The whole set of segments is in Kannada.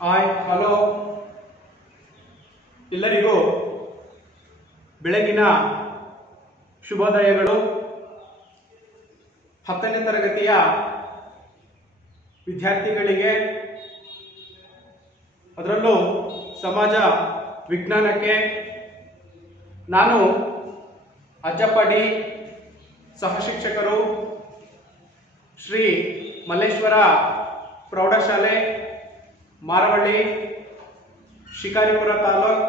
ಹಾಯ್ ಹಲೋ ಎಲ್ಲರಿಗೂ ಬೆಳಗಿನ ಶುಭೋದಯಗಳು. 10ನೇ ತರಗತಿಯ ವಿದ್ಯಾರ್ಥಿಗಳಿಗೆ, ಅದರಲ್ಲೂ ಸಮಾಜ ವಿಜ್ಞಾನಕ್ಕೆ ನಾನು ಅಜ್ಜಪ್ಪ ಡಿ, ಸಹಶಿಕ್ಷಕರು, ಶ್ರೀ ಮಲ್ಲೇಶ್ವರ ಪ್ರೌಢಶಾಲೆ, ಮಾರವಳ್ಳಿ, ಶಿಕಾರಿಪುರ ತಾಲೂಕು,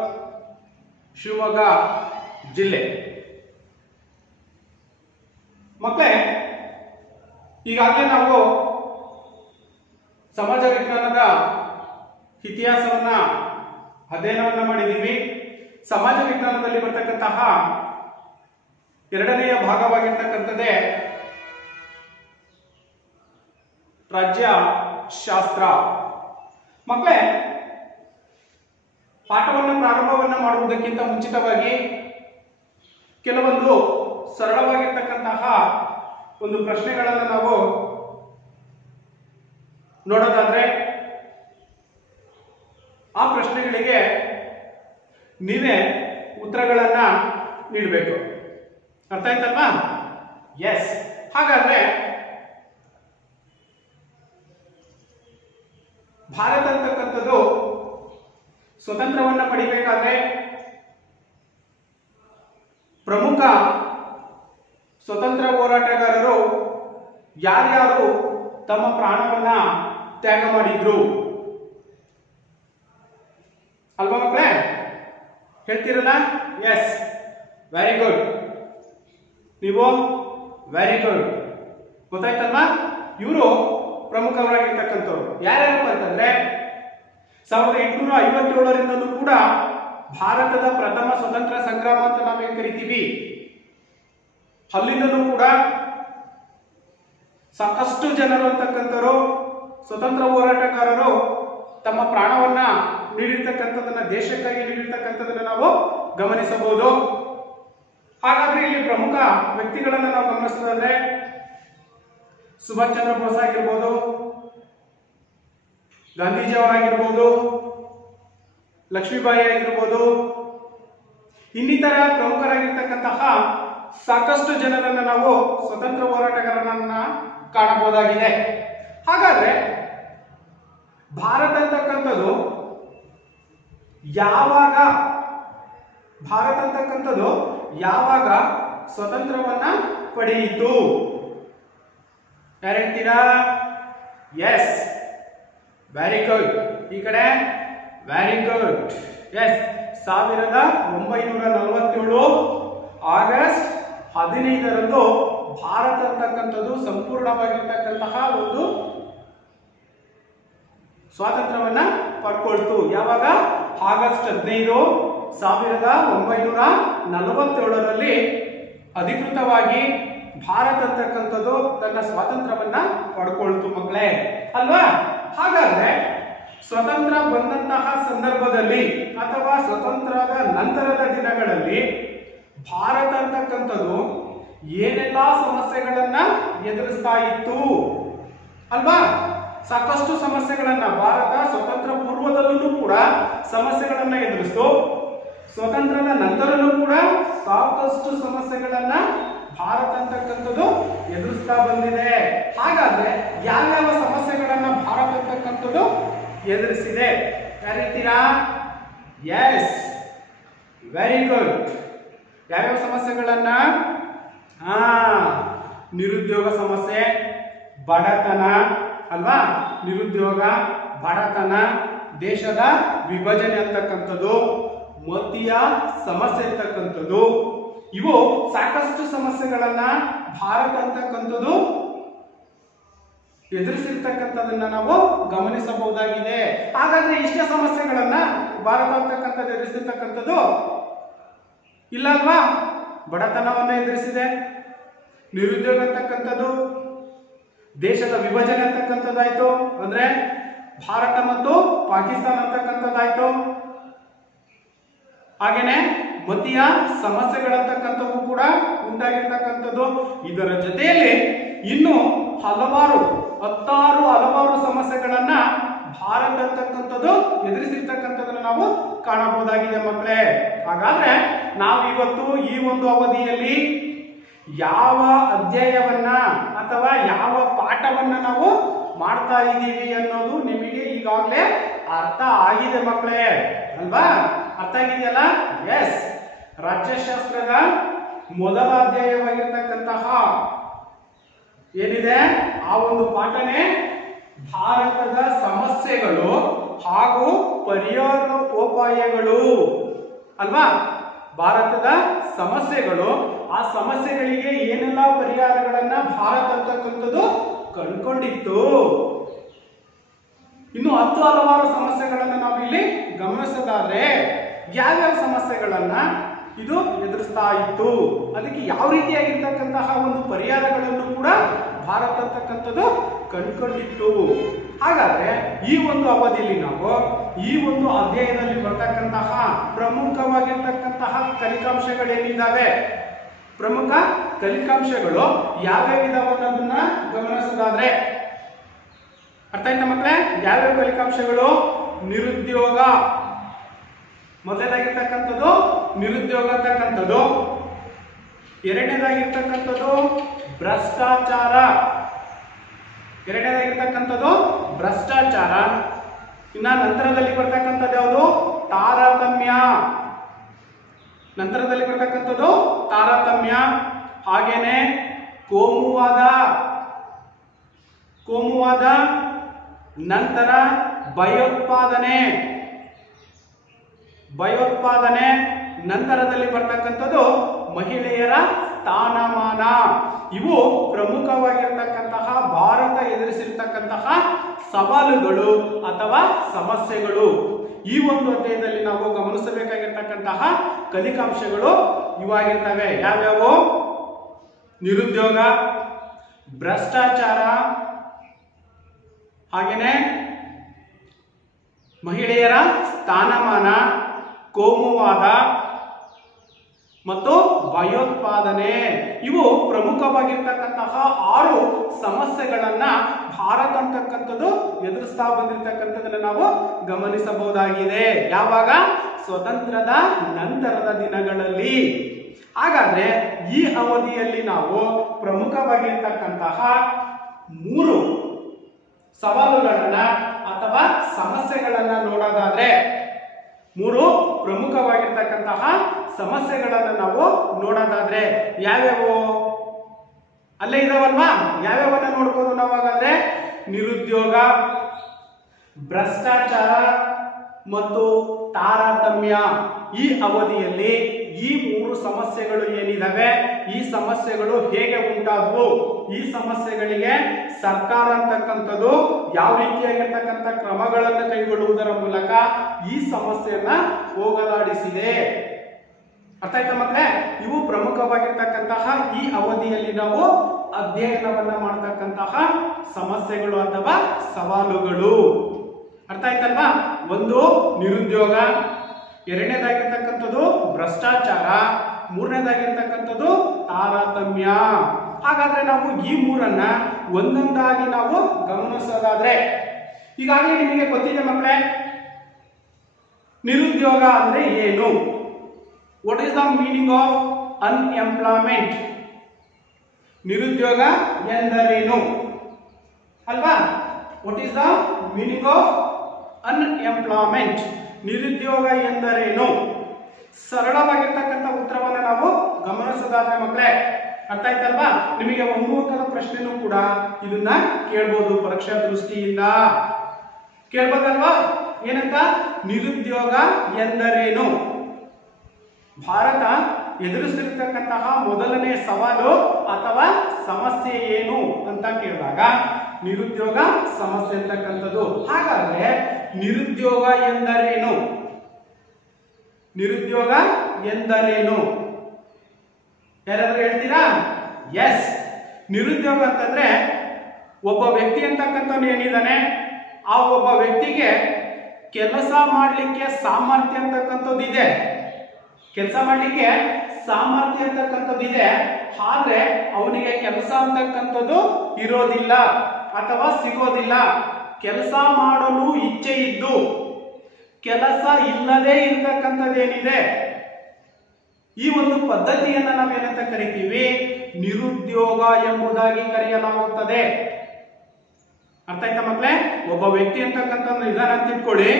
ಶಿವಮೊಗ್ಗ ಜಿಲ್ಲೆ. ಮಕ್ಕಳೇ, ಈಗಾಗಲೇ ನಾವು ಸಮಾಜ ವಿಜ್ಞಾನದ ಇತಿಹಾಸವನ್ನ ಅಧ್ಯಯನವನ್ನ ಮಾಡಿದ್ದೀವಿ. ಸಮಾಜ ವಿಜ್ಞಾನದಲ್ಲಿ ಬರ್ತಕ್ಕಂತಹ ಎರಡನೆಯ ಭಾಗವಾಗಿರ್ತಕ್ಕಂಥದ್ದೇ ರಾಜ್ಯಶಾಸ್ತ್ರ. ಮಕ್ಕಳೇ, ಪಾಠವನ್ನು ಪ್ರಾರಂಭವನ್ನ ಮಾಡುವುದಕ್ಕಿಂತ ಮುಂಚಿತವಾಗಿ ಕೆಲವೊಂದು ಸರಳವಾಗಿರ್ತಕ್ಕಂತಹ ಒಂದು ಪ್ರಶ್ನೆಗಳನ್ನು ನಾವು ನೋಡೋದಾದ್ರೆ, ಆ ಪ್ರಶ್ನೆಗಳಿಗೆ ನೀವೇ ಉತ್ತರಗಳನ್ನ ನೀಡಬೇಕು. ಅರ್ಥ ಆಯ್ತಲ್ವಾ? ಎಸ್. ಹಾಗಾದ್ರೆ ಭಾರತ ಅಂತಕ್ಕಂಥದ್ದು ಸ್ವತಂತ್ರವನ್ನ ಪಡಿಬೇಕಾದ್ರೆ ಪ್ರಮುಖ ಸ್ವತಂತ್ರ ಹೋರಾಟಗಾರರು ಯಾರ್ಯಾರು ತಮ್ಮ ಪ್ರಾಣವನ್ನ ತ್ಯಾಗ ಮಾಡಿದ್ರು ಅಲ್ವಾ ಮಕ್ಕಳೇ? ಹೇಳ್ತೀರಲ್ಲ? Yes, very good. ನೀವು ವೆರಿ ಗುಡ್. ಗೊತ್ತಾಯ್ತಲ್ವಾ? ಇವರು ಪ್ರಮುಖವಾಗಿರ್ತಕ್ಕಂಥವ್ರು ಯಾರ್ಯಾರಪ್ಪ ಅಂತಂದ್ರೆ 1857ರಿಂದಲೂ ಕೂಡ ಭಾರತದ ಪ್ರಥಮ ಸ್ವತಂತ್ರ ಸಂಗ್ರಾಮ ಅಂತ ನಾವೇನ್ ಕರಿತೀವಿ, ಅಲ್ಲಿಂದಲೂ ಕೂಡ ಸಾಕಷ್ಟು ಜನರು ಅಂತಕ್ಕಂಥವ್ರು ಸ್ವತಂತ್ರ ಹೋರಾಟಗಾರರು ತಮ್ಮ ಪ್ರಾಣವನ್ನ ನೀಡಿರ್ತಕ್ಕಂಥದನ್ನ, ದೇಶಕ್ಕಾಗಿ ನೀಡಿರ್ತಕ್ಕಂಥದನ್ನ ನಾವು ಗಮನಿಸಬಹುದು. ಹಾಗಾದ್ರೆ ಇಲ್ಲಿ ಪ್ರಮುಖ ವ್ಯಕ್ತಿಗಳನ್ನ ನಾವು ಗಮನಿಸೋದಾದ್ರೆ ಸುಭಾಷ್ ಚಂದ್ರ ಬೋಸ್ ಆಗಿರ್ಬೋದು, ಗಾಂಧೀಜಿ ಅವರಾಗಿರ್ಬೋದು, ಲಕ್ಷ್ಮೀಬಾಯಿ ಆಗಿರ್ಬೋದು, ಇನ್ನಿತರ ಪ್ರಮುಖರಾಗಿರ್ತಕ್ಕಂತಹ ಸಾಕಷ್ಟು ಜನರನ್ನ ನಾವು ಸ್ವತಂತ್ರ ಹೋರಾಟಗಾರರನ್ನ ಕಾಣಬಹುದಾಗಿದೆ. ಹಾಗಾದ್ರೆ ಭಾರತ ಅಂತಕ್ಕಂಥದ್ದು ಯಾವಾಗ ಸ್ವತಂತ್ರವನ್ನ ಪಡೆಯಿತು? ಯಾರು ಹೇಳ್ತೀರಾ? Yes, very good. ಈ ಕಡೆ ವೆರಿ ಗುಡ್. ಎಸ್, 1947 ಆಗಸ್ಟ್ 15ರಂದು ಭಾರತ ಅಂತಕ್ಕಂಥದ್ದು ಸಂಪೂರ್ಣವಾಗಿರ್ತಕ್ಕಂತಹ ಒಂದು ಸ್ವಾತಂತ್ರ್ಯವನ್ನ ಪಡ್ಕೊಳ್ತು. ಯಾವಾಗ? ಆಗಸ್ಟ್ 15, 1947ರಲ್ಲಿ ಅಧಿಕೃತವಾಗಿ ಭಾರತ ಅಂತಕ್ಕಂಥದ್ದು ತನ್ನ ಸ್ವಾತಂತ್ರ್ಯವನ್ನ ಪಡ್ಕೊಳ್ತು ಮಕ್ಕಳೇ, ಅಲ್ವಾ? ಹಾಗಾದ್ರೆ ಸ್ವತಂತ್ರ ಬಂದಂತಹ ಸಂದರ್ಭದಲ್ಲಿ ಅಥವಾ ಸ್ವತಂತ್ರದ ನಂತರದ ದಿನಗಳಲ್ಲಿ ಭಾರತ ಅಂತಕ್ಕಂಥದ್ದು ಏನೆಲ್ಲಾ ಸಮಸ್ಯೆಗಳನ್ನ ಎದುರಿಸ್ತಾ ಇತ್ತು ಅಲ್ವಾ? ಸಾಕಷ್ಟು ಸಮಸ್ಯೆಗಳನ್ನ ಭಾರತ ಸ್ವತಂತ್ರ ಪೂರ್ವದಲ್ಲೂ ಕೂಡ ಸಮಸ್ಯೆಗಳನ್ನ ಎದುರಿಸ್ತು, ಸ್ವತಂತ್ರದ ನಂತರನೂ ಕೂಡ ಸಾಕಷ್ಟು ಸಮಸ್ಯೆಗಳನ್ನ ಭಾರತ ಅಂತಕ್ಕಂಥದ್ದು ಎದುರಿಸ್ತಾ ಬಂದಿದೆ. ಹಾಗಾದ್ರೆ ಯಾವ್ಯಾವ ಸಮಸ್ಯೆಗಳನ್ನ ಭಾರತ ಅಂತಕ್ಕಂಥದ್ದು ಎದುರಿಸಿದೆ? ಯಾರಿರ್ತೀರಾ? Yes, very good. ಯಾವ್ಯಾವ ಸಮಸ್ಯೆಗಳನ್ನ? ನಿರುದ್ಯೋಗ ಸಮಸ್ಯೆ, ಬಡತನ ಅಲ್ವಾ? ನಿರುದ್ಯೋಗ, ಬಡತನ, ದೇಶದ ವಿಭಜನೆ ಅಂತಕ್ಕಂಥದ್ದು, ಮತೀಯ ಸಮಸ್ಯೆ ಅಂತಕ್ಕಂಥದ್ದು, ಇವು ಸಾಕಷ್ಟು ಸಮಸ್ಯೆಗಳನ್ನ ಭಾರತ ಅಂತಕ್ಕಂಥದ್ದು ಎದುರಿಸಿರ್ತಕ್ಕಂಥದನ್ನ ನಾವು ಗಮನಿಸಬಹುದಾಗಿದೆ. ಹಾಗಾದ್ರೆ ಇಷ್ಟೇ ಸಮಸ್ಯೆಗಳನ್ನ ಭಾರತ ಅಂತಕ್ಕಂಥದ್ದು ಎದುರಿಸಿರ್ತಕ್ಕಂಥದ್ದು ಇಲ್ಲ ಅಲ್ವಾ? ಬಡತನವನ್ನ ಎದುರಿಸಿದೆ, ನಿರುದ್ಯೋಗ ಅಂತಕ್ಕಂಥದ್ದು, ದೇಶದ ವಿಭಜನೆ ಅಂತಕ್ಕಂಥದ್ದಾಯ್ತು, ಅಂದ್ರೆ ಭಾರತ ಮತ್ತು ಪಾಕಿಸ್ತಾನ ಅಂತಕ್ಕಂಥದ್ದಾಯ್ತು, ಹಾಗೇನೆ ಮತೀಯ ಸಮಸ್ಯೆಗಳಂತಕ್ಕಂಥವು ಕೂಡ ಉಂಟಾಗಿರ್ತಕ್ಕಂಥದ್ದು. ಇದರ ಜೊತೆಯಲ್ಲಿ ಇನ್ನು ಹಲವಾರು ಸಮಸ್ಯೆಗಳನ್ನ ಭಾರತ ಅಂತಕ್ಕಂಥದ್ದು ಎದುರಿಸಿರ್ತಕ್ಕಂಥದ್ದನ್ನು ನಾವು ಕಾಣಬಹುದಾಗಿದೆ ಮಕ್ಕಳೇ. ಹಾಗಾದ್ರೆ ನಾವು ಇವತ್ತು ಈ ಒಂದು ಅವಧಿಯಲ್ಲಿ ಯಾವ ಅಧ್ಯಾಯವನ್ನ ಅಥವಾ ಯಾವ ಪಾಠವನ್ನ ನಾವು ಮಾಡ್ತಾ ಇದ್ದೀವಿ ಅನ್ನೋದು ನಿಮಗೆ ಈಗಾಗಲೇ ಅರ್ಥ ಆಗಿದೆ ಮಕ್ಕಳೇ ಅಲ್ವಾ? ಅರ್ಥ ಆಗಿದೆಯಲ್ಲ? ಎಸ್. ರಾಜ್ಯಶಾಸ್ತ್ರದ ಮೊದಲ ಅಧ್ಯಾಯವಾಗಿರ್ತಕ್ಕಂತಹ ಏನಿದೆ ಆ ಒಂದು ಪಾಠನೇ ಭಾರತದ ಸಮಸ್ಯೆಗಳು ಹಾಗೂ ಪರಿಹಾರೋಪಾಯಗಳು ಅಲ್ವಾ? ಭಾರತದ ಸಮಸ್ಯೆಗಳು, ಆ ಸಮಸ್ಯೆಗಳಿಗೆ ಏನೆಲ್ಲ ಪರಿಹಾರಗಳನ್ನ ಭಾರತ ಅಂತಕ್ಕಂಥದ್ದು ಕಂಡುಕೊಂಡಿತ್ತು. ಇನ್ನು ಹಲವಾರು ಸಮಸ್ಯೆಗಳನ್ನ ನಾವು ಇಲ್ಲಿ ಗಮನಿಸೋದಾದ್ರೆ ಯಾವ್ಯಾವ ಸಮಸ್ಯೆಗಳನ್ನ ಇದು ಎದುರಿಸ್ತಾ ಇತ್ತು, ಅದಕ್ಕೆ ಯಾವ ರೀತಿಯಾಗಿರ್ತಕ್ಕಂತಹ ಒಂದು ಪರಿಹಾರಗಳನ್ನು ಕೂಡ ಭಾರತ ಅಂತಕ್ಕಂಥದ್ದು ಕಂಡುಕೊಂಡಿತ್ತು. ಹಾಗಾದ್ರೆ ಈ ಒಂದು ಅವಧಿಯಲ್ಲಿ ನಾವು ಈ ಒಂದು ಅಧ್ಯಾಯದಲ್ಲಿ ಬರ್ತಕ್ಕಂತಹ ಪ್ರಮುಖವಾಗಿರ್ತಕ್ಕಂತಹ ಕಲಿಕಾಂಶಗಳೇನಿದ್ದಾವೆ, ಪ್ರಮುಖ ಕಲಿಕಾಂಶಗಳು ಯಾವ್ಯಾವ ಇದಾವೆ ಅನ್ನೋದನ್ನ ಗಮನಿಸೋದಾದ್ರೆ ಅರ್ಥ ಆಯ್ತಾ ಮಕ್ಕಳೇ? ಯಾವ್ಯಾವ ಕಲಿಕಾಂಶಗಳು? ನಿರುದ್ಯೋಗ ಮೊದಲನೇದಾಗಿರ್ತಕ್ಕಂಥದ್ದು ನಿರುದ್ಯೋಗ ಅಂತಕ್ಕಂಥದ್ದು, ಎರಡನೇದಾಗಿರ್ತಕ್ಕಂಥದ್ದು ಭ್ರಷ್ಟಾಚಾರ, ಇನ್ನ ನಂತರದಲ್ಲಿ ಬರ್ತಕ್ಕಂಥದ್ದು ಯಾವುದು? ತಾರತಮ್ಯ, ಹಾಗೇನೆ ಕೋಮುವಾದ, ನಂತರ ಭಯೋತ್ಪಾದನೆ, ನಂತರದಲ್ಲಿ ಬರ್ತಕ್ಕಂಥದ್ದು ಮಹಿಳೆಯರ ಸ್ಥಾನಮಾನ. ಇವು ಪ್ರಮುಖವಾಗಿರ್ತಕ್ಕಂತಹ ಭಾರತ ಎದುರಿಸಿರ್ತಕ್ಕಂತಹ ಸವಾಲುಗಳು ಅಥವಾ ಸಮಸ್ಯೆಗಳು. ಈ ಒಂದು ಅಧ್ಯಾಯದಲ್ಲಿ ನಾವು ಗಮನಿಸಬೇಕಾಗಿರ್ತಕ್ಕಂತಹ ಕಲಿಕಾಂಶಗಳು ಇವಾಗಿರ್ತವೆ. ಯಾವ್ಯಾವು? ನಿರುದ್ಯೋಗ, ಭ್ರಷ್ಟಾಚಾರ, ಹಾಗೇನೆ ಮಹಿಳೆಯರ ಸ್ಥಾನಮಾನ, ಕೋಮುವಾದ ಮತ್ತು ಭಯೋತ್ಪಾದನೆ. ಇವು ಪ್ರಮುಖವಾಗಿರ್ತಕ್ಕಂತಹ 6 ಸಮಸ್ಯೆಗಳನ್ನ ಭಾರತ ಅಂತಕ್ಕಂಥದ್ದು ಎದುರಿಸ್ತಾ ಬಂದಿರತಕ್ಕಂಥದ್ದನ್ನ ನಾವು ಗಮನಿಸಬಹುದಾಗಿದೆ. ಯಾವಾಗ? ಸ್ವತಂತ್ರದ ನಂತರದ ದಿನಗಳಲ್ಲಿ. ಹಾಗಾದ್ರೆ ಈ ಅವಧಿಯಲ್ಲಿ ನಾವು ಪ್ರಮುಖವಾಗಿರ್ತಕ್ಕಂತಹ 3 ಸವಾಲುಗಳನ್ನ ಅಥವಾ ಸಮಸ್ಯೆಗಳನ್ನ ನೋಡೋದಾದ್ರೆ, 3 ಪ್ರಮುಖವಾಗಿರ್ತಕ್ಕಂತಹ ಸಮಸ್ಯೆಗಳನ್ನ ನಾವು ನೋಡೋದಾದ್ರೆ ಯಾವ್ಯಾವು? ಅಲ್ಲೇ ಇದಾವಲ್ವಾ? ಯಾವ್ಯಾವನ್ನ ನೋಡ್ಬೋದು ನಾವು? ಹಾಗಾದ್ರೆ ನಿರುದ್ಯೋಗ, ಭ್ರಷ್ಟಾಚಾರ ಮತ್ತು ತಾರತಮ್ಯ. ಈ ಅವಧಿಯಲ್ಲಿ ಈ 3 ಸಮಸ್ಯೆಗಳು ಏನಿದಾವೆ, ಈ ಸಮಸ್ಯೆಗಳು ಹೇಗೆ ಉಂಟಾದವು, ಈ ಸಮಸ್ಯೆಗಳಿಗೆ ಸರ್ಕಾರ ಅಂತಕ್ಕಂಥದ್ದು ಯಾವ ರೀತಿಯಾಗಿರ್ತಕ್ಕಂಥ ಕ್ರಮಗಳನ್ನು ಕೈಗೊಳ್ಳುವುದರ ಮೂಲಕ ಈ ಸಮಸ್ಯೆಯನ್ನ ಹೋಗಲಾಡಿಸಿದೆ. ಅರ್ಥ ಆಯ್ತಾ ಮಕ್ಕಳೇ? ಇವು ಪ್ರಮುಖವಾಗಿರ್ತಕ್ಕಂತಹ ಈ ಅವಧಿಯಲ್ಲಿ ನಾವು ಅಧ್ಯಯನವನ್ನ ಮಾಡತಕ್ಕಂತಹ ಸಮಸ್ಯೆಗಳು ಅಥವಾ ಸವಾಲುಗಳು. ಅರ್ಥ ಆಯ್ತಲ್ವಾ? ಒಂದು ನಿರುದ್ಯೋಗ, ಎರಡನೇದಾಗಿರ್ತಕ್ಕಂಥದ್ದು ಭ್ರಷ್ಟಾಚಾರ, ಮೂರನೇದಾಗಿರ್ತಕ್ಕಂಥದ್ದು ತಾರತಮ್ಯ. ಹಾಗಾದ್ರೆ ನಾವು ಈ 3ಅನ್ನ ಒಂದೊಂದಾಗಿ ನಾವು ಗಮನಿಸೋದಾದ್ರೆ, ಈಗಾಗಲೇ ನಿಮಗೆ ಗೊತ್ತಿದೆ ಮಕ್ಕಳೇ, ನಿರುದ್ಯೋಗ ಅಂದ್ರೆ ಏನು? What is the meaning of unemployment? ನಿರುದ್ಯೋಗ ಎಂದರೇನು ಅಲ್ವಾ? What is the meaning of unemployment? ನಿರುದ್ಯೋಗ ಎಂದರೇನು? ಸರಳವಾಗಿರ್ತಕ್ಕಂಥ ಉತ್ತರವನ್ನು ನಾವು ಗಮನಿಸೋದಾದ್ರೆ ಮಕ್ಕಳೇ, ಅರ್ಥ ಆಯ್ತಲ್ವಾ? ನಿಮಗೆ ಒಂದು ಅಂಕದ ಪ್ರಶ್ನೆನೂ ಕೂಡ ಇದನ್ನ ಕೇಳ್ಬೋದು, ಪರೀಕ್ಷಾ ದೃಷ್ಟಿಯಿಂದ ಕೇಳ್ಬೋದಲ್ವಾ? ಏನಂತ? ನಿರುದ್ಯೋಗ ಎಂದರೇನು? ಭಾರತ ಎದುರಿಸಿರ್ತಕ್ಕಂತಹ ಮೊದಲನೇ ಸವಾಲು ಅಥವಾ ಸಮಸ್ಯೆ ಏನು ಅಂತ ಕೇಳಿದಾಗ ನಿರುದ್ಯೋಗ ಸಮಸ್ಯೆ ಅಂತಕ್ಕಂಥದ್ದು. ಹಾಗಾದ್ರೆ ನಿರುದ್ಯೋಗ ಎಂದರೇನು? ನಿರುದ್ಯೋಗ ಎಂದರೇನು? ಯಾರಾದ್ರೂ ಹೇಳ್ತೀರಾ? ಎಸ್. ನಿರುದ್ಯೋಗ ಅಂತಂದ್ರೆ ಒಬ್ಬ ವ್ಯಕ್ತಿ ಅಂತಕ್ಕಂಥವ್ನು ಏನಿದ್ದಾನೆ, ಆ ಒಬ್ಬ ವ್ಯಕ್ತಿಗೆ ಕೆಲಸ ಮಾಡಲಿಕ್ಕೆ ಸಾಮರ್ಥ್ಯ ಅಂತಕ್ಕಂಥದ್ದು ಇದೆ, ಕೆಲಸ ಮಾಡಲಿಕ್ಕೆ ಸಾಮರ್ಥ್ಯ ಅಂತಕ್ಕಂಥದ್ದು ಇದೆ, ಆದ್ರೆ ಅವನಿಗೆ ಕೆಲಸ ಅಂತಕ್ಕಂಥದ್ದು ಇರೋದಿಲ್ಲ ಅಥವಾ ಸಿಗೋದಿಲ್ಲ. ಕೆಲಸ ಮಾಡಲು ಇಚ್ಛೆ ಇದ್ದು ಕೆಲಸ ಇಲ್ಲದೆ ಇರತಕ್ಕಂಥದ್ದೇನಿದೆ ಈ ಒಂದು ಪದ್ಧತಿಯನ್ನ ನಾವೇನಂತ ಕರಿತೀವಿ, ನಿರುದ್ಯೋಗ ಎಂಬುದಾಗಿ ಕರೆಯಲಾಗುತ್ತದೆ. ಅರ್ಥ ಆಯ್ತಾ ಮಕ್ಕಳೇ? ಒಬ್ಬ ವ್ಯಕ್ತಿ ಅಂತಕ್ಕಂಥ ನಿಧಾನ ಅಂತ ಇಟ್ಕೊಳ್ಳಿ,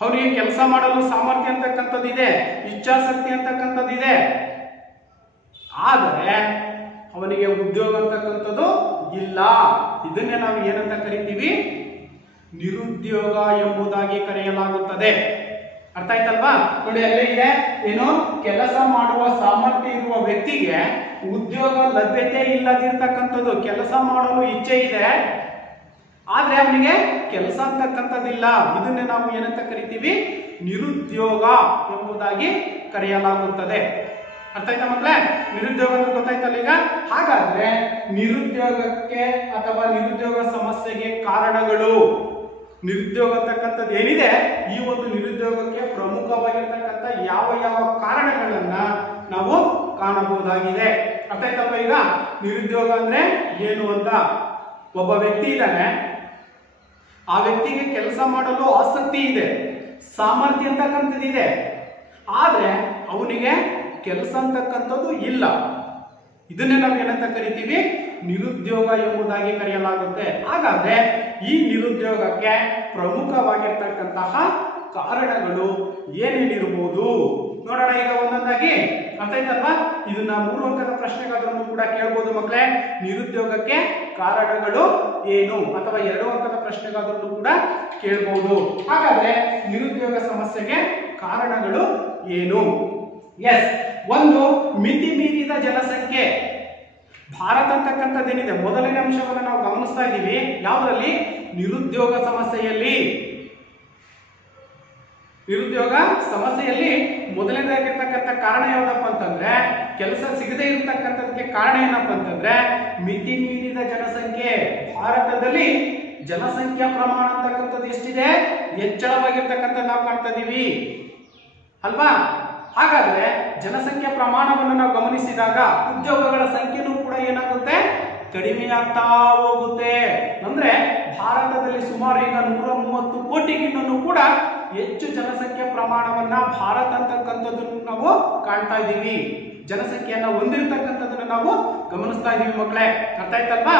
ಅವನಿಗೆ ಕೆಲಸ ಮಾಡಲು ಸಾಮರ್ಥ್ಯ ಅಂತಕ್ಕಂಥದ್ದು ಇದೆ, ಇಚ್ಛಾಶಕ್ತಿ ಅಂತಕ್ಕಂಥದ್ದು ಇದೆ, ಆದರೆ ಅವನಿಗೆ ಉದ್ಯೋಗ ಅಂತಕ್ಕಂಥದ್ದು ಇಲ್ಲ. ಇದನ್ನೇ ನಾವು ಏನಂತ ಕರಿತೀವಿ, ನಿರುದ್ಯೋಗ ಎಂಬುದಾಗಿ ಕರೆಯಲಾಗುತ್ತದೆ. ಅರ್ಥ ಆಯ್ತಲ್ವಾ? ನೋಡಿ ಅಲ್ಲೇ ಇದೆ ಏನು, ಕೆಲಸ ಮಾಡುವ ಸಾಮರ್ಥ್ಯ ಇರುವ ವ್ಯಕ್ತಿಗೆ ಉದ್ಯೋಗ ಲಭ್ಯತೆ ಇಲ್ಲದಿರ್ತಕ್ಕಂಥದ್ದು. ಕೆಲಸ ಮಾಡಲು ಇಚ್ಛೆ ಇದೆ ಆದ್ರೆ ಅವನಿಗೆ ಕೆಲಸ ಅಂತಕ್ಕಂಥದ್ದಿಲ್ಲ. ಇದನ್ನೇ ನಾವು ಏನಂತ ಕರಿತೀವಿ, ನಿರುದ್ಯೋಗ ಎಂಬುದಾಗಿ ಕರೆಯಲಾಗುತ್ತದೆ. ಅರ್ಥ ಆಯ್ತಾ ಮಕ್ಕಳೇ? ನಿರುದ್ಯೋಗ ಅಂದ್ರೆ ಗೊತ್ತಾಯ್ತಲ್ಲ ಈಗ. ಹಾಗಾದ್ರೆ ನಿರುದ್ಯೋಗಕ್ಕೆ ಅಥವಾ ನಿರುದ್ಯೋಗ ಸಮಸ್ಯೆಗೆ ಕಾರಣಗಳು, ನಿರುದ್ಯೋಗ ಅಂತಕ್ಕಂಥದ್ದು ಏನಿದೆ, ಈ ಒಂದು ನಿರುದ್ಯೋಗಕ್ಕೆ ಪ್ರಮುಖವಾಗಿರ್ತಕ್ಕಂಥ ಯಾವ ಯಾವ ಕಾರಣಗಳನ್ನ ನಾವು ಕಾಣಬಹುದಾಗಿದೆ. ಅರ್ಥ ಆಯ್ತಲ್ವ? ಈಗ ನಿರುದ್ಯೋಗ ಅಂದ್ರೆ ಏನು ಅಂತ, ಒಬ್ಬ ವ್ಯಕ್ತಿ ಇದ್ದಾನೆ, ಆ ವ್ಯಕ್ತಿಗೆ ಕೆಲಸ ಮಾಡಲು ಆಸಕ್ತಿ ಇದೆ, ಸಾಮರ್ಥ್ಯ ಅಂತಕ್ಕಂಥದ್ದಿದೆ, ಆದ್ರೆ ಅವನಿಗೆ ಕೆಲಸ ಅಂತಕ್ಕಂಥದ್ದು ಇಲ್ಲ. ಇದನ್ನೇ ನಾವು ಏನಂತ ಕರಿತೀವಿ, ನಿರುದ್ಯೋಗ ಎಂಬುದಾಗಿ ಕರೆಯಲಾಗುತ್ತೆ. ಹಾಗಾದ್ರೆ ಈ ನಿರುದ್ಯೋಗಕ್ಕೆ ಪ್ರಮುಖವಾಗಿರ್ತಕ್ಕಂತಹ ಕಾರಣಗಳು ಏನೇನಿರಬಹುದು ನೋಡೋಣ ಈಗ ಒಂದೊಂದಾಗಿ. ಅರ್ಥ ಆಯ್ತಲ್ವಾ? ಇದನ್ನ 3 ಅಂಕದ ಪ್ರಶ್ನೆಗಾದ್ರೂ ಕೂಡ ಕೇಳಬಹುದು ಮಕ್ಕಳೇ. ನಿರುದ್ಯೋಗಕ್ಕೆ ಕಾರಣಗಳು ಏನು, ಅಥವಾ 2 ಅಂಕದ ಪ್ರಶ್ನೆಗಾದ್ರೂ ಕೂಡ ಕೇಳಬಹುದು. ಹಾಗಾದ್ರೆ ನಿರುದ್ಯೋಗ ಸಮಸ್ಯೆಗೆ ಕಾರಣಗಳು ಏನು? ಎಸ್, ಒಂದು ಮಿತಿ ಮೀರಿದ ಜನಸಂಖ್ಯೆ. ಭಾರತ ಅಂತಕ್ಕಂಥದ್ದೇನಿದೆ, ಮೊದಲನೇ ಅಂಶವನ್ನು ನಾವು ಗಮನಿಸ್ತಾ ಇದ್ದೀವಿ. ಯಾವುದರಲ್ಲಿ? ನಿರುದ್ಯೋಗ ಸಮಸ್ಯೆಯಲ್ಲಿ. ನಿರುದ್ಯೋಗ ಸಮಸ್ಯೆಯಲ್ಲಿ ಮೊದಲನೇದಾಗಿರ್ತಕ್ಕಂಥ ಕಾರಣ ಯಾವುದಪ್ಪ ಅಂತಂದ್ರೆ, ಕೆಲಸ ಸಿಗದೆ ಇರತಕ್ಕಂಥದಕ್ಕೆ ಕಾರಣ ಏನಪ್ಪ ಅಂತಂದ್ರೆ ಮಿತಿ ಮೀರಿದ ಜನಸಂಖ್ಯೆ. ಭಾರತದಲ್ಲಿ ಜನಸಂಖ್ಯಾ ಪ್ರಮಾಣ ಅಂತಕ್ಕಂಥದ್ದು ಎಷ್ಟಿದೆ? ಹೆಚ್ಚಳವಾಗಿರ್ತಕ್ಕಂಥ ನಾವು ಕಾಣ್ತಾ ಇದೀವಿ ಅಲ್ವಾ? ಹಾಗಾದ್ರೆ ಜನಸಂಖ್ಯಾ ಪ್ರಮಾಣವನ್ನು ನಾವು ಗಮನಿಸಿದಾಗ ಉದ್ಯೋಗಗಳ ಸಂಖ್ಯೆನೂ ಕೂಡ ಏನಾಗುತ್ತೆ? ಕಡಿಮೆಯಾಗ್ತಾ ಹೋಗುತ್ತೆ. ಅಂದ್ರೆ ಭಾರತದಲ್ಲಿ ಸುಮಾರು ಈಗ 130 ಕೋಟಿಗಿನ್ನೂ ಕೂಡ ಹೆಚ್ಚು ಜನಸಂಖ್ಯಾ ಪ್ರಮಾಣವನ್ನ ಭಾರತ ಅಂತಕ್ಕಂಥದ್ದನ್ನು ನಾವು ಕಾಣ್ತಾ ಇದ್ದೀವಿ. ಜನಸಂಖ್ಯೆಯನ್ನ ಹೊಂದಿರತಕ್ಕಂಥದ್ದನ್ನ ನಾವು ಗಮನಿಸ್ತಾ ಇದೀವಿ ಮಕ್ಕಳೇ. ಅರ್ಥ ಆಯ್ತಲ್ವಾ?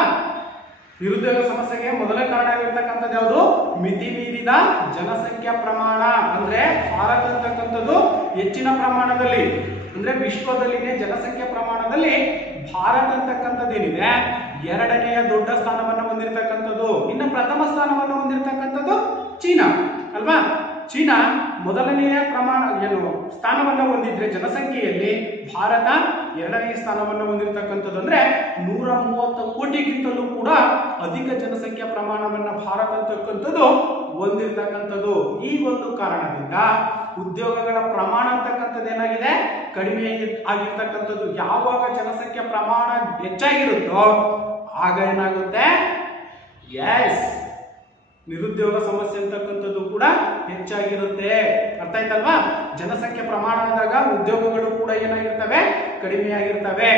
ನಿರುದ್ಯೋಗ ಸಮಸ್ಯೆಗೆ ಮೊದಲ ಕಾರಣ ಆಗಿರ್ತಕ್ಕಂಥದ್ದು ಯಾವುದು? ಮಿತಿ ಮೀರಿದ ಜನಸಂಖ್ಯಾ ಪ್ರಮಾಣ. ಅಂದ್ರೆ ಭಾರತ ಅಂತಕ್ಕಂಥದ್ದು ಹೆಚ್ಚಿನ ಪ್ರಮಾಣದಲ್ಲಿ, ಅಂದ್ರೆ ವಿಶ್ವದಲ್ಲಿನೇ ಜನಸಂಖ್ಯಾ ಪ್ರಮಾಣದಲ್ಲಿ ಭಾರತ ಅಂತಕ್ಕಂಥದ್ದೇನಿದೆ 2ನೆಯ ದೊಡ್ಡ ಸ್ಥಾನವನ್ನು ಹೊಂದಿರತಕ್ಕಂಥದ್ದು. ಇನ್ನು ಪ್ರಥಮ ಸ್ಥಾನವನ್ನು ಹೊಂದಿರತಕ್ಕಂಥದ್ದು ಚೀನಾ ಅಲ್ವಾ? ಚೀನಾ ಮೊದಲನೆಯ ಪ್ರಮಾಣ ಏನು ಸ್ಥಾನವನ್ನು ಹೊಂದಿದ್ರೆ ಜನಸಂಖ್ಯೆಯಲ್ಲಿ, ಭಾರತ 2ನೇ ಸ್ಥಾನವನ್ನು ಹೊಂದಿರತಕ್ಕಂಥದ್ದು. ಅಂದ್ರೆ 130 ಕೋಟಿಗಿಂತಲೂ ಕೂಡ ಅಧಿಕ ಜನಸಂಖ್ಯಾ ಪ್ರಮಾಣವನ್ನ ಭಾರತ ಅಂತಕ್ಕಂಥದ್ದು ಹೊಂದಿರತಕ್ಕಂಥದ್ದು. ಈ ಒಂದು ಕಾರಣದಿಂದ ಉದ್ಯೋಗಗಳ ಪ್ರಮಾಣ ಅಂತಕ್ಕಂಥದ್ದು ಏನಾಗಿದೆ? ಕಡಿಮೆ ಆಗಿರ್ತಕ್ಕಂಥದ್ದು. ಯಾವಾಗ ಜನಸಂಖ್ಯಾ ಪ್ರಮಾಣ ಹೆಚ್ಚಾಗಿರುತ್ತೋ ಆಗ ಏನಾಗುತ್ತೆ? ಎಸ್, ನಿರುದ್ಯೋಗ ಸಮಸ್ಯೆ ಅಂತಕ್ಕಂಥದ್ದು ಕೂಡ ಹೆಚ್ಚಾಗಿರುತ್ತೆ. ಅರ್ಥ ಆಯ್ತಲ್ವಾ? ಜನಸಂಖ್ಯೆ ಪ್ರಮಾಣ ಆದಾಗ ಉದ್ಯೋಗಗಳು ಕೂಡ ಏನಾಗಿರ್ತವೆ? ಕಡಿಮೆಯಾಗಿರ್ತವೆ.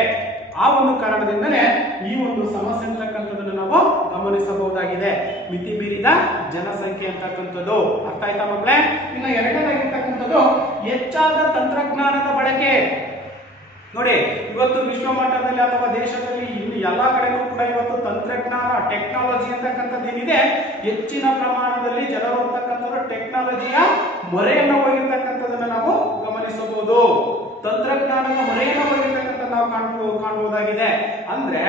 ಆ ಒಂದು ಕಾರಣದಿಂದಲೇ ಈ ಒಂದು ಸಮಸ್ಯೆ ಅಂತಕ್ಕಂಥದ್ದನ್ನು ನಾವು ಗಮನಿಸಬಹುದಾಗಿದೆ, ಮಿತಿ ಮೀರಿದ ಜನಸಂಖ್ಯೆ ಅಂತಕ್ಕಂಥದ್ದು. ಅರ್ಥ ಆಯ್ತಾ ಮಕ್ಕಳೇ? ಇನ್ನು 2ನೇದಾಗಿರ್ತಕ್ಕಂಥದ್ದು ಹೆಚ್ಚಾದ ತಂತ್ರಜ್ಞಾನದ ಬಳಕೆ. ನೋಡಿ, ಇವತ್ತು ವಿಶ್ವ ಮಟ್ಟದಲ್ಲಿ ಅಥವಾ ದೇಶದಲ್ಲಿ ಇನ್ನು ಎಲ್ಲಾ ಕಡೆಗೂ ಕೂಡ ಇವತ್ತು ತಂತ್ರಜ್ಞಾನ, ಟೆಕ್ನಾಲಜಿ ಅಂತಕ್ಕಂಥದ್ದೇನಿದೆ ಹೆಚ್ಚಿನ ಪ್ರಮಾಣದಲ್ಲಿ ಜನರು ಅಂತಕ್ಕಂಥವ್ರು ಟೆಕ್ನಾಲಜಿಯ ಮೊರೆಯನ್ನು ಹೋಗಿರ್ತಕ್ಕಂಥದನ್ನ ನಾವು ಗಮನಿಸಬಹುದು. ತಂತ್ರಜ್ಞಾನದ ಮೊರೆಯನ್ನು ಹೋಗಿರ್ತಕ್ಕಂಥ ನಾವು ಕಾಣಬಹುದಾಗಿದೆ. ಅಂದ್ರೆ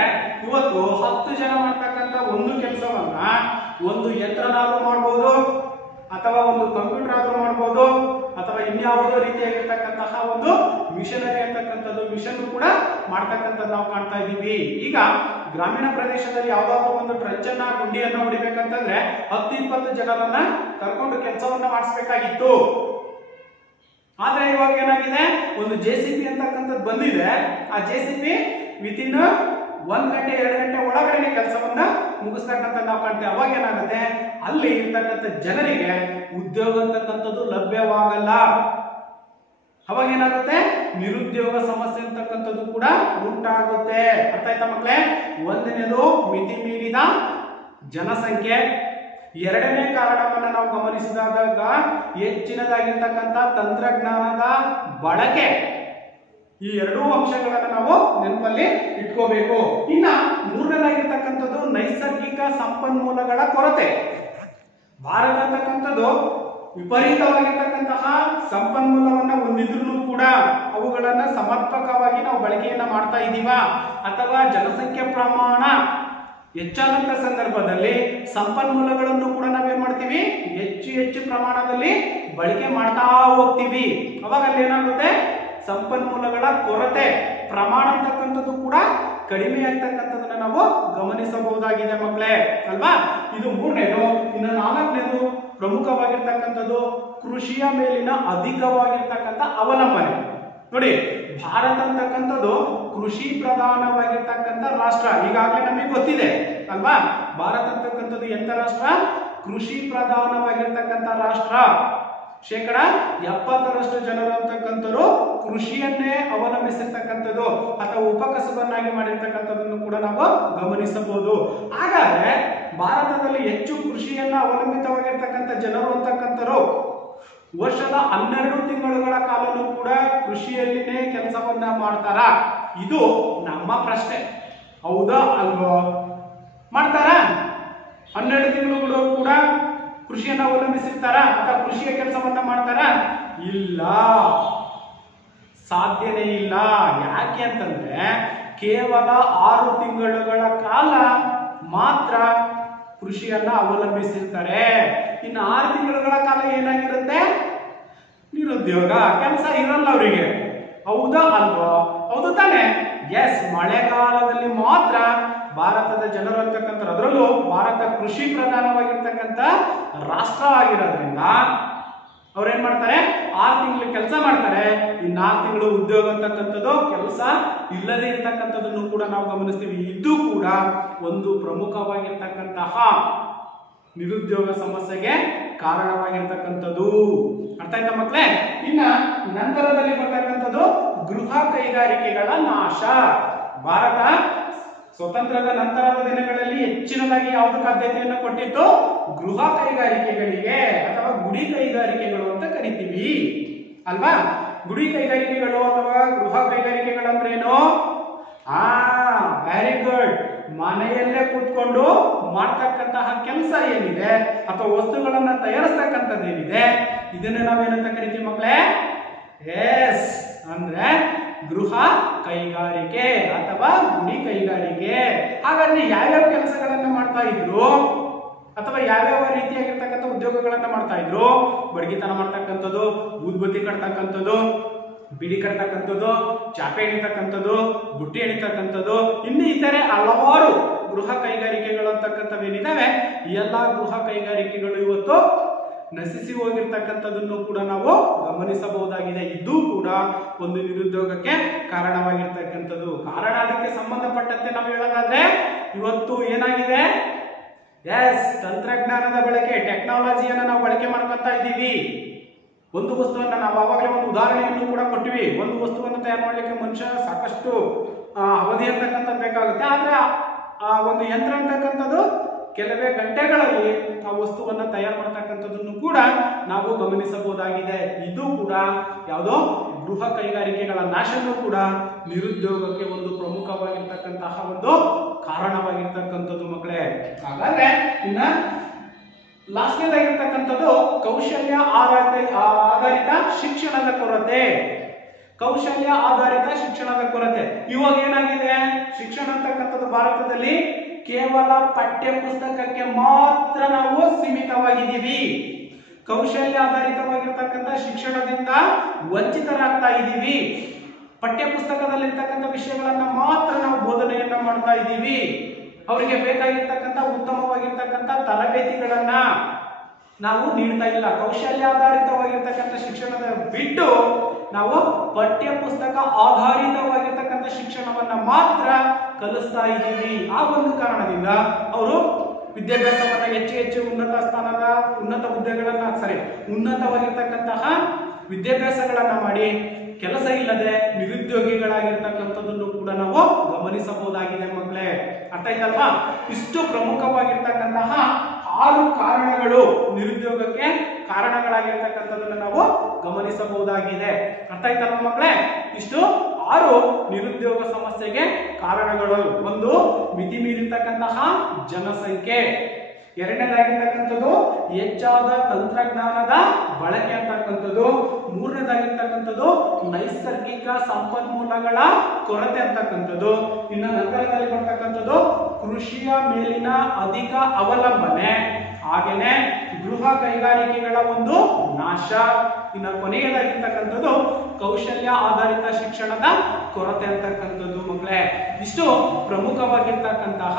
ಇವತ್ತು 10 ಜನ ಮಾಡ್ತಕ್ಕಂಥ ಒಂದು ಕೆಲಸವನ್ನ ಒಂದು ಯಂತ್ರನಾದ್ರೂ ಮಾಡಬಹುದು, ಅಥವಾ ಒಂದು ಕಂಪ್ಯೂಟರ್ ಆದ್ರೂ ಮಾಡಬಹುದು, ಅಥವಾ ಇನ್ಯಾವುದೋ ರೀತಿಯಾಗಿರ್ತಕ್ಕಂತಹ ಒಂದು ಮಿಷನರಿ ಅಂತಕ್ಕಂಥದ್ದು ಮಿಷನ್ ಕೂಡ ಮಾಡ್ತಕ್ಕಂಥದ್ದು ನಾವು ಕಾಣ್ತಾ ಇದ್ದೀವಿ. ಈಗ ಗ್ರಾಮೀಣ ಪ್ರದೇಶದಲ್ಲಿ ಯಾವ್ದಾದ್ರು ಒಂದು ಟ್ರಂಚನ್ನ ಗುಂಡಿಯನ್ನ ಹೊಡಿಬೇಕಂತಂದ್ರೆ 10-20 ಜನರನ್ನ ಕರ್ಕೊಂಡು ಕೆಲಸವನ್ನ ಮಾಡಿಸ್ಬೇಕಾಗಿತ್ತು. ಆದ್ರೆ ಇವಾಗ ಏನಾಗಿದೆ? ಒಂದು JCB ಅಂತಕ್ಕಂಥದ್ದು ಬಂದಿದೆ. ಆ JCB ವಿತಿನ್ 1 ಗಂಟೆ 2 ಗಂಟೆ ಒಳಗಡೆ ಕೆಲಸವನ್ನ ಮುಗಿಸ್ತಕ್ಕಂಥ ನಾವು ಕಾಣ್ತೇವೆ. ಅವಾಗ ಏನಾಗುತ್ತೆ? ಅಲ್ಲಿ ಇರ್ತಕ್ಕಂಥ ಜನರಿಗೆ ಉದ್ಯೋಗ ಅಂತಕ್ಕಂಥದ್ದು ಲಭ್ಯವಾಗಲ್ಲ. ಅವಾಗ ಏನಾಗುತ್ತೆ? ನಿರುದ್ಯೋಗ ಸಮಸ್ಯೆ ಅಂತಕ್ಕಂಥದ್ದು ಕೂಡ ಉಂಟಾಗುತ್ತೆ. ಅರ್ಥ ಆಯ್ತಾ ಮಕ್ಕಳೇ? 1ನೇದು ಮಿತಿ ಮೀರಿದ ಜನಸಂಖ್ಯೆ. ಎರಡನೇ ಕಾರಣವನ್ನ ನಾವು ಗಮನಿಸಿದಾಗ ಹೆಚ್ಚಿನದಾಗಿರ್ತಕ್ಕಂಥ ತಂತ್ರಜ್ಞಾನದ ಬಳಕೆ. ಈ ಎರಡೂ ಅಂಶಗಳನ್ನ ನಾವು ನೆನಪಲ್ಲಿ ಇಟ್ಕೋಬೇಕು. ಇನ್ನ ಮೂರನೇದಾಗಿರ್ತಕ್ಕಂಥದ್ದು ನೈಸರ್ಗಿಕ ಸಂಪನ್ಮೂಲಗಳ ಕೊರತೆ. ಭಾರತ ಅಂತಕ್ಕಂಥದ್ದು ವಿಪರೀತವಾಗಿರ್ತಕ್ಕಂತಹ ಸಂಪನ್ಮೂಲವನ್ನ ಹೊಂದಿದ್ರು ಕೂಡ ಅವುಗಳನ್ನ ಸಮರ್ಪಕವಾಗಿ ನಾವು ಬಳಕೆಯನ್ನ ಮಾಡ್ತಾ ಇದ್ದೀವಾ, ಅಥವಾ ಜನಸಂಖ್ಯೆ ಪ್ರಮಾಣ ಹೆಚ್ಚಾದಂತ ಸಂದರ್ಭದಲ್ಲಿ ಸಂಪನ್ಮೂಲಗಳನ್ನು ಕೂಡ ನಾವೇನ್ ಮಾಡ್ತೀವಿ, ಹೆಚ್ಚು ಪ್ರಮಾಣದಲ್ಲಿ ಬಳಕೆ ಮಾಡ್ತಾ ಹೋಗ್ತೀವಿ. ಅವಾಗ ಅಲ್ಲಿ ಏನಾಗುತ್ತೆ, ಸಂಪನ್ಮೂಲಗಳ ಕೊರತೆ ಪ್ರಮಾಣ ಅಂತಕ್ಕಂಥದ್ದು ಕೂಡ ಕಡಿಮೆ ಆಗ್ತಕ್ಕಂಥದ್ದನ್ನ ನಾವು ಗಮನಿಸಬಹುದಾಗಿದೆ ಮಕ್ಕಳೇ, ಅಲ್ವಾ? ಇದು ಮೂರನೇದು. ಇನ್ನು ನಾಲ್ಕನೇದು ಪ್ರಮುಖವಾಗಿರ್ತಕ್ಕಂಥದ್ದು ಕೃಷಿಯ ಮೇಲಿನ ಅಧಿಕವಾಗಿರ್ತಕ್ಕಂಥ ಅವಲಂಬನೆ. ನೋಡಿ, ಭಾರತ ಅಂತಕ್ಕಂಥದ್ದು ಕೃಷಿ ಪ್ರಧಾನವಾಗಿರ್ತಕ್ಕಂಥ ರಾಷ್ಟ್ರ. ಈಗಾಗಲೇ ನಮಗೆ ಗೊತ್ತಿದೆ ಅಲ್ವಾ, ಭಾರತ ಅಂತಕ್ಕಂಥದ್ದು ಎಂತ ರಾಷ್ಟ್ರ? ಕೃಷಿ ಪ್ರಧಾನವಾಗಿರ್ತಕ್ಕಂಥ ರಾಷ್ಟ್ರ. 70% ಜನರು ಅಂತಕ್ಕಂಥವ್ರು ಕೃಷಿಯನ್ನೇ ಅವಲಂಬಿಸಿರ್ತಕ್ಕಂಥದ್ದು ಅಥವಾ ಉಪಕಸಬನ್ನಾಗಿ ಮಾಡಿರ್ತಕ್ಕಂಥದ್ದನ್ನು ಕೂಡ ನಾವು ಗಮನಿಸಬಹುದು. ಹಾಗಾದ್ರೆ ಭಾರತದಲ್ಲಿ ಹೆಚ್ಚು ಕೃಷಿಯನ್ನ ಅವಲಂಬಿತವಾಗಿರ್ತಕ್ಕಂಥ ಜನರು ಅಂತಕ್ಕಂಥವ್ರು ವರ್ಷದ 12 ತಿಂಗಳುಗಳ ಕಾಲನೂ ಕೂಡ ಕೃಷಿಯಲ್ಲಿನೇ ಕೆಲಸವನ್ನ ಮಾಡ್ತಾರ? ಇದು ನಮ್ಮ ಪ್ರಶ್ನೆ. ಹೌದಾ ಅಲ್ವೋ? ಮಾಡ್ತಾರ? 12 ತಿಂಗಳು ಕೂಡ ಕೃಷಿಯನ್ನ ಅವಲಂಬಿಸಿರ್ತಾರ ಅಥವಾ ಕೃಷಿಯ ಕೆಲಸವನ್ನ ಮಾಡ್ತಾರ? ಇಲ್ಲ, ಸಾಧ್ಯನೇ ಇಲ್ಲ. ಯಾಕೆ ಅಂತಂದ್ರೆ ಕೇವಲ 6 ತಿಂಗಳುಗಳ ಕಾಲ ಮಾತ್ರ ಕೃಷಿಯನ್ನ ಅವಲಂಬಿಸಿರ್ತಾರೆ. ಇನ್ನು 6 ತಿಂಗಳುಗಳ ಕಾಲ ಏನಾಗಿರುತ್ತೆ? ನಿರುದ್ಯೋಗ, ಕೆಲಸ ಇರಲ್ಲ ಅವರಿಗೆ. ಹೌದಾ ಅಲ್ವಾ? ಹೌದು ತಾನೆ? ಎಸ್, ಮಳೆಗಾಲದಲ್ಲಿ ಮಾತ್ರ ಭಾರತದ ಜನರು ಅಂತಕ್ಕಂಥ, ಅದರಲ್ಲೂ ಭಾರತ ಕೃಷಿ ಪ್ರಧಾನವಾಗಿರ್ತಕ್ಕಂಥ ರಾಷ್ಟ್ರ ಆಗಿರೋದ್ರಿಂದ ಅವ್ರೇನ್ ಮಾಡ್ತಾರೆ, 6 ತಿಂಗಳು ಕೆಲಸ ಮಾಡ್ತಾರೆ. ಈ 4 ತಿಂಗಳು ಉದ್ಯೋಗ ಅಂತಕ್ಕಂಥದ್ದು, ಕೆಲಸ ಇಲ್ಲದೆ ಇರ್ತಕ್ಕಂಥದ್ದನ್ನು ಕೂಡ ನಾವು ಗಮನಿಸ್ತೀವಿ. ಇದು ಕೂಡ ಒಂದು ಪ್ರಮುಖವಾಗಿರ್ತಕ್ಕಂತಹ ನಿರುದ್ಯೋಗ ಸಮಸ್ಯೆಗೆ ಕಾರಣವಾಗಿರ್ತಕ್ಕಂಥದ್ದು. ಅರ್ಥ ಆಯ್ತಾ ಮಕ್ಕಳೇ? ಇನ್ನ ನಂತರದಲ್ಲಿ ಬರ್ತಕ್ಕಂಥದ್ದು ಗೃಹ ಕೈಗಾರಿಕೆಗಳ ನಾಶ. ಭಾರತ ಸ್ವತಂತ್ರದ ನಂತರದ ದಿನಗಳಲ್ಲಿ ಹೆಚ್ಚಿನದಾಗಿ ಯಾವುದಕ್ಕೆ ಆದ್ಯತೆಯನ್ನು ಕೊಟ್ಟಿತ್ತು? ಗೃಹ ಕೈಗಾರಿಕೆಗಳಿಗೆ ಅಥವಾ ಗುಡಿ ಕೈಗಾರಿಕೆಗಳು ಅಂತ ಕರಿತೀವಿ ಅಲ್ವಾ? ಗುಡಿ ಕೈಗಾರಿಕೆಗಳು ಅಥವಾ ಗೃಹ ಕೈಗಾರಿಕೆಗಳಂದ್ರೇನು? Very good. ಮನೆಯಲ್ಲೇ ಕೂತ್ಕೊಂಡು ಮಾಡ್ತಕ್ಕಂತಹ ಕೆಲಸ ಏನಿದೆ ಅಥವಾ ವಸ್ತುಗಳನ್ನ ತಯಾರಿಸ್ತಕ್ಕಂಥದ್ದು ಏನಿದೆ, ಇದನ್ನೇ ನಾವೇನಂತ ಕರಿತೀವಿ ಮಕ್ಕಳೇ? ಎಸ್, ಅಂದ್ರೆ ಗೃಹ ಕೈಗಾರಿಕೆ ಅಥವಾ ಗುಡಿ ಕೈಗಾರಿಕೆ. ಹಾಗಾದ್ರೆ ಯಾವ್ಯಾವ ಕೆಲಸಗಳನ್ನ ಮಾಡ್ತಾ ಇದ್ರು ಅಥವಾ ಯಾವ್ಯಾವ ರೀತಿಯಾಗಿರ್ತಕ್ಕಂಥ ಉದ್ಯೋಗಗಳನ್ನ ಮಾಡ್ತಾ ಇದ್ರು? ಬಡಗಿತನ ಮಾಡ್ತಕ್ಕಂಥದ್ದು, ಊದ್ಬತ್ತಿ ಕಟ್ತಕ್ಕಂಥದ್ದು, ಬಿಡಿ ಕಟ್ತಕ್ಕಂಥದ್ದು, ಚಾಪೆ ಎಣಿತಕ್ಕಂಥದ್ದು, ಬುಟ್ಟಿ ಎಣಿತಕ್ಕಂಥದ್ದು, ಇನ್ನು ಇತರೆ ಹಲವಾರು ಗೃಹ ಕೈಗಾರಿಕೆಗಳು ಅಂತಕ್ಕಂಥವೇನಿದಾವೆ, ಈ ಎಲ್ಲಾ ಗೃಹ ಕೈಗಾರಿಕೆಗಳು ಇವತ್ತು ನಶಿಸಿ ಹೋಗಿರ್ತಕ್ಕಂಥದ್ದನ್ನು ಕೂಡ ನಾವು ಗಮನಿಸಬಹುದಾಗಿದೆ. ಇದು ಕೂಡ ಒಂದು ನಿರುದ್ಯೋಗಕ್ಕೆ ಕಾರಣವಾಗಿರ್ತಕ್ಕಂಥದ್ದು. ಕಾರಣ ಅದಕ್ಕೆ ಸಂಬಂಧಪಟ್ಟಂತೆ ನಾವು ಹೇಳೋದಾದ್ರೆ ಇವತ್ತು ಏನಾಗಿದೆ? ಎಸ್, ತಂತ್ರಜ್ಞಾನದ ಬಳಕೆ, ಟೆಕ್ನಾಲಜಿಯನ್ನ ನಾವು ಬಳಕೆ ಮಾಡ್ಕೊತಾ ಇದ್ದೀವಿ. ಒಂದು ವಸ್ತುವನ್ನ ನಾವು ಆವಾಗಲೇ ಒಂದು ಉದಾಹರಣೆಯನ್ನು ಕೂಡ ಕೊಟ್ಟಿವಿ. ಒಂದು ವಸ್ತುವನ್ನು ತಯಾರು ಮಾಡ್ಲಿಕ್ಕೆ ಮನುಷ್ಯ ಸಾಕಷ್ಟು ಅವಧಿ ಅಂತಕ್ಕಂಥದ್ದು ಬೇಕಾಗುತ್ತೆ. ಆದ್ರೆ ಆ ಒಂದು ಯಂತ್ರ ಅಂತಕ್ಕಂಥದ್ದು ಕೆಲವೇ ಗಂಟೆಗಳಲ್ಲಿ ಆ ವಸ್ತುವನ್ನ ತಯಾರು ಮಾಡತಕ್ಕಂಥದ್ದನ್ನು ಕೂಡ ನಾವು ಗಮನಿಸಬಹುದಾಗಿದೆ. ಇದು ಕೂಡ ಯಾವುದೋ ಗೃಹ ಕೈಗಾರಿಕೆಗಳ ನಾಶನೂ ಕೂಡ ನಿರುದ್ಯೋಗಕ್ಕೆ ಒಂದು ಪ್ರಮುಖವಾಗಿರ್ತಕ್ಕಂತಹ ಒಂದು ಕಾರಣವಾಗಿರ್ತಕ್ಕಂಥದ್ದು ಮಕ್ಕಳೇ. ಹಾಗಾದ್ರೆ ಇನ್ನ ಲಾಸ್ಟ್ನೇದಾಗಿರ್ತಕ್ಕಂಥದ್ದು ಕೌಶಲ್ಯ ಆಧಾರಿತ ಶಿಕ್ಷಣದ ಕೊರತೆ. ಕೌಶಲ್ಯ ಆಧಾರಿತ ಶಿಕ್ಷಣದ ಕೊರತೆ. ಇವಾಗ ಏನಾಗಿದೆ? ಶಿಕ್ಷಣ ಅಂತಕ್ಕಂಥದ್ದು ಭಾರತದಲ್ಲಿ ಕೇವಲ ಪಠ್ಯ ಪುಸ್ತಕಕ್ಕೆ ಮಾತ್ರ ನಾವು ಸೀಮಿತವಾಗಿದ್ದೀವಿ. ಕೌಶಲ್ಯ ಆಧಾರಿತವಾಗಿರ್ತಕ್ಕಂಥ ಶಿಕ್ಷಣದಿಂದ ವಂಚಿತರಾಗ್ತಾ ಇದ್ದೀವಿ. ಪಠ್ಯ ಪುಸ್ತಕದಲ್ಲಿರ್ತಕ್ಕಂಥ ವಿಷಯಗಳನ್ನ ಮಾತ್ರ ನಾವು ಬೋಧನೆಯನ್ನ ಮಾಡ್ತಾ ಇದ್ದೀವಿ. ಅವರಿಗೆ ಬೇಕಾಗಿರ್ತಕ್ಕಂಥ ಉತ್ತಮವಾಗಿರ್ತಕ್ಕಂಥ ತರಬೇತಿಗಳನ್ನ ನಾವು ನೀಡ್ತಾ ಇಲ್ಲ. ಕೌಶಲ್ಯ ಆಧಾರಿತವಾಗಿರ್ತಕ್ಕಂಥ ಶಿಕ್ಷಣದ ಬಿಟ್ಟು ನಾವು ಪಠ್ಯ ಪುಸ್ತಕ ಆಧಾರಿತವಾಗಿರ್ತಕ್ಕಂಥ ಶಿಕ್ಷಣವನ್ನ ಮಾತ್ರ ಕಲಿಸ್ತಾ ಇದ್ದೀವಿ. ಆ ಒಂದು ಕಾರಣದಿಂದ ಅವರು ವಿದ್ಯಾಭ್ಯಾಸವನ್ನ ಹೆಚ್ಚು ಉನ್ನತ ಹುದ್ದೆಗಳನ್ನ ಉನ್ನತವಾಗಿರ್ತಕ್ಕಂತಹ ವಿದ್ಯಾಭ್ಯಾಸಗಳನ್ನ ಮಾಡಿ ಕೆಲಸ ಇಲ್ಲದೆ ನಿರುದ್ಯೋಗಿಗಳಾಗಿರ್ತಕ್ಕಂಥದ್ದನ್ನು ಕೂಡ ನಾವು ಗಮನಿಸಬಹುದಾಗಿದೆ ಮಕ್ಕಳೇ. ಅರ್ಥ ಆಯ್ತಲ್ವಾ? ಇಷ್ಟು ಪ್ರಮುಖವಾಗಿರ್ತಕ್ಕಂತಹ 6 ಕಾರಣಗಳು ನಿರುದ್ಯೋಗಕ್ಕೆ ಕಾರಣಗಳಾಗಿರ್ತಕ್ಕಂಥದ್ದನ್ನು ನಾವು ಗಮನಿಸಬಹುದಾಗಿದೆ. ಅರ್ಥ ಆಯ್ತಲ್ವಾ ಮಕ್ಕಳೇ? ಇಷ್ಟು 6 ನಿರುದ್ಯೋಗ ಸಮಸ್ಯೆಗೆ ಕಾರಣಗಳು. ಒಂದು, ಮಿತಿ ಮೀರಿರ್ತಕ್ಕಂತಹ ಜನಸಂಖ್ಯೆ. ಎರಡನೇದಾಗಿರ್ತಕ್ಕಂಥದ್ದು ಹೆಚ್ಚಾದ ತಂತ್ರಜ್ಞಾನದ ಬಳಕೆ ಅಂತಕ್ಕಂಥದ್ದು. ಮೂರನೇದಾಗಿರ್ತಕ್ಕಂಥದ್ದು ನೈಸರ್ಗಿಕ ಸಂಪನ್ಮೂಲಗಳ ಕೊರತೆ ಅಂತಕ್ಕಂಥದ್ದು. ಇನ್ನು ನಂತರದಲ್ಲಿ ಬರ್ತಕ್ಕಂಥದ್ದು ಕೃಷಿಯ ಮೇಲಿನ ಅಧಿಕ ಅವಲಂಬನೆ, ಹಾಗೇನೆ ಗೃಹ ಕೈಗಾರಿಕೆಗಳ ಒಂದು ನಾಶ. ಇನ್ನು ಕೊನೆಯದಾಗಿರ್ತಕ್ಕಂಥದ್ದು ಕೌಶಲ್ಯ ಆಧಾರಿತ ಶಿಕ್ಷಣದ ಕೊರತೆ ಅಂತಕ್ಕಂಥದ್ದು ಮಕ್ಕಳೇ. ಇಷ್ಟು ಪ್ರಮುಖವಾಗಿರ್ತಕ್ಕಂತಹ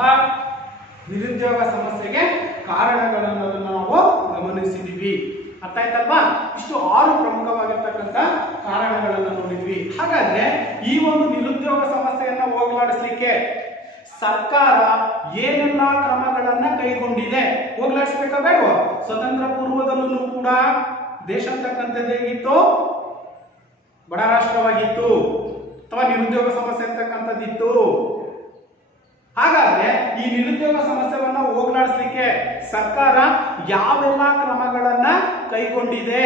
ನಿರುದ್ಯೋಗ ಸಮಸ್ಯೆಗೆ ಕಾರಣಗಳನ್ನು ನಾವು ಗಮನಿಸಿದೀವಿ. ಅರ್ಥ ಆಯ್ತಲ್ವಾ? ಇಷ್ಟು 6 ಪ್ರಮುಖವಾಗಿರ್ತಕ್ಕಂಥ ಕಾರಣಗಳನ್ನು ನೋಡಿದ್ವಿ. ಹಾಗಾದ್ರೆ ಈ ಒಂದು ನಿರುದ್ಯೋಗ ಸಮಸ್ಯೆಯನ್ನ ಹೋಗಲಾಡಿಸ್ಲಿಕ್ಕೆ ಸರ್ಕಾರ ಏನೆಲ್ಲ ಕ್ರಮಗಳನ್ನ ಕೈಗೊಂಡಿದೆ? ಹೋಗಲಾಡಿಸ್ಬೇಕಾ ಬೇಡವಾ? ಸ್ವತಂತ್ರ ಪೂರ್ವದಲ್ಲೂ ಕೂಡ ದೇಶ ಅಂತಕ್ಕಂಥದ್ದು ಹೇಗಿತ್ತು? ಬಡ ರಾಷ್ಟ್ರವಾಗಿತ್ತು, ಅಥವಾ ನಿರುದ್ಯೋಗ ಸಮಸ್ಯೆ ಅಂತಕ್ಕಂಥದ್ದಿತ್ತು. ಹಾಗಾದ್ರೆ ಈ ನಿರುದ್ಯೋಗ ಸಮಸ್ಯೆಯನ್ನ ಹೋಗಲಾಡಿಸ್ಲಿಕ್ಕೆ ಸರ್ಕಾರ ಯಾವೆಲ್ಲ ಕ್ರಮಗಳನ್ನ ಕೈಗೊಂಡಿದೆ?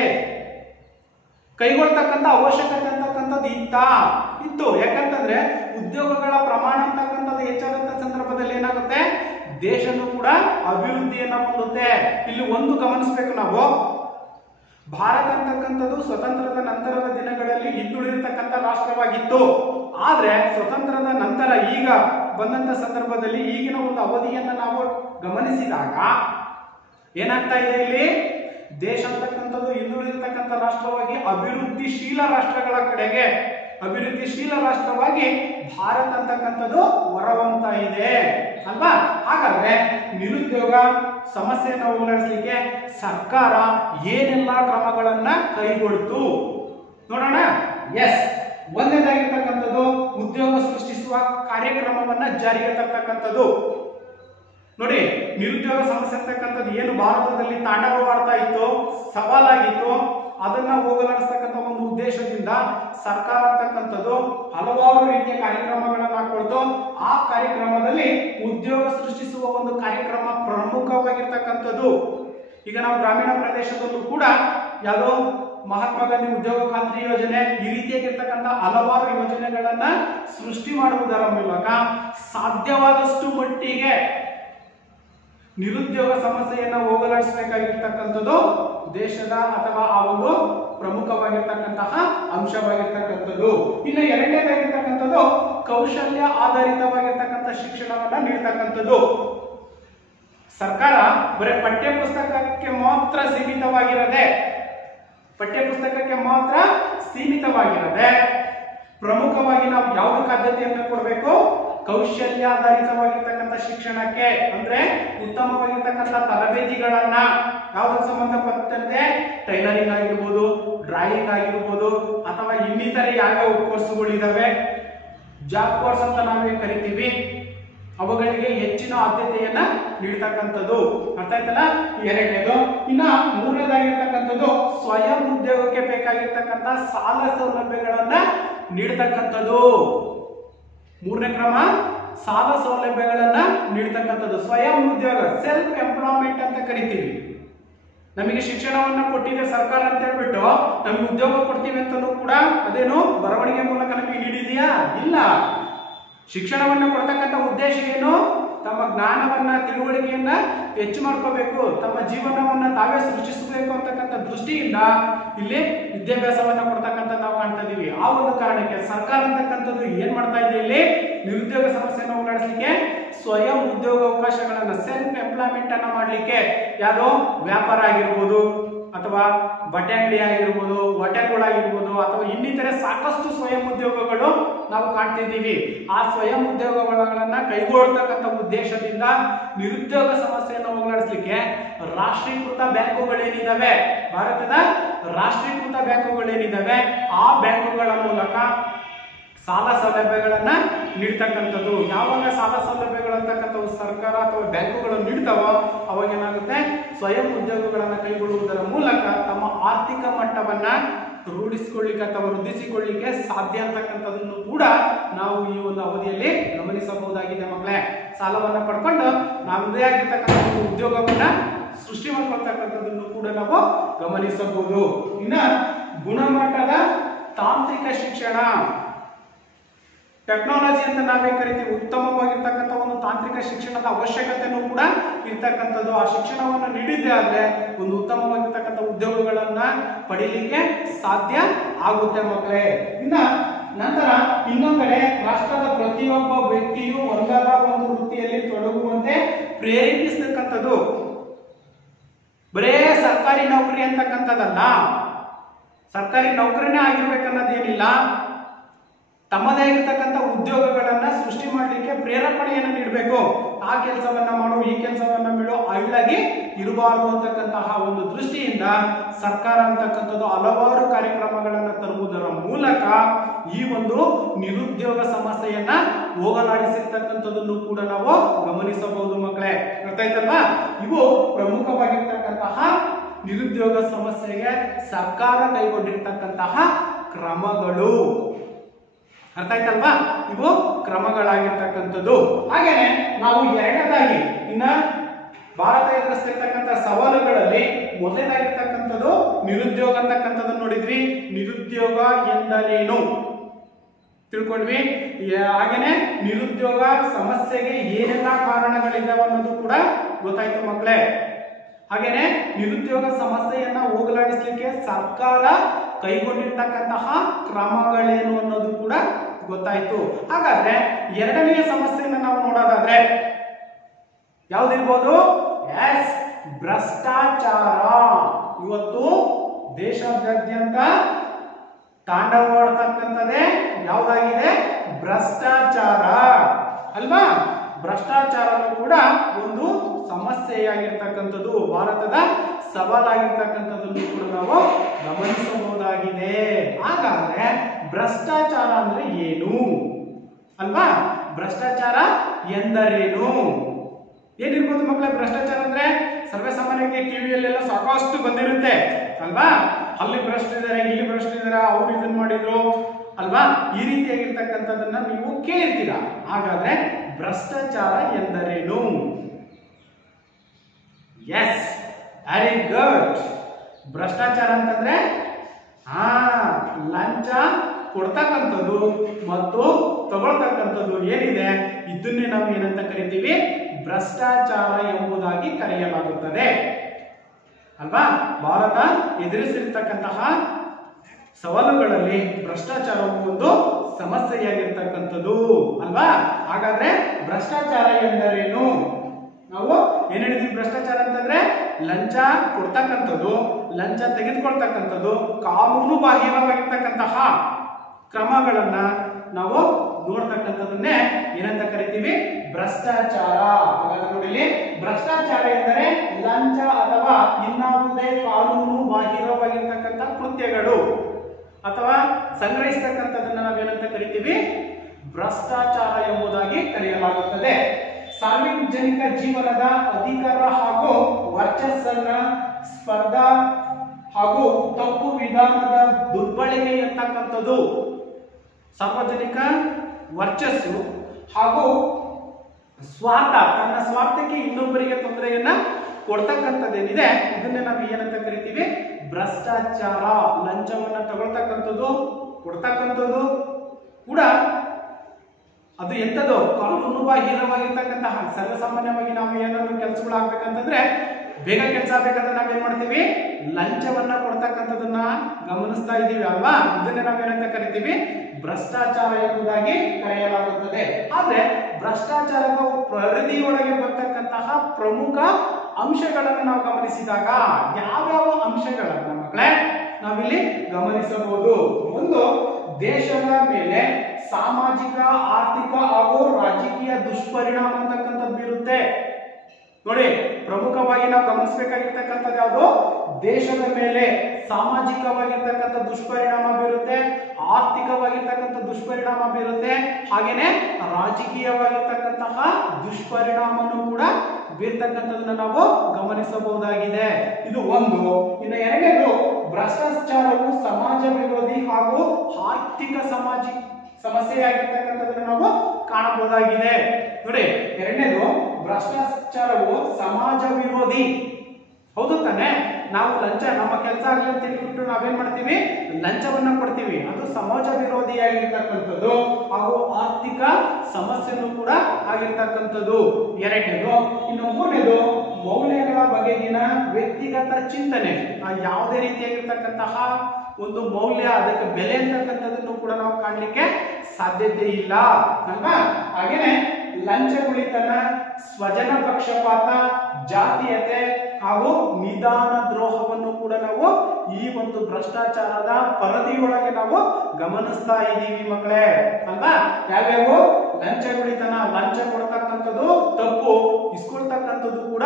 ಕೈಗೊಳ್ತಕ್ಕಂಥ ಅವಶ್ಯಕತೆ ಅಂತಕ್ಕಂಥದ್ದು ಇತ್ತು. ಯಾಕಂತಂದ್ರೆ ಉದ್ಯೋಗಗಳ ಪ್ರಮಾಣ ಅಂತಕ್ಕಂಥದ್ದು ಹೆಚ್ಚಾದಂತ ಸಂದರ್ಭದಲ್ಲಿ ಏನಾಗುತ್ತೆ? ದೇಶನೂ ಕೂಡ ಅಭಿವೃದ್ಧಿಯನ್ನ ಹೊಂದುತ್ತೆ. ಇಲ್ಲಿ ಒಂದು ಗಮನಿಸಬೇಕು ನಾವು, ಭಾರತ ಅಂತಕ್ಕಂಥದ್ದು ಸ್ವತಂತ್ರದ ನಂತರದ ದಿನಗಳಲ್ಲಿ ಹಿಂದುಳಿದಿರ್ತಕ್ಕಂಥ ರಾಷ್ಟ್ರವಾಗಿತ್ತು. ಆದ್ರೆ ಸ್ವತಂತ್ರದ ನಂತರ ಈಗ ಬಂದಂತ ಸಂದರ್ಭದಲ್ಲಿ ಈಗಿನ ಒಂದು ಅವಧಿಯನ್ನ ನಾವು ಗಮನಿಸಿದಾಗ ಏನಾಗ್ತಾ ಇದೆ? ಇಲ್ಲಿ ದೇಶ ಅಂತಕ್ಕಂಥದ್ದು ಹಿಂದುಳಿದಿರ್ತಕ್ಕಂಥ ರಾಷ್ಟ್ರವಾಗಿ ಅಭಿವೃದ್ಧಿಶೀಲ ರಾಷ್ಟ್ರಗಳ ಕಡೆಗೆ, ಅಭಿವೃದ್ಧಿಶೀಲ ರಾಷ್ಟ್ರವಾಗಿ ಭಾರತ ಅಂತಕ್ಕಂಥದ್ದು ಹೊರಹೊಮ್ಮತಾ ಇದೆ ಅಲ್ವಾ? ಹಾಗಾದ್ರೆ ನಿರುದ್ಯೋಗ ಸಮಸ್ಯೆಯನ್ನು ಹೋಗಲಾಡಿಸಲಿಕ್ಕೆ ಸರ್ಕಾರ ಏನೆಲ್ಲ ಕ್ರಮಗಳನ್ನ ಕೈಗೊಳ್ತು ನೋಡೋಣ. ಎಸ್, ಒಂದನೇದಾಗಿರ್ತಕ್ಕಂಥದ್ದು ಉದ್ಯೋಗ ಸೃಷ್ಟಿಸುವ ಕಾರ್ಯಕ್ರಮವನ್ನ ಜಾರಿಗೆ ತರ್ತಕ್ಕಂಥದ್ದು. ನೋಡಿ, ನಿರುದ್ಯೋಗ ಸಮಸ್ಯೆ ಅಂತಕ್ಕಂಥದ್ದು ಏನು ಭಾರತದಲ್ಲಿ ತಾಂಡವವಾಡ್ತಾ ಇತ್ತು, ಸವಾಲಾಗಿತ್ತು, ಅದನ್ನ ಹೋಗಲಾಡಿಸ್ತಕ್ಕಂಥ ಒಂದು ಉದ್ದೇಶದಿಂದ ಸರ್ಕಾರ ಅಂತಕ್ಕಂಥದ್ದು ಹಲವಾರು ರೀತಿಯ ಕಾರ್ಯಕ್ರಮಗಳನ್ನ ಹಾಕೊಳ್ತು. ಆ ಕಾರ್ಯಕ್ರಮದಲ್ಲಿ ಉದ್ಯೋಗ ಸೃಷ್ಟಿಸುವ ಒಂದು ಕಾರ್ಯಕ್ರಮ ಪ್ರಮುಖವಾಗಿರ್ತಕ್ಕಂಥದ್ದು. ಈಗ ನಾವು ಗ್ರಾಮೀಣ ಪ್ರದೇಶದಲ್ಲೂ ಕೂಡ ಯಾವುದೋ ಮಹಾತ್ಮ ಗಾಂಧಿ ಉದ್ಯೋಗ ಖಾತ್ರಿ ಯೋಜನೆ, ಈ ರೀತಿಯಾಗಿರ್ತಕ್ಕಂಥ ಹಲವಾರು ಯೋಜನೆಗಳನ್ನ ಸೃಷ್ಟಿ ಮಾಡುವುದರ ಮೂಲಕ ಸಾಧ್ಯವಾದಷ್ಟು ಮಟ್ಟಿಗೆ ನಿರುದ್ಯೋಗ ಸಮಸ್ಯೆಯನ್ನ ಹೋಗಲಾಡಿಸಬೇಕಾಗಿರ್ತಕ್ಕಂಥದ್ದು ದೇಶದ ಅಥವಾ ಆ ಒಂದು ಪ್ರಮುಖವಾಗಿರ್ತಕ್ಕಂತಹ ಅಂಶವಾಗಿರ್ತಕ್ಕಂಥದ್ದು. ಇನ್ನು ಎರಡನೇದಾಗಿರ್ತಕ್ಕಂಥದ್ದು ಕೌಶಲ್ಯ ಆಧಾರಿತವಾಗಿರ್ತಕ್ಕಂಥ ಶಿಕ್ಷಣವನ್ನ ನೀಡ್ತಕ್ಕಂಥದ್ದು. ಸರ್ಕಾರ ಬರೀ ಪಠ್ಯ ಪುಸ್ತಕಕ್ಕೆ ಮಾತ್ರ ಸೀಮಿತವಾಗಿರದೆ ಪ್ರಮುಖವಾಗಿ ನಾವು ಯಾವುದಕ್ಕೆ ಆದ್ಯತೆಯನ್ನು ಕೊಡಬೇಕು? ಕೌಶಲ್ಯಾಧಾರಿತವಾಗಿರ್ತಕ್ಕಂಥ ಶಿಕ್ಷಣಕ್ಕೆ. ಅಂದ್ರೆ ಉತ್ತಮವಾಗಿರ್ತಕ್ಕಂಥ ತರಬೇತಿಗಳನ್ನ ಯಾವುದಕ್ಕೆ ಸಂಬಂಧಪಟ್ಟಂತೆ ಟೈಲರಿಂಗ್ ಆಗಿರ್ಬೋದು, ಡ್ರಾಯಿಂಗ್ ಆಗಿರ್ಬೋದು, ಅಥವಾ ಇನ್ನಿತರೆ ಯಾವ್ಯಾವ ಕೋರ್ಸ್ಗಳಿದಾವೆ, ಜಾಬ್ ಕೋರ್ಸ್ ಅಂತ ನಾವೇ ಕರಿತೀವಿ, ಅವುಗಳಿಗೆ ಹೆಚ್ಚಿನ ಆದ್ಯತೆಯನ್ನ ನೀಡ್ತಕ್ಕಂಥದ್ದು. ಅರ್ಥ ಆಯ್ತಲ್ಲ? ಎರಡನೇದು. ಇನ್ನ ಮೂರನೇದಾಗಿರ್ತಕ್ಕಂಥದ್ದು ಸ್ವಯಂ ಉದ್ಯೋಗಕ್ಕೆ ಬೇಕಾಗಿರ್ತಕ್ಕಂಥ ಸಾಲ ಸೌಲಭ್ಯಗಳನ್ನ ನೀಡ್ತಕ್ಕಂಥದ್ದು. ಮೂರನೇ ಕ್ರಮ ಸಾಲ ಸೌಲಭ್ಯಗಳನ್ನ ನೀಡ್ತಕ್ಕಂಥದ್ದು. ಸ್ವಯಂ ಉದ್ಯೋಗ, ಸೆಲ್ಫ್ ಎಂಪ್ಲಾಯ್ಮೆಂಟ್ ಅಂತ ಕರಿತೀವಿ. ನಮಗೆ ಶಿಕ್ಷಣವನ್ನ ಕೊಟ್ಟಿದೆ ಸರ್ಕಾರ ಅಂತ ಹೇಳ್ಬಿಟ್ಟು ನಮಗೆ ಉದ್ಯೋಗ ಕೊಡ್ತೀವಿ ಅಂತಲೂ ಕೂಡ ಅದೇನು ಬರವಣಿಗೆ ಮೂಲಕ ನಮಗೆ ನೀಡಿದೆಯಾ? ಇಲ್ಲ. ಶಿಕ್ಷಣವನ್ನ ಕೊಡ್ತಕ್ಕಂಥ ಉದ್ದೇಶ ಏನು? ತಮ್ಮ ಜ್ಞಾನವನ್ನ, ತಿಳುವಳಿಕೆಯನ್ನ ಹೆಚ್ಚು ಮಾಡ್ಕೋಬೇಕು, ತಮ್ಮ ಜೀವನವನ್ನ ತಾವೇ ಸೃಷ್ಟಿಸಬೇಕು ಅಂತಕ್ಕಂಥ ದೃಷ್ಟಿಯಿಂದ ಇಲ್ಲಿ ವಿದ್ಯಾಭ್ಯಾಸವನ್ನ ಕೊಡ್ತಕ್ಕಂಥ ನಾವು ಕಾಣ್ತಾ ಇದೀವಿ. ಆ ಒಂದು ಕಾರಣಕ್ಕೆ ಸರ್ಕಾರ ಅಂತಕ್ಕಂಥದ್ದು ಏನ್ ಮಾಡ್ತಾ ಇದೆ? ಇಲ್ಲಿ ನಿರುದ್ಯೋಗ ಸಮಸ್ಯೆಯನ್ನು ಹೋಗಲಾಡಿಸಲಿಕ್ಕೆ ಸ್ವಯಂ ಉದ್ಯೋಗ ಅವಕಾಶಗಳನ್ನ, ಸೆಲ್ಫ್ ಎಂಪ್ಲಾಯ್ಮೆಂಟ್ ಅನ್ನ ಮಾಡ್ಲಿಕ್ಕೆ, ಯಾವುದೋ ವ್ಯಾಪಾರ ಆಗಿರ್ಬೋದು, ಅಥವಾ ಬಟ್ಟೆ ಅಂಗಡಿ ಆಗಿರ್ಬೋದು, ಹೋಟೆಲ್ಗಳಾಗಿರ್ಬೋದು, ಅಥವಾ ಇನ್ನಿತರೆ ಸಾಕಷ್ಟು ಸ್ವಯಂ ಉದ್ಯೋಗಗಳು ನಾವು ಕಾಣ್ತಿದ್ದೀವಿ. ಆ ಸ್ವಯಂ ಉದ್ಯೋಗಗಳನ್ನ ಕೈಗೊಳ್ಳತಕ್ಕಂಥ ಉದ್ದೇಶದಿಂದ ನಿರುದ್ಯೋಗ ಸಮಸ್ಯೆಯನ್ನು ಹೋಗಲಾಡಿಸಲಿಕ್ಕೆ ರಾಷ್ಟ್ರೀಕೃತ ಬ್ಯಾಂಕುಗಳೇನಿದಾವೆ, ಭಾರತದ ರಾಷ್ಟ್ರೀಕೃತ ಬ್ಯಾಂಕುಗಳೇನಿದಾವೆ, ಆ ಬ್ಯಾಂಕುಗಳ ಮೂಲಕ ಸಾಲ ಸೌಲಭ್ಯಗಳನ್ನ ನೀಡ್ತಕ್ಕಂಥದ್ದು. ಯಾವಾಗ ಸಾಲ ಸೌಲಭ್ಯಗಳು ಅಂತಕ್ಕಂಥವು ಸರ್ಕಾರ ಅಥವಾ ಬ್ಯಾಂಕುಗಳು ನೀಡ್ತಾವೋ ಅವಾಗ ಏನಾಗುತ್ತೆ? ಸ್ವಯಂ ಉದ್ಯೋಗಗಳನ್ನ ಕೈಗೊಳ್ಳುವುದರ ಮೂಲಕ ತಮ್ಮ ಆರ್ಥಿಕ ಮಟ್ಟವನ್ನ ರೂಢಿಸಿಕೊಳ್ಳಿಕ್ಕೆ ಅಥವಾ ವೃದ್ಧಿಸಿಕೊಳ್ಳಿಕ್ಕೆ ಸಾಧ್ಯ ಅಂತಕ್ಕಂಥದನ್ನು ಕೂಡ ನಾವು ಈ ಒಂದು ಅವಧಿಯಲ್ಲಿ ಗಮನಿಸಬಹುದಾಗಿದೆ ಮಕ್ಕಳೇ. ಸಾಲವನ್ನ ಪಡ್ಕೊಂಡು ನಮ್ಮದೇ ಆಗಿರ್ತಕ್ಕಂಥ ಒಂದು ಉದ್ಯೋಗವನ್ನ ಸೃಷ್ಟಿ ಮಾಡ್ಕೊಳ್ತಕ್ಕಂಥದ್ದನ್ನು ಕೂಡ ನಾವು ಗಮನಿಸಬಹುದು. ಇನ್ನ ಗುಣಮಟ್ಟದ ತಾಂತ್ರಿಕ ಶಿಕ್ಷಣ, ಟೆಕ್ನಾಲಜಿ ಅಂತ ನಾವೇನ್ ಕರಿತೀವಿ, ಉತ್ತಮವಾಗಿರ್ತಕ್ಕಂಥ ಒಂದು ತಾಂತ್ರಿಕ ಶಿಕ್ಷಣದ ಅವಶ್ಯಕತೆನೂ ಕೂಡ ಇರ್ತಕ್ಕಂಥದ್ದು. ಆ ಶಿಕ್ಷಣವನ್ನು ನೀಡಿದ್ದೇ ಆದ್ರೆ ಒಂದು ಉತ್ತಮವಾಗಿರ್ತಕ್ಕಂಥ ಉದ್ಯೋಗಗಳನ್ನ ಪಡೀಲಿಕ್ಕೆ ಸಾಧ್ಯ ಆಗುತ್ತೆ ಮಕ್ಕಳೇ. ಇನ್ನ ನಂತರ ಇನ್ನೊಂದೆಡೆ ರಾಷ್ಟ್ರದ ಪ್ರತಿಯೊಬ್ಬ ವ್ಯಕ್ತಿಯು ಒಂದಲ್ಲ ಒಂದು ವೃತ್ತಿಯಲ್ಲಿ ತೊಡಗುವಂತೆ ಪ್ರೇರೇಪಿಸತಕ್ಕಂಥದ್ದು. ಬರೇ ಸರ್ಕಾರಿ ನೌಕರಿ ಅಂತಕ್ಕಂಥದ್ದಲ್ಲ, ಸರ್ಕಾರಿ ನೌಕರಿನೇ ಆಗಿರ್ಬೇಕನ್ನೋದೇನಿಲ್ಲ. ತಮ್ಮದೇ ಆಗಿರ್ತಕ್ಕಂಥ ಉದ್ಯೋಗಗಳನ್ನ ಸೃಷ್ಟಿ ಮಾಡಲಿಕ್ಕೆ ಪ್ರೇರೇಪಣೆಯನ್ನು ನೀಡಬೇಕು. ಆ ಕೆಲಸವನ್ನ ಮಾಡು, ಈ ಕೆಲಸವನ್ನ ಬಿಡು, ಅಳ್ಳಾಗಿ ಇರಬಾರದು ಅಂತಕ್ಕಂತಹ ಒಂದು ದೃಷ್ಟಿಯಿಂದ ಸರ್ಕಾರ ಅಂತಕ್ಕಂಥದ್ದು ಹಲವಾರು ಕಾರ್ಯಕ್ರಮಗಳನ್ನ ತರುವುದರ ಮೂಲಕ ಈ ಒಂದು ನಿರುದ್ಯೋಗ ಸಮಸ್ಯೆಯನ್ನ ಹೋಗಲಾಡಿಸಿರ್ತಕ್ಕಂಥದ್ದನ್ನು ಕೂಡ ನಾವು ಗಮನಿಸಬಹುದು ಮಕ್ಕಳೇ. ಅರ್ಥ ಆಯ್ತಲ್ವಾ? ಇವು ಪ್ರಮುಖವಾಗಿರ್ತಕ್ಕಂತಹ ನಿರುದ್ಯೋಗ ಸಮಸ್ಯೆಗೆ ಸರ್ಕಾರ ಕೈಗೊಂಡಿರ್ತಕ್ಕಂತಹ ಕ್ರಮಗಳು. ಅರ್ಥ ಆಯ್ತಲ್ವಾ? ಇವು ಕ್ರಮಗಳಾಗಿರ್ತಕ್ಕಂಥದ್ದು. ಹಾಗೇನೆ ನಾವು ಎರಡನೇದಾಗಿ ಇನ್ನ ಭಾರತ ಎದುರಿಸ್ತಿರ್ತಕ್ಕಂಥ ಸವಾಲುಗಳಲ್ಲಿ ಮೊದಲನೇದಾಗಿರ್ತಕ್ಕಂಥದ್ದು ನಿರುದ್ಯೋಗ ಅಂತಕ್ಕಂಥದ್ದನ್ನು ನೋಡಿದ್ವಿ. ನಿರುದ್ಯೋಗ ಎಂದರೇನು ತಿಳ್ಕೊಂಡ್ವಿ. ಹಾಗೇನೆ ನಿರುದ್ಯೋಗ ಸಮಸ್ಯೆಗೆ ಏನೆಲ್ಲ ಕಾರಣಗಳಿದ್ದಾವೆ ಅನ್ನೋದು ಕೂಡ ಗೊತ್ತಾಯ್ತು ಮಕ್ಕಳೇ. ಹಾಗೇನೆ ನಿರುದ್ಯೋಗ ಸಮಸ್ಯೆಯನ್ನ ಹೋಗಲಾಡಿಸಲಿಕ್ಕೆ ಸರ್ಕಾರ ಕೈಗೊಂಡಿರ್ತಕ್ಕಂತಹ ಕ್ರಮಗಳೇನು ಅನ್ನೋದು ಕೂಡ ಗೊತ್ತಾಯ್ತು. ಹಾಗಾದ್ರೆ ಎರಡನೆಯ ಸಮಸ್ಯೆಯನ್ನ ನಾವು ನೋಡೋದಾದ್ರೆ ಯಾವ್ದಿರ್ಬೋದು? ಎಸ್, ಭ್ರಷ್ಟಾಚಾರ. ಇವತ್ತು ದೇಶಾದ್ಯಂತ ತಾಂಡವವಾಡ್ತಕ್ಕಂಥದ್ದೇ ಯಾವ್ದಾಗಿದೆ? ಭ್ರಷ್ಟಾಚಾರ ಅಲ್ವಾ? ಭ್ರಷ್ಟಾಚಾರನು ಕೂಡ ಒಂದು ಸಮಸ್ಯೆಯಾಗಿರ್ತಕ್ಕಂಥದ್ದು, ಭಾರತದ ಸವಾಲಾಗಿರ್ತಕ್ಕಂಥದ್ದನ್ನು ಕೂಡ ನಾವು ಗಮನಿಸಬಹುದಾಗಿದೆ. ಹಾಗಾದ್ರೆ ಭ್ರಷ್ಟಾಚಾರ ಅಂದ್ರೆ ಏನು ಅಲ್ವಾ? ಭ್ರಷ್ಟಾಚಾರ ಎಂದರೇನು? ಏನಿರ್ಬೋದು ಮಕ್ಕಳೇ ಭ್ರಷ್ಟಾಚಾರ ಅಂದ್ರೆ? ಸರ್ವೇ ಸಾಮಾನ್ಯಕ್ಕೆ ಟಿವಿಯಲ್ಲೆಲ್ಲ ಸಾಕಷ್ಟು ಬಂದಿರುತ್ತೆ ಅಲ್ವಾ? ಅಲ್ಲಿ ಭ್ರಷ್ಟಿದ್ದಾರೆ, ಇಲ್ಲಿ ಭ್ರಷ್ಟಿದ್ದಾರೆ, ಅವ್ರು ಇದನ್ನ ಮಾಡಿದ್ರು ಅಲ್ವಾ? ಈ ರೀತಿಯಾಗಿರ್ತಕ್ಕಂಥದ್ದನ್ನ ನೀವು ಕೇಳಿರ್ತೀರಾ. ಹಾಗಾದ್ರೆ ಭ್ರಷ್ಟಾಚಾರ ಎಂದರೇನು? Yes, very good. ಭ್ರಷ್ಟಾಚಾರ ಅಂತಂದ್ರೆ ಲಂಚ ಕೊಡ್ತಕ್ಕಂಥದ್ದು ಮತ್ತು ತಗೊಳ್ತಕ್ಕಂಥದ್ದು ಏನಿದೆ ಇದನ್ನೇ ನಾವು ಏನಂತ ಕರಿತೀವಿ? ಭ್ರಷ್ಟಾಚಾರ ಎಂಬುದಾಗಿ ಕರೆಯಲಾಗುತ್ತದೆ ಅಲ್ವಾ? ಭಾರತ ಎದುರಿಸಿರ್ತಕ್ಕಂತಹ ಸವಾಲುಗಳಲ್ಲಿ ಭ್ರಷ್ಟಾಚಾರವು ಒಂದು ಸಮಸ್ಯೆಯಾಗಿರ್ತಕ್ಕಂಥದ್ದು ಅಲ್ವಾ? ಹಾಗಾದ್ರೆ ಭ್ರಷ್ಟಾಚಾರ ಎಂದರೇನು? ನಾವು ಏನ್ ಹೇಳಿದ್ವಿ? ಭ್ರಷ್ಟಾಚಾರ ಅಂತಂದ್ರೆ ಲಂಚ ಕೊಡ್ತಕ್ಕಂಥದ್ದು, ಲಂಚ ತೆಗೆದುಕೊಳ್ತಕ್ಕಂಥದ್ದು, ಕಾನೂನು ಬಾಹಿರವಾಗಿರ್ತಕ್ಕಂತಹ ಕ್ರಮಗಳನ್ನ ನಾವು ನೋಡ್ತಕ್ಕಂಥದನ್ನೇ ಏನಂತ ಕರಿತೀವಿ? ಭ್ರಷ್ಟಾಚಾರ. ಹಾಗಾದ್ರೆ ನೋಡಿ, ಭ್ರಷ್ಟಾಚಾರ ಎಂದರೆ ಲಂಚ ಅಥವಾ ಇನ್ನಾವುದೇ ಕಾನೂನು ಬಾಹಿರವಾಗಿರ್ತಕ್ಕಂಥ ಕೃತ್ಯಗಳು ಅಥವಾ ಸಂಗ್ರಹಿಸತಕ್ಕಂಥದನ್ನ ನಾವೇನಂತ ಕರಿತೀವಿ? ಭ್ರಷ್ಟಾಚಾರ ಎಂಬುದಾಗಿ ಕರೆಯಲಾಗುತ್ತದೆ. ಸಾರ್ವಜನಿಕ ಜೀವನದ ಅಧಿಕಾರ ಹಾಗೂ ವರ್ಚಸ್ಸನ್ನ ಸ್ಪರ್ಧಾ ಹಾಗೂ ತಪ್ಪು ವಿಧಾನದ ದುರ್ಬಳಕೆ ಎನ್ನತಕ್ಕಂಥದ್ದು. ಸಾರ್ವಜನಿಕ ವರ್ಚಸ್ಸು ಹಾಗೂ ಸ್ವಾರ್ಥ, ತನ್ನ ಸ್ವಾರ್ಥಕ್ಕೆ ಇನ್ನೊಬ್ಬರಿಗೆ ತೊಂದರೆಯನ್ನ ಕೊಡ್ತಕ್ಕಂಥದ್ದೇನಿದೆ ಇದನ್ನೇ ನಾವು ಏನಂತ ಕರಿತೀವಿ? ಭ್ರಷ್ಟಾಚಾರ. ಲಂಚವನ್ನ ತಗೊಳ್ತಕ್ಕಂಥದ್ದು, ಕೊಡ್ತಕ್ಕಂಥದ್ದು ಕೂಡ ಅದು ಎಂಥದ್ದು? ಕಾನೂನು ಬಾಹಿರವಾಗಿರ್ತಕ್ಕಂತಹ. ಸರ್ವಸಾಮಾನ್ಯವಾಗಿ ನಾವು ಏನಾದ್ರು ಕೆಲಸಗಳು ಆಗ್ಬೇಕಂತಂದ್ರೆ, ಬೇಗ ಕೆಲಸ ಆಗ್ಬೇಕಂದ್ರೆ ನಾವೇನ್ ಮಾಡ್ತೀವಿ? ಲಂಚವನ್ನ ಕೊಡ್ತಕ್ಕಂಥದನ್ನ ಗಮನಿಸ್ತಾ ಇದ್ದೀವಿ ಅಲ್ವಾ? ಇದನ್ನೇ ನಾವೇನಂತ ಕರಿತೀವಿ? ಭ್ರಷ್ಟಾಚಾರ ಎಂಬುದಾಗಿ ಕರೆಯಲಾಗುತ್ತದೆ. ಆದ್ರೆ ಭ್ರಷ್ಟಾಚಾರದ ಪರಿಧಿಯೊಳಗೆ ಬರ್ತಕ್ಕಂತಹ ಪ್ರಮುಖ ಅಂಶಗಳನ್ನು ನಾವು ಗಮನಿಸಿದಾಗ ಯಾವ್ಯಾವ ಅಂಶಗಳನ್ನ ಮಕ್ಕಳೇ ನಾವಿಲ್ಲಿ ಗಮನಿಸಬಹುದು? ಒಂದು, ದೇಶದ ಮೇಲೆ ಸಾಮಾಜಿಕ, ಆರ್ಥಿಕ ಹಾಗೂ ರಾಜಕೀಯ ದುಷ್ಪರಿಣಾಮ ಅಂತಕ್ಕಂಥದ್ದು ಬೀರುತ್ತೆ. ನೋಡಿ, ಪ್ರಮುಖವಾಗಿ ನಾವು ಗಮನಿಸಬೇಕಾಗಿರ್ತಕ್ಕಂಥದ್ದು ಯಾವುದು? ದೇಶದ ಮೇಲೆ ಸಾಮಾಜಿಕವಾಗಿರ್ತಕ್ಕಂಥ ದುಷ್ಪರಿಣಾಮ ಬೀರುತ್ತೆ, ಆರ್ಥಿಕವಾಗಿರ್ತಕ್ಕಂಥ ದುಷ್ಪರಿಣಾಮ ಬೀರುತ್ತೆ, ಹಾಗೇನೆ ರಾಜಕೀಯವಾಗಿರ್ತಕ್ಕಂತಹ ದುಷ್ಪರಿಣಾಮನೂ ಕೂಡ ಬೀರ್ತಕ್ಕಂಥದನ್ನ ನಾವು ಗಮನಿಸಬಹುದಾಗಿದೆ. ಇದು ಒಂದು. ಇನ್ನು ಎರಡನೇದು, ಭ್ರಷ್ಟಾಚಾರವು ಸಮಾಜ ವಿರೋಧಿ ಹಾಗೂ ಆರ್ಥಿಕ ಸಮಸ್ಯೆಯಾಗಿರ್ತಕ್ಕಂಥದ್ದನ್ನು ನಾವು ಕಾಣಬಹುದಾಗಿದೆ. ನೋಡಿ, ಎರಡನೇದು ಭ್ರಷ್ಟಾಚಾರವು ಸಮಾಜ ವಿರೋಧಿ. ಹೌದು ತಾನೆ? ನಾವು ಲಂಚ ನಮ್ಮ ಕೆಲಸ ಆಗಲಿ ಅಂತ ಹೇಳ್ಬಿಟ್ಟು ನಾವೇನ್ ಮಾಡ್ತೀವಿ, ಲಂಚವನ್ನ ಕೊಡ್ತೀವಿ. ಅದು ಸಮಾಜ ವಿರೋಧಿಯಾಗಿರ್ತಕ್ಕಂಥದ್ದು ಹಾಗೂ ಆರ್ಥಿಕ ಸಮಸ್ಯೆನೂ ಕೂಡ ಆಗಿರ್ತಕ್ಕಂಥದ್ದು ಎರಡನೇದು. ಇನ್ನು ಮೂರನೇದು ಮೌಲ್ಯಗಳ ಬಗೆಗಿನ ವ್ಯಕ್ತಿಗತ ಚಿಂತನೆ. ಯಾವುದೇ ರೀತಿಯಾಗಿರ್ತಕ್ಕಂತಹ ಒಂದು ಮೌಲ್ಯ, ಅದಕ್ಕೆ ಬೆಲೆ ಅಂತಕ್ಕಂಥದ್ದನ್ನು ಕೂಡ ನಾವು ಕಾಣಲಿಕ್ಕೆ ಸಾಧ್ಯತೆ ಇಲ್ಲ ಅಲ್ವಾ? ಹಾಗೇನೆ ಲಂಚಗುಳಿತನ, ಸ್ವಜನ ಪಕ್ಷಪಾತ, ಜಾತೀಯತೆ ಹಾಗೂ ನಿಧಾನ ದ್ರೋಹವನ್ನು ಕೂಡ ನಾವು ಈ ಒಂದು ಭ್ರಷ್ಟಾಚಾರದ ಪರದಿಯೊಳಗೆ ನಾವು ಗಮನಿಸ್ತಾ ಇದ್ದೀವಿ ಮಕ್ಕಳೇ ಅಲ್ವಾ? ಯಾವ್ಯಾವು? ಲಂಚಗುಳಿತನ, ಲಂಚ ಕೊಡ್ತಕ್ಕಂಥದ್ದು ತಪ್ಪು, ಇಸ್ಕೊಳ್ತಕ್ಕಂಥದ್ದು ಕೂಡ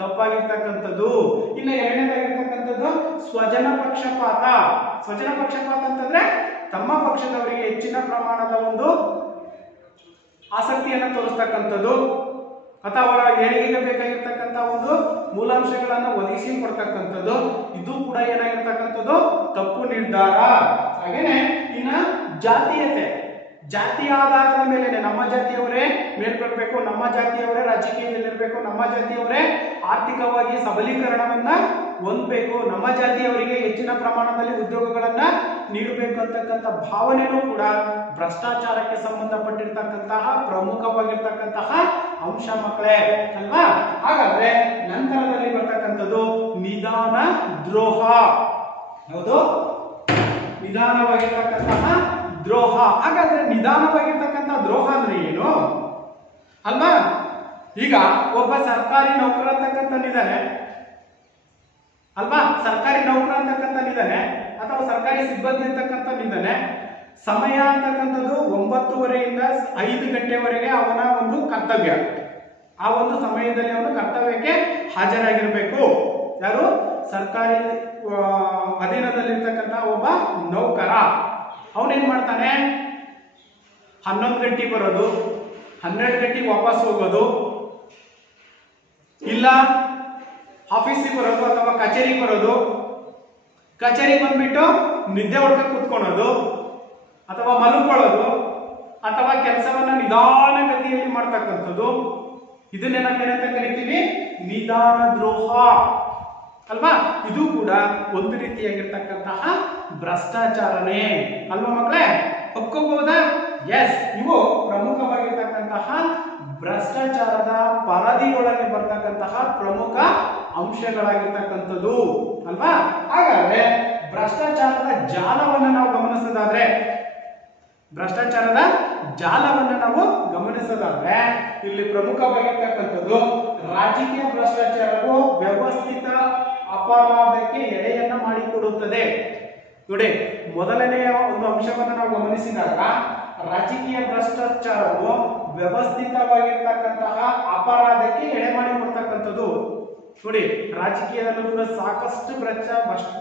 ತಪ್ಪಾಗಿರ್ತಕ್ಕಂಥದ್ದು. ಇನ್ನು ಎರಡನೇದಾಗಿರ್ತಕ್ಕಂಥದ್ದು ಸ್ವಜನ ಪಕ್ಷಪಾತ. ಸ್ವಜನ ಪಕ್ಷಪಾತ ಅಂತಂದ್ರೆ ತಮ್ಮ ಪಕ್ಷದವರಿಗೆ ಹೆಚ್ಚಿನ ಪ್ರಮಾಣದ ಒಂದು ಆಸಕ್ತಿಯನ್ನು ತೋರಿಸ್ತಕ್ಕಂಥದ್ದು ಅಥವಾ ಅವರ ಏಳಿಗೆಗೆ ಬೇಕಾಗಿರ್ತಕ್ಕಂಥ ಒಂದು ಮೂಲಾಂಶಗಳನ್ನು ಒದಗಿಸಿ ಕೊಡ್ತಕ್ಕಂಥದ್ದು. ಇದು ಕೂಡ ಏನಾಗಿರ್ತಕ್ಕಂಥದ್ದು ತಪ್ಪು ನಿರ್ಧಾರ. ಹಾಗೇನೆ ಇನ್ನ ಜಾತೀಯತೆ, ಜಾತಿಯ ಆಧಾರದ ಮೇಲೆ ನಮ್ಮ ಜಾತಿಯವರೇ ಮೇಲ್ಕೊಳ್ಬೇಕು, ನಮ್ಮ ಜಾತಿಯವರೇ ರಾಜಕೀಯದಲ್ಲಿರ್ಬೇಕು, ನಮ್ಮ ಜಾತಿಯವರೇ ಆರ್ಥಿಕವಾಗಿ ಸಬಲೀಕರಣವನ್ನ ಹೊಂದಬೇಕು, ನಮ್ಮ ಜಾತಿಯವರಿಗೆ ಹೆಚ್ಚಿನ ಪ್ರಮಾಣದಲ್ಲಿ ಉದ್ಯೋಗಗಳನ್ನ ನೀಡಬೇಕು ಅಂತಕ್ಕಂಥ ಭಾವನೆನೂ ಕೂಡ ಭ್ರಷ್ಟಾಚಾರಕ್ಕೆ ಸಂಬಂಧಪಟ್ಟಿರ್ತಕ್ಕಂತಹ ಪ್ರಮುಖವಾಗಿರ್ತಕ್ಕಂತಹ ಅಂಶ ಮಕ್ಕಳೇ ಅಲ್ವಾ? ಹಾಗಾದ್ರೆ ನಂತರದಲ್ಲಿ ಬರ್ತಕ್ಕಂಥದ್ದು ನಿಧಾನ ದ್ರೋಹ. ಹೌದು, ನಿಧಾನವಾಗಿರ್ತಕ್ಕಂತಹ ದ್ರೋಹ. ಹಾಗಾದ್ರೆ ನಿಧಾನವಾಗಿರ್ತಕ್ಕಂಥ ದ್ರೋಹ ಅಂದ್ರೆ ಏನು ಅಲ್ವಾ? ಈಗ ಒಬ್ಬ ಸರ್ಕಾರಿ ನೌಕರ ಅಂತಕ್ಕಂಥನಿದ್ದಾನೆ ಅಲ್ವಾ? ಸರ್ಕಾರಿ ನೌಕರ ಅಂತಕ್ಕಂಥನಿದ್ದಾನೆ ಅಥವಾ ಸರ್ಕಾರಿ ಸಿಬ್ಬಂದಿ ಅಂತಕ್ಕಂಥನಿದ್ದಾನೆ. ಸಮಯ ಅಂತಕ್ಕಂಥದ್ದು 9:30ಯಿಂದ 5 ಗಂಟೆವರೆಗೆ ಅವನ ಒಂದು ಕರ್ತವ್ಯ. ಆ ಒಂದು ಸಮಯದಲ್ಲಿ ಅವನು ಕರ್ತವ್ಯಕ್ಕೆ ಹಾಜರಾಗಿರ್ಬೇಕು. ಯಾರು? ಸರ್ಕಾರಿ ಅಧೀನದಲ್ಲಿರ್ತಕ್ಕಂಥ ಒಬ್ಬ ನೌಕರ. ಅವನೇನ್ ಮಾಡ್ತಾನೆ? 11 ಗಂಟೆಗೆ ಬರೋದು, 12 ಗಂಟೆಗೆ ವಾಪಸ್ ಹೋಗೋದು, ಇಲ್ಲ ಆಫೀಸಿಗೆ ಬರೋದು ಅಥವಾ ಕಚೇರಿಗೆ ಬರೋದು, ಕಚೇರಿಗೆ ಬಂದ್ಬಿಟ್ಟು ನಿದ್ದೆ ಹೊಡ್ಕೊಂಡು ಕುತ್ಕೊಳ್ಳೋದು ಅಥವಾ ಮಲ್ಕೊಳ್ಳೋದು ಅಥವಾ ಕೆಲಸವನ್ನ ನಿಧಾನ ಗತಿಯಲ್ಲಿ ಮಾಡ್ತಕ್ಕಂಥದ್ದು. ಇದನ್ನೇ ನಾವೇನಂತ ಕರಿತೀವಿ? ನಿಧಾನ ದ್ರೋಹ ಅಲ್ವಾ? ಇದು ಕೂಡ ಒಂದು ರೀತಿಯಾಗಿರ್ತಕ್ಕಂತಹ ಭ್ರಷ್ಟಾಚಾರನೇ ಅಲ್ವಾ ಮಕ್ಕಳೇ? ಒಪ್ಕೋಬಹುದಾ? ಎಸ್, ಇವು ಪ್ರಮುಖವಾಗಿರ್ತಕ್ಕಂತಹ ಭ್ರಷ್ಟಾಚಾರದ ಪರದಿಯೊಳಗೆ ಬರ್ತಕ್ಕಂತಹ ಪ್ರಮುಖ ಅಂಶಗಳಾಗಿರ್ತಕ್ಕಂಥದ್ದು ಅಲ್ವಾ? ಹಾಗಾದ್ರೆ ಭ್ರಷ್ಟಾಚಾರದ ಜಾಲವನ್ನು ನಾವು ಗಮನಿಸೋದಾದ್ರೆ ಇಲ್ಲಿ ಪ್ರಮುಖವಾಗಿರ್ತಕ್ಕಂಥದ್ದು ರಾಜಕೀಯ ಭ್ರಷ್ಟಾಚಾರವು ವ್ಯವಸ್ಥಿತ ಅಪರಾಧಕ್ಕೆ ಎಡೆಯನ್ನ ಮಾಡಿಕೊಡುತ್ತದೆ. ನೋಡಿ, ಮೊದಲನೆಯ ಒಂದು ಅಂಶವನ್ನು ನಾವು ಗಮನಿಸಿದಾಗ ರಾಜಕೀಯ ಭ್ರಷ್ಟಾಚಾರವು ವ್ಯವಸ್ಥಿತವಾಗಿರ್ತಕ್ಕಂತಹ ಅಪರಾಧಕ್ಕೆ ಎಡೆ ಮಾಡಿಕೊಡ್ತಕ್ಕಂಥದ್ದು. ನೋಡಿ, ರಾಜಕೀಯದಲ್ಲೂ ಕೂಡ ಸಾಕಷ್ಟು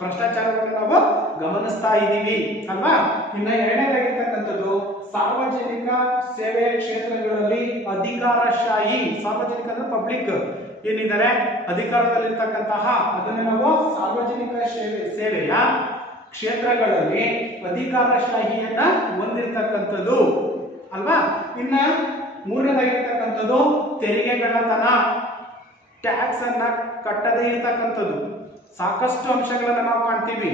ಭ್ರಷ್ಟಾಚಾರವನ್ನು ನಾವು ಗಮನಿಸ್ತಾ ಇದ್ದೀವಿ ಅಲ್ವಾ? ಇನ್ನ ಎರಡನೇದಾಗಿರ್ತಕ್ಕಂಥದ್ದು ಸಾರ್ವಜನಿಕ ಸೇವೆ ಕ್ಷೇತ್ರಗಳಲ್ಲಿ ಅಧಿಕಾರಶಾಹಿ. ಸಾರ್ವಜನಿಕ ಅಂದ್ರೆ ಪಬ್ಲಿಕ್ ಏನಿದ್ದಾರೆ ಅಧಿಕಾರದಲ್ಲಿರ್ತಕ್ಕಂತಹ ಅದನ್ನು ನಾವು ಸಾರ್ವಜನಿಕ ಸೇವೆಯ ಕ್ಷೇತ್ರಗಳಲ್ಲಿ ಅಧಿಕಾರಶಾಹಿಯನ್ನ ಹೊಂದಿರತಕ್ಕಂಥದ್ದು ಅಲ್ವಾ? ಇನ್ನ ಮೂರನೇದಾಗಿರ್ತಕ್ಕಂಥದ್ದು ತೆರಿಗೆಗಳ್ಳತನ, ಟ್ಯಾಕ್ಸ್ ಅನ್ನ ಕಟ್ಟದೇ ಇರತಕ್ಕಂಥದ್ದು. ಸಾಕಷ್ಟು ಅಂಶಗಳನ್ನ ನಾವು ಕಾಣ್ತೀವಿ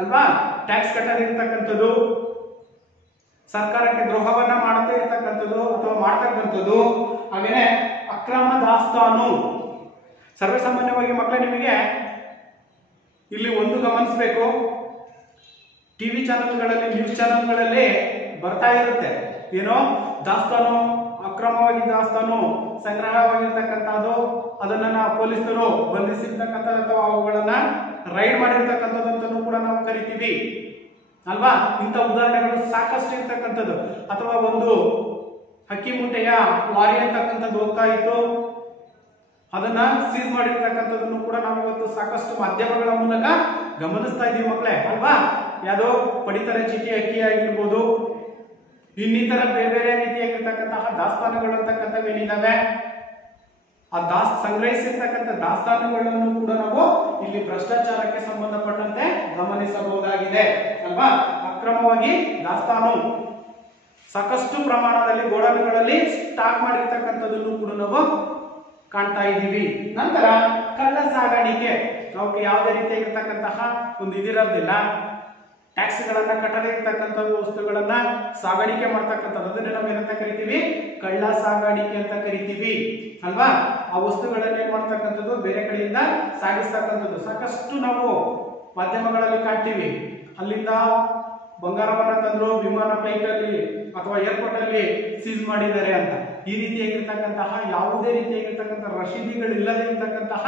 ಅಲ್ವಾ? ಟ್ಯಾಕ್ಸ್ ಕಟ್ಟದೇ ಇರತಕ್ಕಂಥದ್ದು, ಸರ್ಕಾರಕ್ಕೆ ದ್ರೋಹವನ್ನ ಮಾಡದೇ ಇರತಕ್ಕಂಥದ್ದು ಅಥವಾ ಮಾಡ್ತಕ್ಕಂಥದ್ದು, ಹಾಗೇನೆ ಅಕ್ರಮ ದಾಸ್ತಾನು. ಸರ್ವೇಸಾಮಾನ್ಯವಾಗಿ ಮಕ್ಕಳೇ ನಿಮಗೆ ಇಲ್ಲಿ ಒಂದು ಗಮನಿಸಬೇಕು, ಟಿವಿ ಚಾನೆಲ್ಗಳಲ್ಲಿ, ನ್ಯೂಸ್ ಚಾನೆಲ್ಗಳಲ್ಲಿ ಬರ್ತಾ ಇರುತ್ತೆ, ಏನೋ ದಾಸ್ತಾನು, ಅಕ್ರಮವಾಗಿ ದಾಸ್ತಾನು ಸಂಗ್ರಹವಾಗಿರ್ತಕ್ಕಂಥದ್ದು, ಅದನ್ನ ಪೊಲೀಸರು ಬಂಧಿಸಿರ್ತಕ್ಕಂಥದ್ದು ಅಥವಾ ಅವುಗಳನ್ನ ರೈಡ್ ಮಾಡಿರ್ತಕ್ಕಂಥದ್ದು ಕೂಡ ನಾವು ಕರಿತೀವಿ ಅಲ್ವಾ? ಇಂಥ ಉದಾಹರಣೆಗಳು ಸಾಕಷ್ಟು ಇರ್ತಕ್ಕಂಥದ್ದು. ಅಥವಾ ಒಂದು ಅಕ್ಕಿ ಮೂಟೆಯ ಲಾರಿ ಅಂತಕ್ಕಂಥದ್ದು ಹೋಗ್ತಾ ಇತ್ತು, ಅದನ್ನ ಸೀಸ್ ಮಾಡಿರ್ತಕ್ಕಂಥದ್ದನ್ನು ಕೂಡ ನಾವು ಇವತ್ತು ಸಾಕಷ್ಟು ಮಾಧ್ಯಮಗಳ ಮೂಲಕ ಗಮನಿಸ್ತಾ ಇದೀವಿ ಮಕ್ಕಳೇ ಅಲ್ವಾ? ಯಾವುದೋ ಪಡಿತರ ಚೀಟಿ ಅಕ್ಕಿ ಆಗಿರ್ಬೋದು, ಇನ್ನಿತರ ಬೇರೆ ಬೇರೆ ರೀತಿಯಾಗಿರ್ತಕ್ಕಂತಹ ದಾಸ್ತಾನುಗಳು ಅಂತಕ್ಕಂಥವು ಏನಿದಾವೆ, ಆ ಸಂಗ್ರಹಿಸಿರ್ತಕ್ಕಂಥ ದಾಸ್ತಾನುಗಳನ್ನು ಕೂಡ ನಾವು ಇಲ್ಲಿ ಭ್ರಷ್ಟಾಚಾರಕ್ಕೆ ಸಂಬಂಧಪಟ್ಟಂತೆ ಗಮನಿಸಬಹುದಾಗಿದೆ ಅಲ್ವಾ. ಅಕ್ರಮವಾಗಿ ದಾಸ್ತಾನು ಸಾಕಷ್ಟು ಪ್ರಮಾಣದಲ್ಲಿ ಗೋಡಾನುಗಳಲ್ಲಿ ಸ್ಟಾಕ್ ಮಾಡಿರ್ತಕ್ಕಂಥದ್ದನ್ನು ಕೂಡ ನಾವು ಕಾಣ್ತಾ ಇದ್ದೀವಿ. ನಂತರ ಕಳ್ಳ ಸಾಗಾಣಿಕೆ, ನಾವು ಯಾವುದೇ ರೀತಿಯಾಗಿರ್ತಕ್ಕಂತಹ ಒಂದು ಇದಿರೋದಿಲ್ಲ, ಟ್ಯಾಕ್ಸ್ ಗಳನ್ನ ಕಟ್ಟದೇ ಇರ್ತಕ್ಕಂಥ ವಸ್ತುಗಳನ್ನ ಸಾಗಾಣಿಕೆ ಮಾಡ್ತಕ್ಕಂಥದ್ದು, ಅದನ್ನೇ ನಾವು ಏನಂತ ಕರಿತೀವಿ, ಕಳ್ಳ ಸಾಗಾಣಿಕೆ ಅಂತ ಕರಿತೀವಿ ಅಲ್ವಾ. ಆ ವಸ್ತುಗಳನ್ನ ಏನ್ ಮಾಡ್ತಕ್ಕಂಥದ್ದು, ಬೇರೆ ಕಡೆಯಿಂದ ಸಾಗಿಸ್ತಕ್ಕಂಥದ್ದು ಸಾಕಷ್ಟು ನಾವು ಮಾಧ್ಯಮಗಳಲ್ಲಿ ಕಾಣ್ತೀವಿ. ಅಲ್ಲಿಂದ ಬಂಗಾರವನ್ನ ತಂದ್ರು ವಿಮಾನ ಫ್ಲೈಟ್ ಅಲ್ಲಿ ಅಥವಾ ಏರ್ಪೋರ್ಟ್ ಅಲ್ಲಿ ಸೀಸ್ ಮಾಡಿದ್ದಾರೆ ಅಂತ. ಈ ರೀತಿಯಾಗಿರ್ತಕ್ಕಂತಹ ಯಾವುದೇ ರೀತಿಯಾಗಿರ್ತಕ್ಕಂತಹ ರಶೀದಿಗಳು ಇಲ್ಲದೆ ಇರ್ತಕ್ಕಂತಹ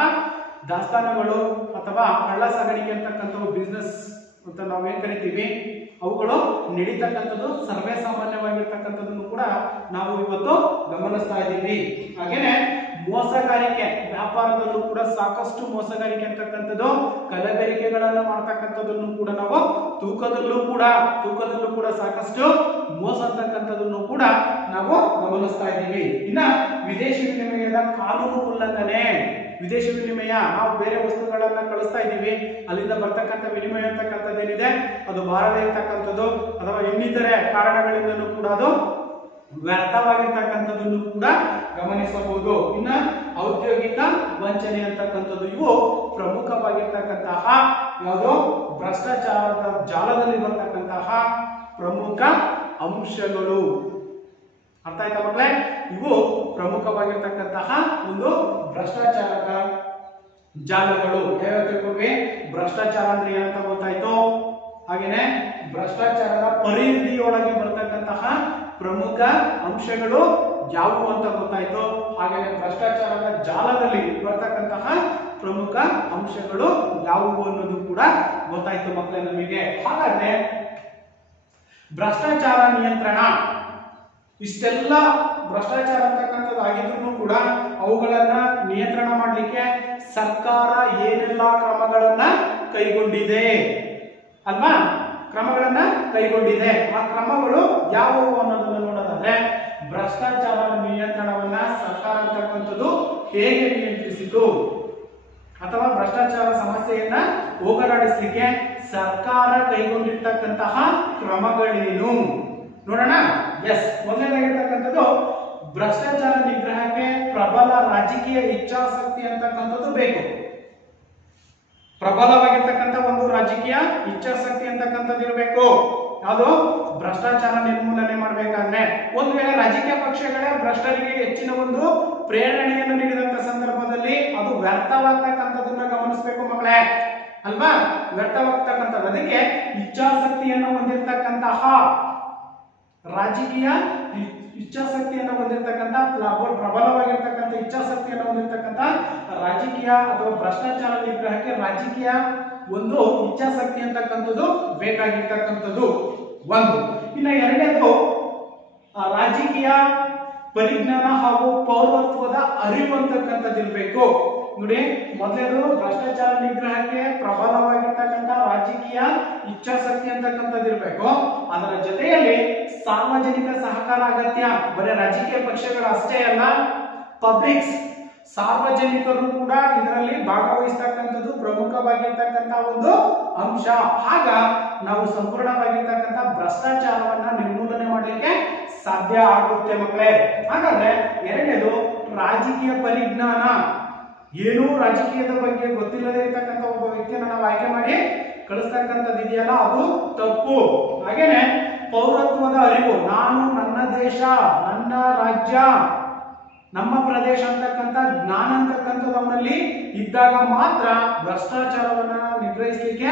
ದಾಸ್ತಾನುಗಳು ಅಥವಾ ಕಳ್ಳ ಸಾಗಾಣಿಕೆ ಅಂತಕ್ಕಂಥ ಬಿಸ್ನೆಸ್ ಅಂತ ನಾವೇನ್ ಕರಿತೀವಿ, ಅವುಗಳು ನಡೀತಕ್ಕಂಥದ್ದು ಸರ್ವೇ ಸಾಮಾನ್ಯವಾಗಿರ್ತಕ್ಕಂಥದ್ದನ್ನು ಕೂಡ ನಾವು ಇವತ್ತು ಗಮನಿಸ್ತಾ ಇದ್ದೀವಿ. ಹಾಗೇನೆ ಮೋಸಗಾರಿಕೆ ವ್ಯಾಪಾರದಲ್ಲೂ ಕೂಡ ಸಾಕಷ್ಟು ಮೋಸಗಾರಿಕೆ ಅಂತಕ್ಕಂಥದ್ದು, ಕಲಬೆರಕೆಗಳನ್ನು ಮಾಡ್ತಕ್ಕಂಥದ್ದನ್ನು ಕೂಡ ನಾವು ತೂಕದಲ್ಲೂ ಕೂಡ ಸಾಕಷ್ಟು ಮೋಸ ಅಂತಕ್ಕಂಥದ್ದನ್ನು ಕೂಡ ನಾವು ಗಮನಿಸ್ತಾ ಇದ್ದೀವಿ. ಇನ್ನ ವಿದೇಶಿ ವಿನಿಮಯದ ಕಾನೂನು ಉಲ್ಲಂಘನೆ, ವಿದೇಶಿ ವಿನಿಮಯ, ನಾವು ಬೇರೆ ವಸ್ತುಗಳನ್ನ ಕಳಿಸ್ತಾ ಇದ್ದೀವಿ, ಅಲ್ಲಿಂದ ಬರ್ತಕ್ಕಂಥ ವಿನಿಮಯ ಅಂತಕ್ಕಂಥದ್ದೇನಿದೆ ಅದು ಬಾರದೇ ಇರ್ತಕ್ಕಂಥದ್ದು ಅಥವಾ ಇನ್ನಿತರೆ ಕಾರಣಗಳಿಂದಲೂ ಕೂಡ ಅದು ವ್ಯರ್ಥವಾಗಿರ್ತಕ್ಕಂಥದ್ದನ್ನು ಕೂಡ ಗಮನಿಸಬಹುದು. ಇನ್ನ ಔದ್ಯೋಗಿಕ ವಂಚನೆ ಅಂತಕ್ಕಂಥದ್ದು, ಇವು ಪ್ರಮುಖವಾಗಿರ್ತಕ್ಕಂತಹ ಯಾವುದೋ ಭ್ರಷ್ಟಾಚಾರದ ಜಾಲದಲ್ಲಿ ಬರ್ತಕ್ಕಂತಹ ಪ್ರಮುಖ ಅಂಶಗಳು. ಅರ್ಥ ಆಯ್ತಾ ಮಕ್ಕಳೇ? ಇವು ಪ್ರಮುಖವಾಗಿರ್ತಕ್ಕಂತಹ ಒಂದು ಭ್ರಷ್ಟಾಚಾರದ ಜಾಲಗಳು. ತಿಳ್ಕೊಂಡ್ವಿ, ಭ್ರಷ್ಟಾಚಾರ ಅಂದ್ರೆ ಏನಂತ ಗೊತ್ತಾಯ್ತು. ಹಾಗೇನೆ ಭ್ರಷ್ಟಾಚಾರದ ಪರಿಧಿಯೊಳಗೆ ಬರ್ತಕ್ಕಂತಹ ಪ್ರಮುಖ ಅಂಶಗಳು ಯಾವುವು ಅಂತ ಗೊತ್ತಾಯ್ತು. ಹಾಗೇನೆ ಭ್ರಷ್ಟಾಚಾರದ ಜಾಲದಲ್ಲಿ ಬರ್ತಕ್ಕಂತಹ ಪ್ರಮುಖ ಅಂಶಗಳು ಯಾವುವು ಅನ್ನೋದು ಕೂಡ ಗೊತ್ತಾಯ್ತು ಮಕ್ಕಳೇ ನಮಗೆ. ಹಾಗಾದ್ರೆ ಭ್ರಷ್ಟಾಚಾರ ನಿಯಂತ್ರಣ, ಇಷ್ಟೆಲ್ಲ ಭ್ರಷ್ಟಾಚಾರ ಅಂತಕ್ಕಂಥದ್ದು ಆಗಿದ್ರು ಕೂಡ ಅವುಗಳನ್ನ ನಿಯಂತ್ರಣ ಮಾಡಲಿಕ್ಕೆ ಸರ್ಕಾರ ಏನೆಲ್ಲ ಕ್ರಮಗಳನ್ನ ಕೈಗೊಂಡಿದೆ ಅಲ್ವಾ, ಕ್ರಮಗಳನ್ನ ಕೈಗೊಂಡಿದೆ. ಆ ಕ್ರಮಗಳು ಯಾವುವು ಅನ್ನೋದನ್ನ ನೋಡೋದಾದ್ರೆ, ಭ್ರಷ್ಟಾಚಾರ ನಿಯಂತ್ರಣವನ್ನ ಸರ್ಕಾರ ಅಂತಕ್ಕಂಥದ್ದು ಹೇಗೆ ನಿಯಂತ್ರಿಸಿತು ಅಥವಾ ಭ್ರಷ್ಟಾಚಾರ ಸಮಸ್ಯೆಯನ್ನ ಹೋಗಲಾಡಿಸಲಿಕ್ಕೆ ಸರ್ಕಾರ ಕೈಗೊಂಡಿರ್ತಕ್ಕಂತಹ ಕ್ರಮಗಳೇನು ನೋಡೋಣ. ಎಸ್, ಮೊದಲನೇದಾಗಿರ್ತಕ್ಕಂಥದ್ದು ಭ್ರಷ್ಟಾಚಾರ ನಿಗ್ರಹಕ್ಕೆ ಪ್ರಬಲ ರಾಜಕೀಯ ಇಚ್ಛಾಶಕ್ತಿ ಅಂತಕ್ಕಂಥದ್ದು ಬೇಕು. ಪ್ರಬಲವಾಗಿರ್ತಕ್ಕಂಥ ಒಂದು ರಾಜಕೀಯ ಇಚ್ಛಾಶಕ್ತಿ ಅಂತಕ್ಕಂಥದ್ದು ಇರಬೇಕು. ಯಾವುದು ಭ್ರಷ್ಟಾಚಾರ ನಿರ್ಮೂಲನೆ ಮಾಡಬೇಕಾದ್ರೆ, ಒಂದು ವೇಳೆ ರಾಜಕೀಯ ಪಕ್ಷಗಳೇ ಭ್ರಷ್ಟರಿಗೆ ಹೆಚ್ಚಿನ ಒಂದು ಪ್ರೇರಣೆಯನ್ನು ನೀಡಿದಂತ ಸಂದರ್ಭದಲ್ಲಿ ಅದು ವ್ಯರ್ಥವಾಗ್ತಕ್ಕಂಥದ್ದನ್ನ ಗಮನಿಸಬೇಕು ಮಕ್ಕಳೇ ಅಲ್ವಾ. ವ್ಯರ್ಥವಾಗ್ತಕ್ಕಂಥದ್ದು, ಅದಕ್ಕೆ ಇಚ್ಛಾಶಕ್ತಿಯನ್ನು ಹೊಂದಿರತಕ್ಕಂತಹ ರಾಜಕೀಯ ಇಚ್ಛಾಶಕ್ತಿಯನ್ನು ಹೊಂದಿರತಕ್ಕಂಥ ಪ್ರಬಲವಾಗಿರ್ತಕ್ಕಂಥ ಇಚ್ಛಾಶಕ್ತಿಯನ್ನು ಹೊಂದಿರತಕ್ಕಂಥ ರಾಜಕೀಯ ಅಥವಾ ಭ್ರಷ್ಟಾಚಾರ ನಿಗ್ರಹಕ್ಕೆ ರಾಜಕೀಯ ಒಂದು ಇಚ್ಛಾಶಕ್ತಿ ಅಂತಕ್ಕಂಥದ್ದು ಬೇಕಾಗಿರ್ತಕ್ಕಂಥದ್ದು ಒಂದು. ಇನ್ನ ಎರಡನೇದು ರಾಜಕೀಯ ಪರಿಜ್ಞಾನ ಹಾಗೂ ಪೌರತ್ವದ ಅರಿವು ಅಂತಕ್ಕಂಥದ್ದು ಇರಬೇಕು. ನೋಡಿ, ಮೊದಲೇದು ಭ್ರಷ್ಟಾಚಾರ ನಿಗ್ರಹಕ್ಕೆ ಪ್ರಬಲವಾಗಿರ್ತಕ್ಕಂಥ ರಾಜಕೀಯ ಇಚ್ಛಾಶಕ್ತಿ ಅಂತಕ್ಕಂಥದ್ದು ಇರಬೇಕು. ಅದರ ಜೊತೆಯಲ್ಲಿ ಸಾರ್ವಜನಿಕ ಸಹಕಾರ ಅಗತ್ಯ. ಬರೀ ರಾಜಕೀಯ ಪಕ್ಷಗಳು ಅಷ್ಟೇ ಅಲ್ಲ, ಪಬ್ಲಿಕ್ಸ್ ಸಾರ್ವಜನಿಕರು ಕೂಡ ಇದರಲ್ಲಿ ಭಾಗವಹಿಸ್ತಕ್ಕಂಥದ್ದು ಪ್ರಮುಖವಾಗಿರ್ತಕ್ಕಂಥ ಒಂದು ಅಂಶ. ಆಗ ನಾವು ಸಂಪೂರ್ಣವಾಗಿರ್ತಕ್ಕಂಥ ಭ್ರಷ್ಟಾಚಾರವನ್ನ ನಿರ್ಮೂಲನೆ ಮಾಡಲಿಕ್ಕೆ ಸಾಧ್ಯ ಆಗುತ್ತೆ ಮಕ್ಕಳೇ. ಹಾಗಾದ್ರೆ ಎರಡನೇದು ರಾಜಕೀಯ ಪರಿಜ್ಞಾನ. ಏನೂ ರಾಜಕೀಯದ ಬಗ್ಗೆ ಗೊತ್ತಿಲ್ಲದೆ ಇರ್ತಕ್ಕಂಥ ಒಬ್ಬ ವ್ಯಕ್ತಿಯನ್ನು ನಾವು ಆಯ್ಕೆ ಮಾಡಿ ಕಳಿಸ್ತಕ್ಕಂಥದ್ದು ಇದೆಯಲ್ಲ, ಅದು ತಪ್ಪು. ಹಾಗೇನೆ ಪೌರತ್ವದ ಅರಿವು, ನಾನು ನನ್ನ ದೇಶ, ನನ್ನ ರಾಜ್ಯ, ನಮ್ಮ ಪ್ರದೇಶ ಅಂತಕ್ಕಂಥ ಜ್ಞಾನ ಅಂತಕ್ಕಂಥದ್ದು ಅವನಲ್ಲಿ ಇದ್ದಾಗ ಮಾತ್ರ ಭ್ರಷ್ಟಾಚಾರವನ್ನ ನಿಗ್ರಹಿಸಲಿಕ್ಕೆ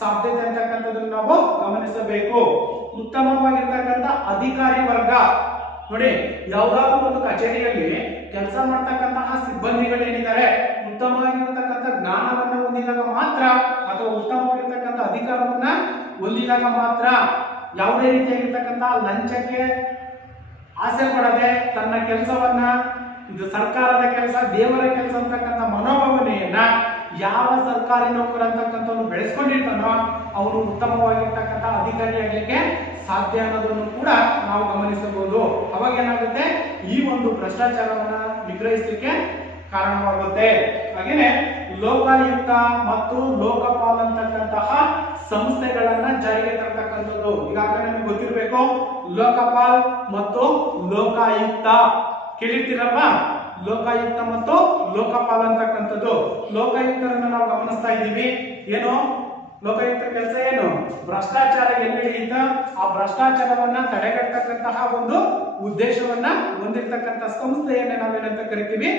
ಸಾಧ್ಯತೆ ಅಂತಕ್ಕಂಥದ್ದನ್ನು ನಾವು ಗಮನಿಸಬೇಕು. ಉತ್ತಮವಾಗಿರ್ತಕ್ಕಂಥ ಅಧಿಕಾರಿ ವರ್ಗ. ನೋಡಿ, ಯಾವುದಾದ್ರೂ ಒಂದು ಕಚೇರಿಯಲ್ಲಿ ಕೆಲಸ ಮಾಡ್ತಕ್ಕಂತಹ ಸಿಬ್ಬಂದಿಗಳೇನಿದ್ದಾರೆ ಉತ್ತಮವಾಗಿರ್ತಕ್ಕಂಥ ಜ್ಞಾನವನ್ನು ಹೊಂದಿದಾಗ ಮಾತ್ರ ಅಥವಾ ಉತ್ತಮವಾಗಿರ್ತಕ್ಕಂಥ ಅಧಿಕಾರವನ್ನ ಹೊಂದಿದಾಗ ಮಾತ್ರ ಯಾವುದೇ ರೀತಿಯಾಗಿರ್ತಕ್ಕಂಥ ಲಂಚಕ್ಕೆ ಆಸೆ ಪಡದೆ ತನ್ನ ಕೆಲಸವನ್ನ, ಇದು ಸರ್ಕಾರದ ಕೆಲಸ, ದೇವರ ಕೆಲಸ ಅಂತಕ್ಕಂಥ ಮನೋಭಾವನೆಯನ್ನ ಯಾವ ಸರ್ಕಾರಿ ನೌಕರ ಅಂತಕ್ಕಂಥವ್ನು ಬೆಳೆಸ್ಕೊಂಡಿರ್ತಾನೋ ಅವನು ಉತ್ತಮವಾಗಿರ್ತಕ್ಕಂಥ ಅಧಿಕಾರಿ ಆಗ್ಲಿಕ್ಕೆ ಸಾಧ್ಯ ಅನ್ನೋದನ್ನು ಕೂಡ ನಾವು ಗಮನಿಸಬಹುದು. ಅವಾಗ ಏನಾಗುತ್ತೆ, ಈ ಒಂದು ಭ್ರಷ್ಟಾಚಾರವನ್ನ ನಿಗ್ರಹಿಸಲಿಕ್ಕೆ ಕಾರಣವಾಗುತ್ತೆ. ಹಾಗೇನೆ ಲೋಕಾಯುಕ್ತ ಮತ್ತು ಲೋಕಪಾಲ್ ಅಂತಕ್ಕಂತಹ ಸಂಸ್ಥೆಗಳನ್ನ ಜಾರಿಗೆ ತರತಕ್ಕಂಥದ್ದು. ಈಗಾಗಲೇ ನಿಮಗೆ ಗೊತ್ತಿರಬೇಕು, ಲೋಕಪಾಲ್ ಮತ್ತು ಲೋಕಾಯುಕ್ತ ಕೇಳಿರ್ತೀರಲ್ವಾ. ಲೋಕಾಯುಕ್ತ ಮತ್ತು ಲೋಕಪಾಲ್ ಅಂತಕ್ಕಂಥದ್ದು. ಲೋಕಾಯುಕ್ತರನ್ನ ನಾವು ಗಮನಿಸ್ತಾ ಇದ್ದೀವಿ. ಏನು ಲೋಕಾಯುಕ್ತ ಕೆಲಸ? ಏನು ಭ್ರಷ್ಟಾಚಾರ ಎಲ್ಲಿ ನಡೆಯುತ್ತಾ ಆ ಭ್ರಷ್ಟಾಚಾರವನ್ನ ತಡೆಗಟ್ಟತಕ್ಕಂತಹ ಒಂದು ಉದ್ದೇಶವನ್ನ ಹೊಂದಿರತಕ್ಕಂತ ಸಂಸ್ಥೆಯನ್ನೇ ನಾವೇನಂತ ಕರಿತೀವಿ?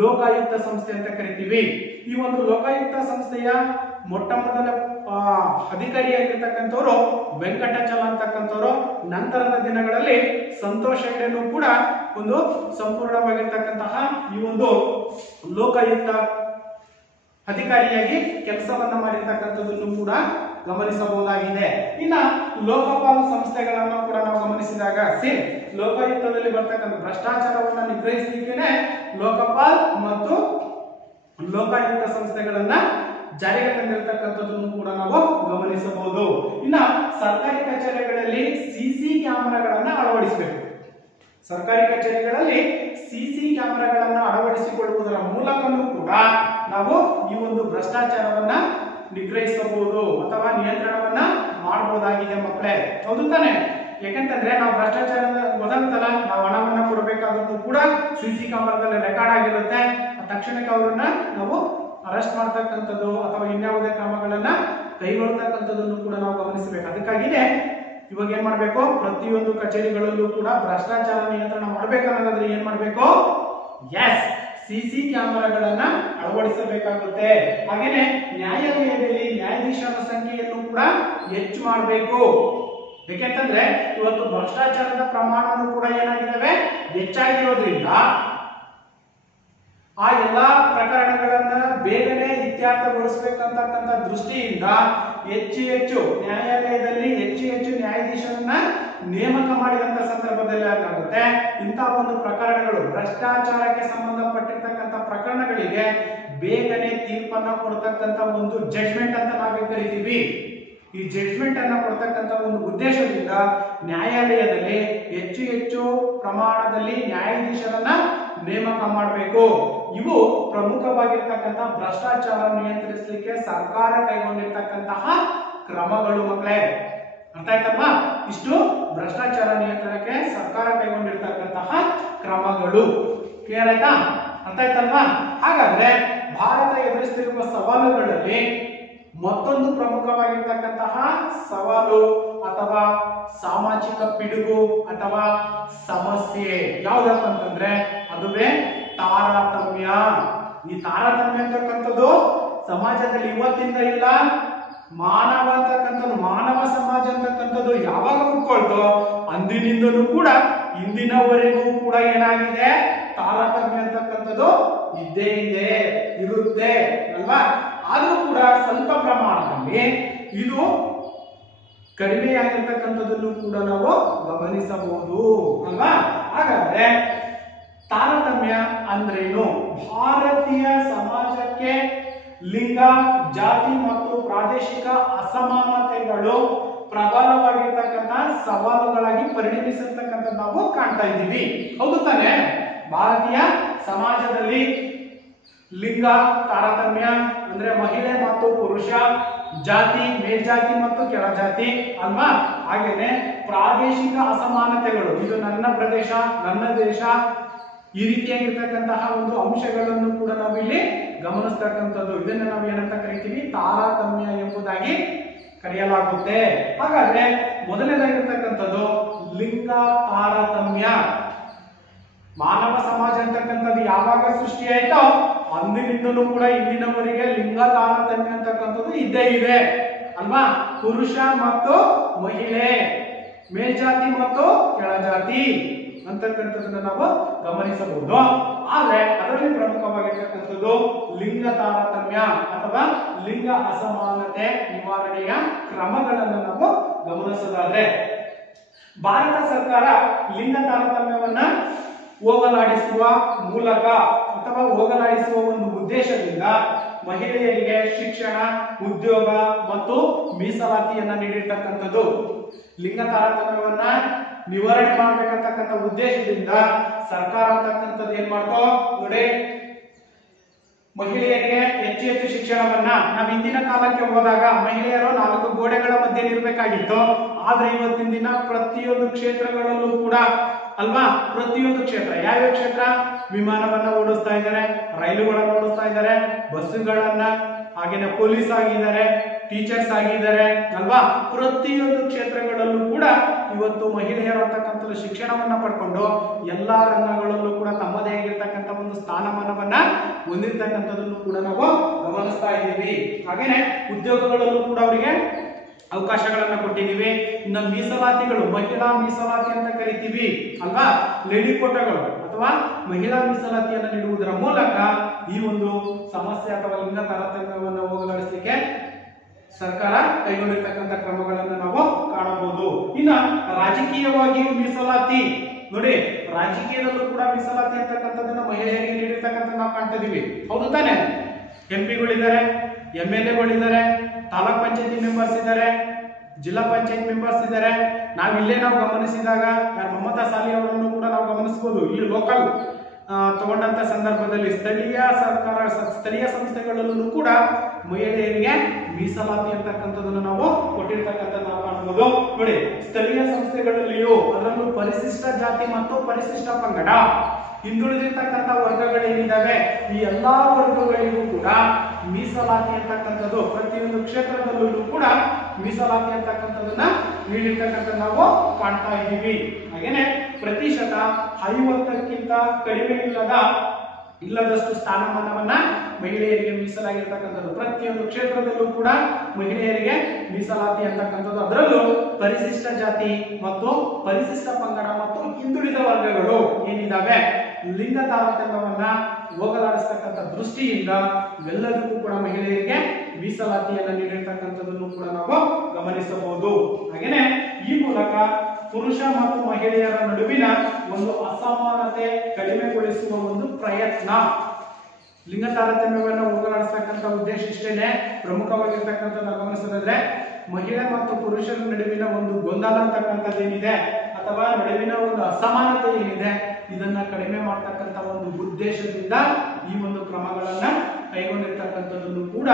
ಲೋಕಾಯುಕ್ತ ಸಂಸ್ಥೆ ಅಂತ ಕರಿತೀವಿ. ಈ ಒಂದು ಲೋಕಾಯುಕ್ತ ಸಂಸ್ಥೆಯ ಮೊಟ್ಟ ಮೊದಲ ಅಧಿಕಾರಿಯಾಗಿರ್ತಕ್ಕಂಥವ್ರು ವೆಂಕಟಾಚಲ ಅಂತಕ್ಕಂಥವ್ರು. ನಂತರದ ದಿನಗಳಲ್ಲಿ ಸಂತೋಷ್ ಹೆಗ್ಡೆನೂ ಕೂಡ ಒಂದು ಸಂಪೂರ್ಣವಾಗಿರ್ತಕ್ಕಂತಹ ಈ ಒಂದು ಲೋಕಾಯುಕ್ತ ಅಧಿಕಾರಿಯಾಗಿ ಕೆಲಸವನ್ನ ಮಾಡಿರ್ತಕ್ಕಂಥದ್ದನ್ನು ಕೂಡ ಗಮನಿಸಬಹುದಾಗಿದೆ. ಇನ್ನ ಲೋಕಪಾಲ್ ಸಂಸ್ಥೆಗಳನ್ನು ಕೂಡ ನಾವು ಗಮನಿಸಿದಾಗ ಲೋಕಾಯುಕ್ತದಲ್ಲಿ ಬರ್ತಕ್ಕಂಥ ಭ್ರಷ್ಟಾಚಾರವನ್ನ ನಿಗ್ರಹಿಸಲಿಕ್ಕೆ ಲೋಕಪಾಲ್ ಮತ್ತು ಲೋಕಾಯುಕ್ತ ಸಂಸ್ಥೆಗಳನ್ನ ಜಾರಿಗೆ ತಂದಿರತಕ್ಕಂಥದ್ದನ್ನು ಕೂಡ ನಾವು ಗಮನಿಸಬಹುದು. ಇನ್ನ ಸರ್ಕಾರಿ ಕಚೇರಿಗಳಲ್ಲಿ ಸಿಸಿ ಕ್ಯಾಮೆರಾಗಳನ್ನ ಅಳವಡಿಸಬೇಕು. ಸರ್ಕಾರಿ ಕಚೇರಿಗಳಲ್ಲಿ ಸಿಸಿ ಕ್ಯಾಮೆರಾಗಳನ್ನ ಅಳವಡಿಸಿಕೊಳ್ಳುವುದರ ಮೂಲಕನೂ ಕೂಡ ನಾವು ಈ ಒಂದು ಭ್ರಷ್ಟಾಚಾರವನ್ನ ನಿಗ್ರಹಿಸಬಹುದು ಅಥವಾ ನಿಯಂತ್ರಣವನ್ನ ಮಾಡಬಹುದಾಗಿದೆ ಮಕ್ಕಳೇ. ಹೌದು ತಾನೆ? ಯಾಕಂತಂದ್ರೆ ನಾವು ಭ್ರಷ್ಟಾಚಾರದ ಮೊದಲ ನಾವು ಹಣವನ್ನ ಕೊಡಬೇಕಾದ್ರೂ ಕೂಡ ಸಿಸಿ ಕ್ಯಾಮೆರಾದಲ್ಲಿ ರೆಕಾರ್ಡ್ ಆಗಿರುತ್ತೆ. ತಕ್ಷಣಕ್ಕೆ ಅವರನ್ನ ನಾವು ಅರೆಸ್ಟ್ ಮಾಡ್ತಕ್ಕಂಥದ್ದು ಅಥವಾ ಇನ್ಯಾವುದೇ ಕ್ರಮಗಳನ್ನ ಕೈಗೊಳ್ಳತಕ್ಕಂಥದ್ದನ್ನು ಕೂಡ ನಾವು ಗಮನಿಸಬೇಕು. ಅದಕ್ಕಾಗಿಯೇ ಇವಾಗ ಏನ್ ಮಾಡ್ಬೇಕು? ಪ್ರತಿಯೊಂದು ಕಚೇರಿಗಳಲ್ಲೂ ಕೂಡ ಭ್ರಷ್ಟಾಚಾರ ನಿಯಂತ್ರಣ ಮಾಡ್ಬೇಕನ್ನೋದಾದ್ರೆ ಏನ್ ಮಾಡ್ಬೇಕು? ಎಸ್, ಸಿಸಿ ಕ್ಯಾಮೆರಾಗಳನ್ನ ಅಳವಡಿಸಬೇಕಾಗುತ್ತೆ. ಹಾಗೇನೆ ನ್ಯಾಯಾಲಯದಲ್ಲಿ ನ್ಯಾಯಾಧೀಶರ ಸಂಖ್ಯೆಯನ್ನು ಕೂಡ ಹೆಚ್ಚು ಮಾಡಬೇಕು. ಯಾಕೆಂತಂದ್ರೆ ಇವತ್ತು ಭ್ರಷ್ಟಾಚಾರದ ಪ್ರಮಾಣನೂ ಕೂಡ ಏನಾಗಿದ್ದಾವೆ? ಹೆಚ್ಚಾಗಿರೋದ್ರಿಂದ ಆ ಎಲ್ಲಾ ಪ್ರಕರಣಗಳನ್ನ ಬೇಗನೆ ಇತ್ಯರ್ಥಗೊಳಿಸಬೇಕಂತಕ್ಕಂಥ ದೃಷ್ಟಿಯಿಂದ ಹೆಚ್ಚು ನ್ಯಾಯಾಲಯದಲ್ಲಿ ಹೆಚ್ಚು ನ್ಯಾಯಾಧೀಶರನ್ನ ನೇಮಕ ಮಾಡಿದಂತ ಸಂದರ್ಭದಲ್ಲಿ ಏನಾಗುತ್ತೆ? ಇಂತಹ ಒಂದು ಪ್ರಕರಣಗಳು ಭ್ರಷ್ಟಾಚಾರಕ್ಕೆ ಸಂಬಂಧಪಟ್ಟಿರ್ತಕ್ಕಂಥ ಪ್ರಕರಣಗಳಿಗೆ ಬೇಗನೆ ತೀರ್ಪನ್ನ ಕೊಡ್ತಕ್ಕಂಥ ಒಂದು ಜಡ್ಜ್ಮೆಂಟ್ ಅಂತ ನಾವೇ ಕರಿತೀವಿ. ಈ ಜಡ್ಜ್ಮೆಂಟ್ ಅನ್ನ ಕೊಡ್ತಕ್ಕಂಥ ಒಂದು ಉದ್ದೇಶದಿಂದ ನ್ಯಾಯಾಲಯದಲ್ಲಿ ಹೆಚ್ಚು ಪ್ರಮಾಣದಲ್ಲಿ ನ್ಯಾಯಾಧೀಶರನ್ನ ನೇಮಕ ಮಾಡಬೇಕು. ಇವು ಪ್ರಮುಖವಾಗಿರ್ತಕ್ಕಂಥ ಭ್ರಷ್ಟಾಚಾರ ನಿಯಂತ್ರಿಸಲಿಕ್ಕೆ ಸರ್ಕಾರ ಕೈಗೊಂಡಿರ್ತಕ್ಕಂತಹ ಕ್ರಮಗಳು ಮಕ್ಕಳೇ. ಅರ್ಥ ಆಯ್ತಲ್ವಾ? ಇಷ್ಟು ಭ್ರಷ್ಟಾಚಾರ ನಿಯಂತ್ರಣಕ್ಕೆ ಸರ್ಕಾರ ಕೈಗೊಂಡಿರ್ತಕ್ಕಂತಹ ಕ್ರಮಗಳು. ಕ್ಲಿಯರ್ ಆಯ್ತಾ? ಅರ್ಥ ಆಯ್ತಲ್ವಾ? ಹಾಗಾದ್ರೆ ಭಾರತ ಎದುರಿಸುತ್ತಿರುವ ಸವಾಲುಗಳಲ್ಲಿ ಮತ್ತೊಂದು ಪ್ರಮುಖವಾಗಿರ್ತಕ್ಕಂತಹ ಸವಾಲು ಅಥವಾ ಸಾಮಾಜಿಕ ಪಿಡುಗು ಅಥವಾ ಸಮಸ್ಯೆ ಯಾವ್ದಪ್ಪ ಅಂತಂದ್ರೆ ಅದುವೇ ತಾರತಮ್ಯ. ಈ ತಾರತಮ್ಯ ಅಂತಕ್ಕಂಥದ್ದು ಸಮಾಜದಲ್ಲಿ ಇವತ್ತಿಂದ ಇಲ್ಲ. ಮಾನವ ಸಮಾಜ ಅಂತಕ್ಕಂಥದ್ದು ಯಾವಾಗ ಹುಟ್ಕೊಳ್ತೋ ಅಂದಿನಿಂದಲೂ ಕೂಡ ಇಂದಿನವರೆಗೂ ಕೂಡ ಏನಾಗಿದೆ? ತಾರತಮ್ಯ ಅಂತಕ್ಕಂಥದ್ದು ಇದ್ದೇ ಇದೆ, ಇರುತ್ತೆ ಅಲ್ವಾ? ಆದ್ರೂ ಕೂಡ ಸ್ವಲ್ಪ ಪ್ರಮಾಣದಲ್ಲಿ ಇದು ಕಡಿಮೆಯಾಗಿರ್ತಕ್ಕಂಥದ್ದನ್ನು ಕೂಡ ನಾವು ಗಮನಿಸಬಹುದು ಅಲ್ವಾ? ಹಾಗಾದ್ರೆ ತಾರತಮ್ಯ ಅಂದ್ರೇನು? ಭಾರತೀಯ ಸಮಾಜಕ್ಕೆ ಲಿಂಗ, ಜಾತಿ ಮತ್ತು ಪ್ರಾದೇಶಿಕ ಅಸಮಾನತೆಗಳು ಪ್ರಬಲವಾಗಿರ್ತಕ್ಕಂಥ ಸವಾಲುಗಳಾಗಿ ಪರಿಣಮಿಸಿರ್ತಕ್ಕಂಥ ನಾವು ಕಾಣ್ತಾ ಇದ್ದೀವಿ. ಹೌದು ತಾನೆ? ಭಾರತೀಯ ಸಮಾಜದಲ್ಲಿ ಲಿಂಗ ತಾರತಮ್ಯ ಅಂದ್ರೆ ಮಹಿಳೆ ಮತ್ತು ಪುರುಷ, ಜಾತಿ ಮೇಲ್ಜಾತಿ ಮತ್ತು ಕೆಳಜಾತಿ ಅಲ್ವಾ? ಹಾಗೇನೆ ಪ್ರಾದೇಶಿಕ ಅಸಮಾನತೆಗಳು, ಇದು ನನ್ನ ಪ್ರದೇಶ, ನನ್ನ ದೇಶ, ಈ ರೀತಿಯಾಗಿರ್ತಕ್ಕಂತಹ ಒಂದು ಅಂಶಗಳನ್ನು ಕೂಡ ನಾವು ಇಲ್ಲಿ ಗಮನಿಸ್ತಕ್ಕಂಥದ್ದು. ಇದನ್ನ ನಾವು ಏನಂತ ಕರಿತೀವಿ? ತಾರತಮ್ಯ ಎಂಬುದಾಗಿ ಕರೆಯಲಾಗುತ್ತೆ. ಹಾಗಾದ್ರೆ ಮೊದಲನೇದಾಗಿರ್ತಕ್ಕಂಥದ್ದು ಲಿಂಗ ತಾರತಮ್ಯ. ಮಾನವ ಸಮಾಜ ಅಂತಕ್ಕಂಥದ್ದು ಯಾವಾಗ ಸೃಷ್ಟಿಯಾಯ್ತೋ ಅಂದಿನಿಂದಲೂ ಕೂಡ ಇಂದಿನವರೆಗೆ ಲಿಂಗ ತಾರತಮ್ಯ ಅಂತಕ್ಕಂಥದ್ದು ಇದ್ದೇ ಇದೆ ಅಲ್ವಾ? ಪುರುಷ ಮತ್ತು ಮಹಿಳೆ, ಮೇಲ್ಜಾತಿ ಮತ್ತು ಕೆಳಜಾತಿ ಅಂತಕ್ಕಂಥದ್ದನ್ನ ನಾವು ಗಮನಿಸಬಹುದು. ಆದ್ರೆ ಅದರಲ್ಲಿ ಪ್ರಮುಖವಾಗಿರ್ತಕ್ಕಂಥದ್ದು ಲಿಂಗ ತಾರತಮ್ಯ ಅಥವಾ ಲಿಂಗ ಅಸಮಾನತೆ ನಿವಾರಣೆಯ ಕ್ರಮಗಳನ್ನು ನಾವು ಗಮನಿಸೋದಾದ್ರೆ ಭಾರತ ಸರ್ಕಾರ ಲಿಂಗ ತಾರತಮ್ಯವನ್ನ ಹೋಗಲಾಡಿಸುವ ಮೂಲಕ ಅಥವಾ ಹೋಗಲಾಡಿಸುವ ಒಂದು ಉದ್ದೇಶದಿಂದ ಮಹಿಳೆಯರಿಗೆ ಶಿಕ್ಷಣ, ಉದ್ಯೋಗ ಮತ್ತು ಮೀಸಲಾತಿಯನ್ನ ನೀಡಿರ್ತಕ್ಕಂಥದ್ದು. ಲಿಂಗ ತಾರತಮ್ಯವನ್ನ ನಿವಾರಣೆ ಮಾಡಬೇಕಂತಕ್ಕಂಥ ಉದ್ದೇಶದಿಂದ ಸರ್ಕಾರ ಅಂತಕ್ಕಂಥದ್ದು ಏನ್ ಮಾಡ್ಕೋ ನೋಡಿ, ಮಹಿಳೆಯರಿಗೆ ಹೆಚ್ಚು ಹೆಚ್ಚು ಶಿಕ್ಷಣವನ್ನ ನಾವು ಹಿಂದಿನ ಕಾಲಕ್ಕೆ ಹೋದಾಗ ಮಹಿಳೆಯರು 4 ಗೋಡೆಗಳ ಮಧ್ಯೆ ಇರಬೇಕಾಗಿತ್ತು. ಆದ್ರೆ ಇವತ್ತಿನ ದಿನ ಪ್ರತಿಯೊಂದು ಕ್ಷೇತ್ರಗಳಲ್ಲೂ ಕೂಡ ಅಲ್ವಾ, ಪ್ರತಿಯೊಂದು ಕ್ಷೇತ್ರ, ಯಾವ್ಯಾವ ಕ್ಷೇತ್ರ, ವಿಮಾನವನ್ನ ಓಡಿಸ್ತಾ ಇದ್ದಾರೆ, ರೈಲುಗಳನ್ನ ಓಡಿಸ್ತಾ ಇದ್ದಾರೆ, ಬಸ್ಸುಗಳನ್ನ, ಹಾಗೇನೆ ಪೊಲೀಸ್ ಆಗಿದ್ದಾರೆ, ಟೀಚರ್ಸ್ ಆಗಿದ್ದಾರೆ ಅಲ್ವಾ. ಪ್ರತಿಯೊಂದು ಕ್ಷೇತ್ರಗಳಲ್ಲೂ ಕೂಡ ಇವತ್ತು ಮಹಿಳೆಯರು ಅಂತಕ್ಕಂಥ ಶಿಕ್ಷಣವನ್ನ ಪಡ್ಕೊಂಡು ಎಲ್ಲಾ ರಂಗಗಳಲ್ಲೂ ಕೂಡ ತಮ್ಮದೇ ಆಗಿರ್ತಕ್ಕಂಥ ಒಂದು ಸ್ಥಾನಮಾನವನ್ನ ಹೊಂದಿರ್ತಕ್ಕಂಥದ್ದನ್ನು ಕೂಡ ನಾವು ಗಮನಿಸ್ತಾ ಇದ್ದೀವಿ. ಹಾಗೇನೆ ಉದ್ಯೋಗಗಳಲ್ಲೂ ಕೂಡ ಅವರಿಗೆ ಅವಕಾಶಗಳನ್ನ ಕೊಟ್ಟಿದ್ದೀವಿ. ಇನ್ನು ಮೀಸಲಾತಿಗಳು, ಮಹಿಳಾ ಮೀಸಲಾತಿ ಅಂತ ಕರಿತೀವಿ ಅಲ್ವಾ, ಲೇಡಿ ಕೋಟಾಗಳು ಅಥವಾ ಮಹಿಳಾ ಮೀಸಲಾತಿಯನ್ನು ನೀಡುವುದರ ಮೂಲಕ ಈ ಒಂದು ಸಮಸ್ಯೆ ಅಥವಾ ಲಿಂಗ ತಾರತಮ್ಯವನ್ನು ಹೋಗಲಾಡಿಸಲಿಕ್ಕೆ ಸರ್ಕಾರ ಕೈಗೊಂಡಿರ್ತಕ್ಕಂಥ ಕ್ರಮಗಳನ್ನು ನಾವು ಕಾಣಬಹುದು. ಇನ್ನ ರಾಜಕೀಯವಾಗಿಯೂ ಮೀಸಲಾತಿ ನೋಡಿ, ರಾಜಕೀಯದಲ್ಲೂ ಕೂಡ ಮೀಸಲಾತಿ ಅಂತಕ್ಕಂಥದ್ದನ್ನ ಮಹಿಳೆಯರಿಗೆ ನೀಡಿರ್ತಕ್ಕಂಥ ನಾವು ಕಾಣ್ತಾ ಇದೀವಿ. ಹೌದು ತಾನೆ? ಎಂಪಿಗಳಿದ್ದಾರೆ, MLAಗಳಿದ್ದಾರೆ, ತಾಲೂಕ್ ಪಂಚಾಯತಿ ಮೆಂಬರ್ಸ್ ಇದ್ದಾರೆ, ಜಿಲ್ಲಾ ಪಂಚಾಯತ್ ಮೆಂಬರ್ಸ್ ಇದ್ದಾರೆ. ನಾವು ಗಮನಿಸಿದಾಗ ಮಮತಾ ಸಾಲಿ ಅವರನ್ನು ಕೂಡ ನಾವು ಗಮನಿಸಬಹುದು. ಇಲ್ಲಿ ಲೋಕಲ್ ತಗೊಂಡಂತ ಸಂದರ್ಭದಲ್ಲಿ ಸ್ಥಳೀಯ ಸಂಸ್ಥೆಗಳಲ್ಲೂ ಕೂಡ ಮಹಿಳೆಯರಿಗೆ ಮೀಸಲಾತಿ ಅಂತಕ್ಕಂಥದ್ದನ್ನು ನಾವು ಕೊಟ್ಟಿರ್ತಕ್ಕಂಥದ್ದು ನಾವು ಕಾಣಬಹುದು. ನೋಡಿ, ಸ್ಥಳೀಯ ಸಂಸ್ಥೆಗಳಲ್ಲಿಯೂ ಅದರಲ್ಲೂ ಪರಿಶಿಷ್ಟ ಜಾತಿ ಮತ್ತು ಪರಿಶಿಷ್ಟ ಪಂಗಡ ಹಿಂದುಳಿದಿರ್ತಕ್ಕಂಥ ವರ್ಗಗಳೇನಿದ್ದಾವೆ ಈ ಎಲ್ಲಾ ವರ್ಗಗಳಿಗೂ ಕೂಡ ಮೀಸಲಾತಿ ಅಂತಕ್ಕಂಥದ್ದು ಪ್ರತಿಯೊಂದು ಕ್ಷೇತ್ರದಲ್ಲೂ ಕೂಡ ಮೀಸಲಾತಿ ಅಂತಕ್ಕಂಥದನ್ನ ನೀಡಿರ್ತಕ್ಕಂಥ ನಾವು ಕಾಣ್ತಾ ಇದ್ದೀವಿ. ಹಾಗೇನೆ ಪ್ರತಿಶತ 50ಕ್ಕಿಂತ ಕಡಿಮೆ ಇಲ್ಲದಷ್ಟು ಸ್ಥಾನಮಾನವನ್ನ ಮಹಿಳೆಯರಿಗೆ ಮೀಸಲಾಗಿರ್ತಕ್ಕಂಥದ್ದು ಪ್ರತಿಯೊಂದು ಕ್ಷೇತ್ರದಲ್ಲೂ ಕೂಡ ಮಹಿಳೆಯರಿಗೆ ಮೀಸಲಾತಿ ಅಂತಕ್ಕಂಥದ್ದು. ಅದರಲ್ಲೂ ಪರಿಶಿಷ್ಟ ಜಾತಿ ಮತ್ತು ಪರಿಶಿಷ್ಟ ಪಂಗಡ ಮತ್ತು ಹಿಂದುಳಿದ ವರ್ಗಗಳು ಏನಿದಾವೆ ಲಿಂಗ ತಾರತಮ್ಯವನ್ನ ಹೋಗಲಾಡಿಸ್ತಕ್ಕಂಥ ದೃಷ್ಟಿಯಿಂದ ಎಲ್ಲರಿಗೂ ಕೂಡ ಮಹಿಳೆಯರಿಗೆ ಮೀಸಲಾತಿಯನ್ನು ನೀಡಿರ್ತಕ್ಕಂಥದ್ದನ್ನು ಕೂಡ ನಾವು ಗಮನಿಸಬಹುದು. ಹಾಗೇನೆ ಈ ಮೂಲಕ ಪುರುಷ ಮತ್ತು ಮಹಿಳೆಯರ ನಡುವಿನ ಒಂದು ಅಸಮಾನತೆ ಕಡಿಮೆಗೊಳಿಸುವ ಒಂದು ಪ್ರಯತ್ನ, ಲಿಂಗ ತಾರತಮ್ಯವನ್ನು ಹೋಗಲಾಡಿಸ್ತಕ್ಕಂಥ ಉದ್ದೇಶ ಇಷ್ಟೇನೆ. ಪ್ರಮುಖವಾಗಿರ್ತಕ್ಕಂಥದ್ದು ಗಮನಿಸೋದಾದ್ರೆ ಮಹಿಳೆ ಮತ್ತು ಪುರುಷರ ನಡುವಿನ ಒಂದು ಗೊಂದಲ ಅಂತಕ್ಕಂಥದ್ದೇನಿದೆ ಅಥವಾ ನಡುವಿನ ಒಂದು ಅಸಮಾನತೆ ಏನಿದೆ ಇದನ್ನ ಕಡಿಮೆ ಮಾಡ್ತಕ್ಕಂಥ ಒಂದು ಉದ್ದೇಶದಿಂದ ಈ ಒಂದು ಕ್ರಮಗಳನ್ನ ಕೈಗೊಂಡಿರ್ತಕ್ಕಂಥದ್ದನ್ನು ಕೂಡ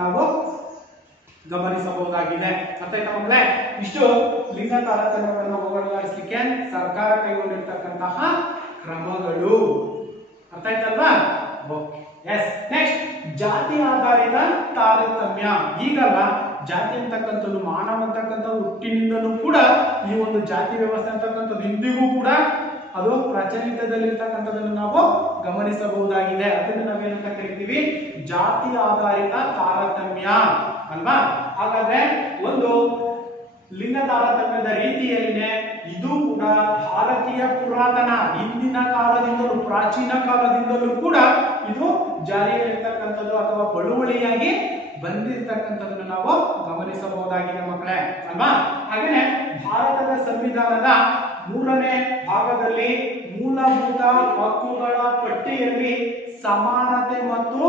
ನಾವು ಗಮನಿಸಬಹುದಾಗಿದೆ. ಅರ್ಥ ಆಯ್ತಾ ಮಕ್ಕಳೇ? ಇಷ್ಟು ಲಿಂಗ ತಾರತಮ್ಯವನ್ನು ಹೋಗಲಾಡಿಸಲಿಕ್ಕೆ ಸರ್ಕಾರ ಕೈಗೊಂಡಿರ್ತಕ್ಕಂತಹ ಕ್ರಮಗಳು. ಅರ್ಥ ಆಯ್ತಲ್ವಾ? ಎಸ್. ನೆಕ್ಸ್ಟ್, ಜಾತಿ ಆಧಾರಿತ ತಾರತಮ್ಯ. ಈಗಲ್ಲ, ಜಾತಿ ಅಂತಕ್ಕಂಥದ್ದು ಮಾನವ ಅಂತಕ್ಕಂಥ ಹುಟ್ಟಿನಿಂದಲೂ ಕೂಡ ಈ ಒಂದು ಜಾತಿ ವ್ಯವಸ್ಥೆ ಅಂತಕ್ಕಂಥದ್ದು ಇಂದಿಗೂ ಕೂಡ ಅದು ಪ್ರಚಲಿತದಲ್ಲಿರ್ತಕ್ಕಂಥದ್ದನ್ನು ನಾವು ಗಮನಿಸಬಹುದಾಗಿದೆ. ಅದನ್ನು ನಾವೇನಂತ ಕರಿತೀವಿ? ಜಾತಿ ಆಧಾರಿತ ತಾರತಮ್ಯ ಅಲ್ವಾ? ಹಾಗಾದ್ರೆ ಒಂದು ಲಿಂಗ ತಾರತಮ್ಯದ ರೀತಿಯಲ್ಲಿನೇ ಇದು ಕೂಡ ಭಾರತೀಯ ಪುರಾತನ ಹಿಂದಿನ ಕಾಲದಿಂದಲೂ ಪ್ರಾಚೀನ ಕಾಲದಿಂದಲೂ ಕೂಡ ಇದು ಜಾರಿಯಲ್ಲಿರ್ತಕ್ಕಂಥದ್ದು ಅಥವಾ ಬಳುವಳಿಯಾಗಿ ಬಂದಿರ್ತಕ್ಕಂಥದ್ದನ್ನು ನಾವು ಗಮನಿಸಬಹುದಾಗಿದೆ ಮಕ್ಕಳೇ ಅಲ್ವಾ? ಹಾಗೇನೆ ಭಾರತದ ಸಂವಿಧಾನದ 3ನೇ ಭಾಗದಲ್ಲಿ ಮೂಲಭೂತ ಹಕ್ಕುಗಳ ಪಟ್ಟಿಯಲ್ಲಿ ಸಮಾನತೆ ಮತ್ತು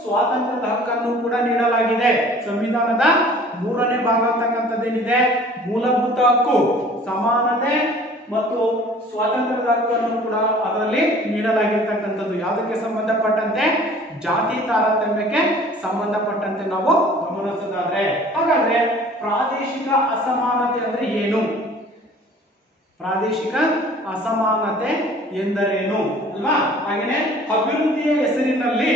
ಸ್ವಾತಂತ್ರ್ಯದ ಹಕ್ಕನ್ನು ಕೂಡ ನೀಡಲಾಗಿದೆ. ಸಂವಿಧಾನದ 3ನೇ ಭಾಗ ಅಂತಕ್ಕಂಥದ್ದೇನಿದೆ ಮೂಲಭೂತ ಹಕ್ಕು, ಸಮಾನತೆ ಮತ್ತು ಸ್ವಾತಂತ್ರ್ಯದ ಹಕ್ಕನ್ನು ಕೂಡ ಅದರಲ್ಲಿ ನೀಡಲಾಗಿರ್ತಕ್ಕಂಥದ್ದು. ಯಾವುದಕ್ಕೆ ಸಂಬಂಧಪಟ್ಟಂತೆ? ಜಾತಿ ತಾರತಮ್ಯಕ್ಕೆ ಸಂಬಂಧಪಟ್ಟಂತೆ ನಾವು ಗಮನಿಸೋದಾದ್ರೆ, ಹಾಗಾದ್ರೆ ಪ್ರಾದೇಶಿಕ ಅಸಮಾನತೆ ಅಂದ್ರೆ ಏನು? ಪ್ರಾದೇಶಿಕ ಅಸಮಾನತೆ ಎಂದರೇನು ಅಲ್ವಾ? ಹಾಗೇನೆ ಅಭಿವೃದ್ಧಿಯ ಹೆಸರಿನಲ್ಲಿ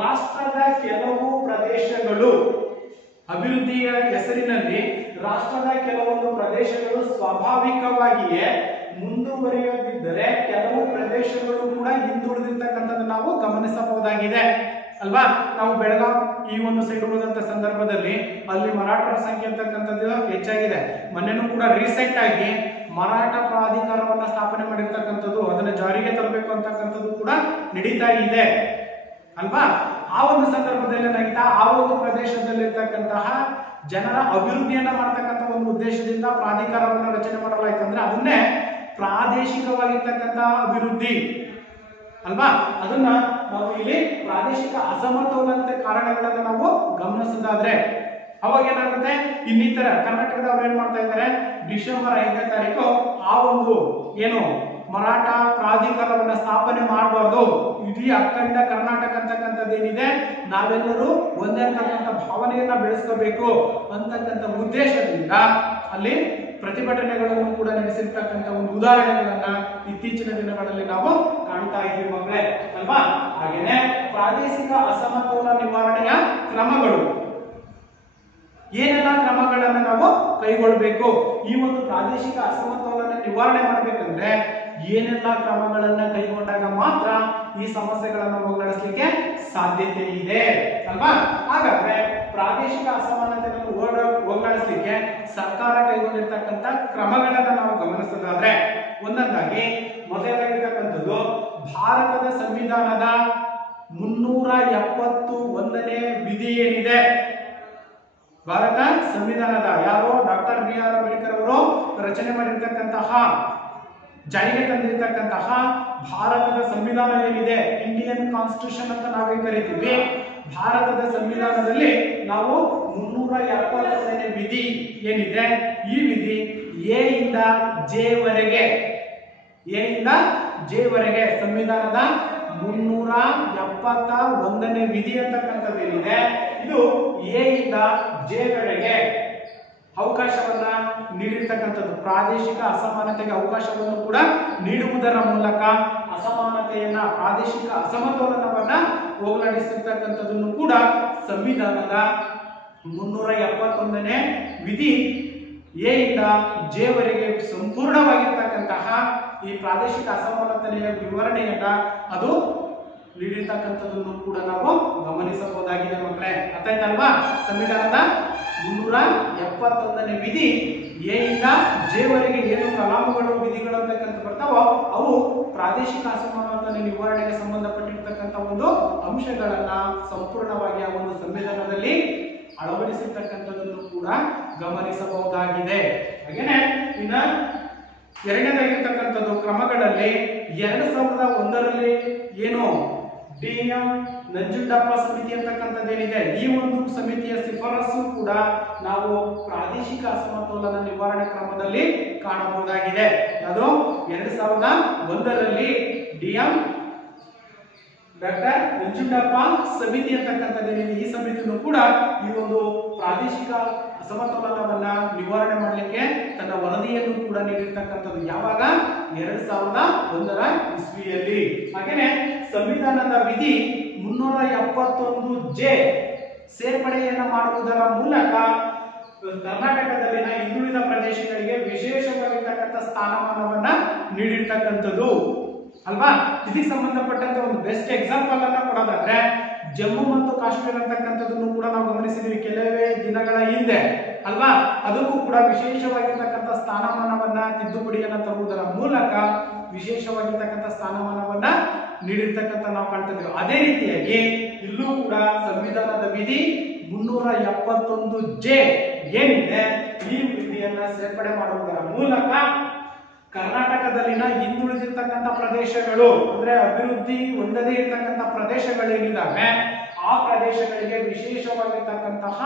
ರಾಷ್ಟ್ರದ ಕೆಲವು ಪ್ರದೇಶಗಳು ಅಭಿವೃದ್ಧಿಯ ಹೆಸರಿನಲ್ಲಿ ರಾಷ್ಟ್ರದ ಕೆಲವೊಂದು ಪ್ರದೇಶಗಳು ಸ್ವಾಭಾವಿಕವಾಗಿಯೇ ಮುಂದುವರಿಯದಿದ್ದರೆ ಕೆಲವು ಪ್ರದೇಶಗಳು ಕೂಡ ಹಿಂದುಳಿದಿರ್ತಕ್ಕಂಥದ್ದು ನಾವು ಗಮನಿಸಬಹುದಾಗಿದೆ ಅಲ್ವಾ? ನಾವು ಬೆಳಗಾವಿ ಈ ಒಂದು ಸೈಡ್ ಹೋದಂತ ಸಂದರ್ಭದಲ್ಲಿ ಅಲ್ಲಿ ಮರಾಠರ ಸಂಖ್ಯೆ ಅಂತಕ್ಕಂಥದ್ದು ಹೆಚ್ಚಾಗಿದೆ. ಮೊನ್ನೆನೂ ಕೂಡ ರೀಸೆಂಟ್ ಆಗಿ ಮರಾಠ ಪ್ರಾಧಿಕಾರವನ್ನ ಸ್ಥಾಪನೆ ಮಾಡಿರ್ತಕ್ಕಂಥದ್ದು, ಅದನ್ನ ಜಾರಿಗೆ ತರಬೇಕು ಅಂತಕ್ಕಂಥದ್ದು ಕೂಡ ನಡೀತಾ ಇದೆ ಅಲ್ವಾ? ಆ ಒಂದು ಸಂದರ್ಭದಲ್ಲಿ ಏನಾಗಿತ್ತ, ಆ ಒಂದು ಪ್ರದೇಶದಲ್ಲಿರ್ತಕ್ಕಂತಹ ಜನರ ಅಭಿವೃದ್ಧಿಯನ್ನ ಮಾಡ್ತಕ್ಕಂಥ ಒಂದು ಉದ್ದೇಶದಿಂದ ಪ್ರಾಧಿಕಾರವನ್ನ ರಚನೆ ಮಾಡಲಾಯ್ತು. ಅಂದ್ರೆ ಅದನ್ನೇ ಪ್ರಾದೇಶಿಕವಾಗಿರ್ತಕ್ಕಂಥ ಅಭಿವೃದ್ಧಿ ಅಲ್ವಾ? ಅದನ್ನ ನಾವು ಇಲ್ಲಿ ಪ್ರಾದೇಶಿಕ ಅಸಮತೋಲನತೆ ಕಾರಣಗಳನ್ನ ನಾವು ಗಮನಿಸೋದಾದ್ರೆ ಅವಾಗ ಏನಾಗುತ್ತೆ, ಇನ್ನಿತರ ಕರ್ನಾಟಕದವ್ರು ಏನ್ ಮಾಡ್ತಾ ಇದ್ದಾರೆ, ಡಿಸೆಂಬರ್ 5ನೇ ತಾರೀಕು ಆ ಒಂದು ಏನು ಮರಾಠ ಪ್ರಾಧಿಕಾರವನ್ನ ಸ್ಥಾಪನೆ ಮಾಡಬಾರ್ದು, ಇಡೀ ಅಖಂಡ ಕರ್ನಾಟಕ ಅಂತಕ್ಕಂಥದ್ದೇನಿದೆ ನಾವೆಲ್ಲರೂ ಒಂದೇ ಅಂತಕ್ಕಂಥ ಭಾವನೆಯನ್ನ ಬೆಳೆಸ್ಕೋಬೇಕು ಅಂತಕ್ಕಂಥ ಉದ್ದೇಶದಿಂದ ಅಲ್ಲಿ ಪ್ರತಿಭಟನೆಗಳನ್ನು ಕೂಡ ನಡೆಸಿರ್ತಕ್ಕಂಥ ಒಂದು ಉದಾಹರಣೆಗಳನ್ನ ಇತ್ತೀಚಿನ ದಿನಗಳಲ್ಲಿ ನಾವು ಕಾಣ್ತಾ ಇದ್ದೀವಿ ಮಕ್ಕಳೇ ಅಲ್ವಾ. ಹಾಗೇನೆ ಪ್ರಾದೇಶಿಕ ಅಸಮತೋಲನ ನಿವಾರಣೆಯ ಕ್ರಮಗಳು, ಏನೆಲ್ಲ ಕ್ರಮಗಳನ್ನ ನಾವು ಕೈಗೊಳ್ಳಬೇಕು, ಈ ಒಂದು ಪ್ರಾದೇಶಿಕ ಅಸಮತೋಲನ ನಿವಾರಣೆ ಮಾಡಬೇಕಂದ್ರೆ ಏನೆಲ್ಲ ಕ್ರಮಗಳನ್ನ ಕೈಗೊಂಡಾಗ ಮಾತ್ರ ಈ ಸಮಸ್ಯೆಗಳನ್ನು ಹೋಗಲಾಡಿಸಲಿಕ್ಕೆ ಸಾಧ್ಯತೆ ಇದೆ ಅಲ್ವಾ. ಹಾಗಾದ್ರೆ ಪ್ರಾದೇಶಿಕ ಅಸಮಾನತೆಯನ್ನು ಹೋಗಲಾಡಿಸಲಿಕ್ಕೆ ಸರ್ಕಾರ ಕೈಗೊಂಡಿರ್ತಕ್ಕಂಥ ಕ್ರಮಗಳನ್ನ ನಾವು ಗಮನಿಸೋದಾದ್ರೆ ಒಂದೊಂದಾಗಿ ಮೊದಲಾಗಿರ್ತಕ್ಕಂಥದ್ದು ಭಾರತದ ಸಂವಿಧಾನದ 371ನೇ ವಿಧಿ ಏನಿದೆ, ಭಾರತ ಸಂವಿಧಾನದ ಯಾರು ಡಾಕ್ಟರ್ BR ಅಂಬೇಡ್ಕರ್ ಅವರು ರಚನೆ ಮಾಡಿರ್ತಕ್ಕಂತಹ ಜಾರಿಗೆ ತಂದಿರತಕ್ಕಂತಹ ಭಾರತದ ಸಂವಿಧಾನ ಏನಿದೆ, ಇಂಡಿಯನ್ ಕಾನ್ಸ್ಟಿಟ್ಯೂಷನ್ ಅಂತ ನಾವೇ ಕರಿತೀವಿ, ಭಾರತದ ಸಂವಿಧಾನದಲ್ಲಿ ನಾವು 371ನೇ ವಿಧಿ ಏನಿದೆ, ಈ ವಿಧಿ ಎ ಇಂದ ಜೆ ವರೆಗೆ, ಎ ಇಂದ ಜೆ ವರೆಗೆ ಸಂವಿಧಾನದ 371ನೇ ವಿಧಿ ಅಂತಕ್ಕಂಥದ್ದು ಏನಿದೆ, ಇದು ಎ ಇಂದ ಜೆ ವರೆಗೆ ಅವಕಾಶವನ್ನ ನೀಡಿರ್ತಕ್ಕಂಥದ್ದು. ಪ್ರಾದೇಶಿಕ ಅಸಮಾನತೆಗೆ ಅವಕಾಶವನ್ನು ಕೂಡ ನೀಡುವುದರ ಮೂಲಕ ಅಸಮಾನತೆಯನ್ನ, ಪ್ರಾದೇಶಿಕ ಅಸಮತೋಲನವನ್ನ ಹೋಗಲಾಡಿಸಿರ್ತಕ್ಕಂಥದ್ದನ್ನು ಕೂಡ ಸಂವಿಧಾನದ 371ನೇ ವಿಧಿ ಎ ಇಂದ ಜೆ ವರೆಗೆ ಸಂಪೂರ್ಣವಾಗಿರ್ತಕ್ಕಂತಹ ಈ ಪ್ರಾದೇಶಿಕ ಅಸಮಾನತೆಯ ವಿವರಣೆಯನ್ನ ಅದು ನೀಡಿರ್ತಕ್ಕಂಥದ್ದನ್ನು ಕೂಡ ನಾವು ಗಮನಿಸಬಹುದಾಗಿದೆ ಮಕ್ಕಳೇ. ಅರ್ಥ ಆಯ್ತಲ್ವಾ. ಸಂವಿಧಾನದ 371ನೇ ವಿಧಿ ಎ ಇಂದ ಜೆ ವರೆಗೆ ಏನು ಕಲಾಮಗಳು ವಿಧಿಗಳು ಅಂತಕ್ಕಂಥ ಬರ್ತಾವೋ ಅವು ಪ್ರಾದೇಶಿಕ ಅಸಮಾನತೆ ನಿವಾರಣೆಗೆ ಸಂಬಂಧಪಟ್ಟಿರ್ತಕ್ಕಂಥ ಒಂದು ಅಂಶಗಳನ್ನ ಸಂಪೂರ್ಣವಾಗಿ ಆ ಒಂದು ಸಂವಿಧಾನದಲ್ಲಿ ಅಳವಡಿಸಿರ್ತಕ್ಕಂಥದ್ದನ್ನು ಕೂಡ ಗಮನಿಸಬಹುದಾಗಿದೆ. ಹಾಗೇನೆ ಇನ್ನ ಎರಡನೇದಾಗಿರ್ತಕ್ಕಂಥದ್ದು ಕ್ರಮಗಳಲ್ಲಿ 2001ರಲ್ಲಿ ಏನು DM ನಂಜುಂಡಪ್ಪ ಸಮಿತಿ ಅಂತಕ್ಕಂಥದ್ದೇನಿದೆ, ಈ ಒಂದು ಸಮಿತಿಯ ಶಿಫಾರಸು ಕೂಡ ನಾವು ಪ್ರಾದೇಶಿಕ ಅಸಮತೋಲನ ನಿವಾರಣೆ ಕ್ರಮದಲ್ಲಿ ಕಾಣಬಹುದಾಗಿದೆ. ಅದು 2001ರಲ್ಲಿ DM ಡಾಕ್ಟರ್ ನಂಜುಂಡಪ್ಪ ಸಮಿತಿ ಅಂತಕ್ಕಂಥದ್ದೇನಿದೆ, ಈ ಸಮಿತಿಯು ಕೂಡ ಈ ಒಂದು ಪ್ರಾದೇಶಿಕ ಅಸಮತೋಲನವನ್ನ ನಿವಾರಣೆ ಮಾಡಲಿಕ್ಕೆ ತನ್ನ ವರದಿಯನ್ನು ಕೂಡ ನೀಡಿರ್ತಕ್ಕಂಥದ್ದು ಯಾವಾಗ 2001ರ ಇಸ್ವಿಯಲ್ಲಿ. ಹಾಗೇನೆ ಸಂವಿಧಾನದ ವಿಧಿ 371J ಸೇರ್ಪಡೆಯನ್ನ ಮಾಡುವುದರ ಮೂಲಕ ಕರ್ನಾಟಕದಲ್ಲಿನ ಹಿಂದುಳಿದ ಪ್ರದೇಶಗಳಿಗೆ ವಿಶೇಷವಾಗಿರ್ತಕ್ಕಂಥ ಸ್ಥಾನಮಾನವನ್ನ ನೀಡಿರ್ತಕ್ಕಂಥದ್ದು ಅಲ್ವಾ. ಇದಕ್ಕೆ ಸಂಬಂಧಪಟ್ಟಂತೆ ಒಂದು ಬೆಸ್ಟ್ ಎಕ್ಸಾಂಪಲ್ ಅನ್ನ ಕೊಡೋದಾದ್ರೆ ಜಮ್ಮು ಮತ್ತು ಕಾಶ್ಮೀರ ಅಂತಕ್ಕಂಥದ್ದನ್ನು ಕೂಡ ನಾವು ಗಮನಿಸಿದ್ವಿ ಕೆಲವೇ ದಿನಗಳ ಹಿಂದೆ ಅಲ್ವಾ. ಅದಕ್ಕೂ ಕೂಡ ವಿಶೇಷವಾಗಿರ್ತಕ್ಕಂಥ ಸ್ಥಾನಮಾನವನ್ನ ತಿದ್ದುಪಡಿಯನ್ನ ತರುವುದರ ಮೂಲಕ ವಿಶೇಷವಾಗಿರ್ತಕ್ಕಂಥ ಸ್ಥಾನಮಾನವನ್ನ ನೀಡಿರ್ತಕ್ಕಂಥ ನಾವು ಕಾಣ್ತಿದ್ದೇವೆ. ಅದೇ ರೀತಿಯಾಗಿ ಇಲ್ಲೂ ಕೂಡ ಸಂವಿಧಾನದ ವಿಧಿ 371J ಏನಿದೆ, ಈ ವಿಧಿಯನ್ನ ಸೇರ್ಪಡೆ ಮಾಡುವುದರ ಮೂಲಕ ಕರ್ನಾಟಕದಲ್ಲಿನ ಹಿಂದುಳಿದಿರ್ತಕ್ಕಂಥ ಪ್ರದೇಶಗಳು ಅಂದ್ರೆ ಅಭಿವೃದ್ಧಿ ಹೊಂದದೇ ಇರತಕ್ಕಂಥ ಪ್ರದೇಶಗಳೇನಿದ್ದಾವೆ ಆ ಪ್ರದೇಶಗಳಿಗೆ ವಿಶೇಷವಾಗಿರ್ತಕ್ಕಂತಹ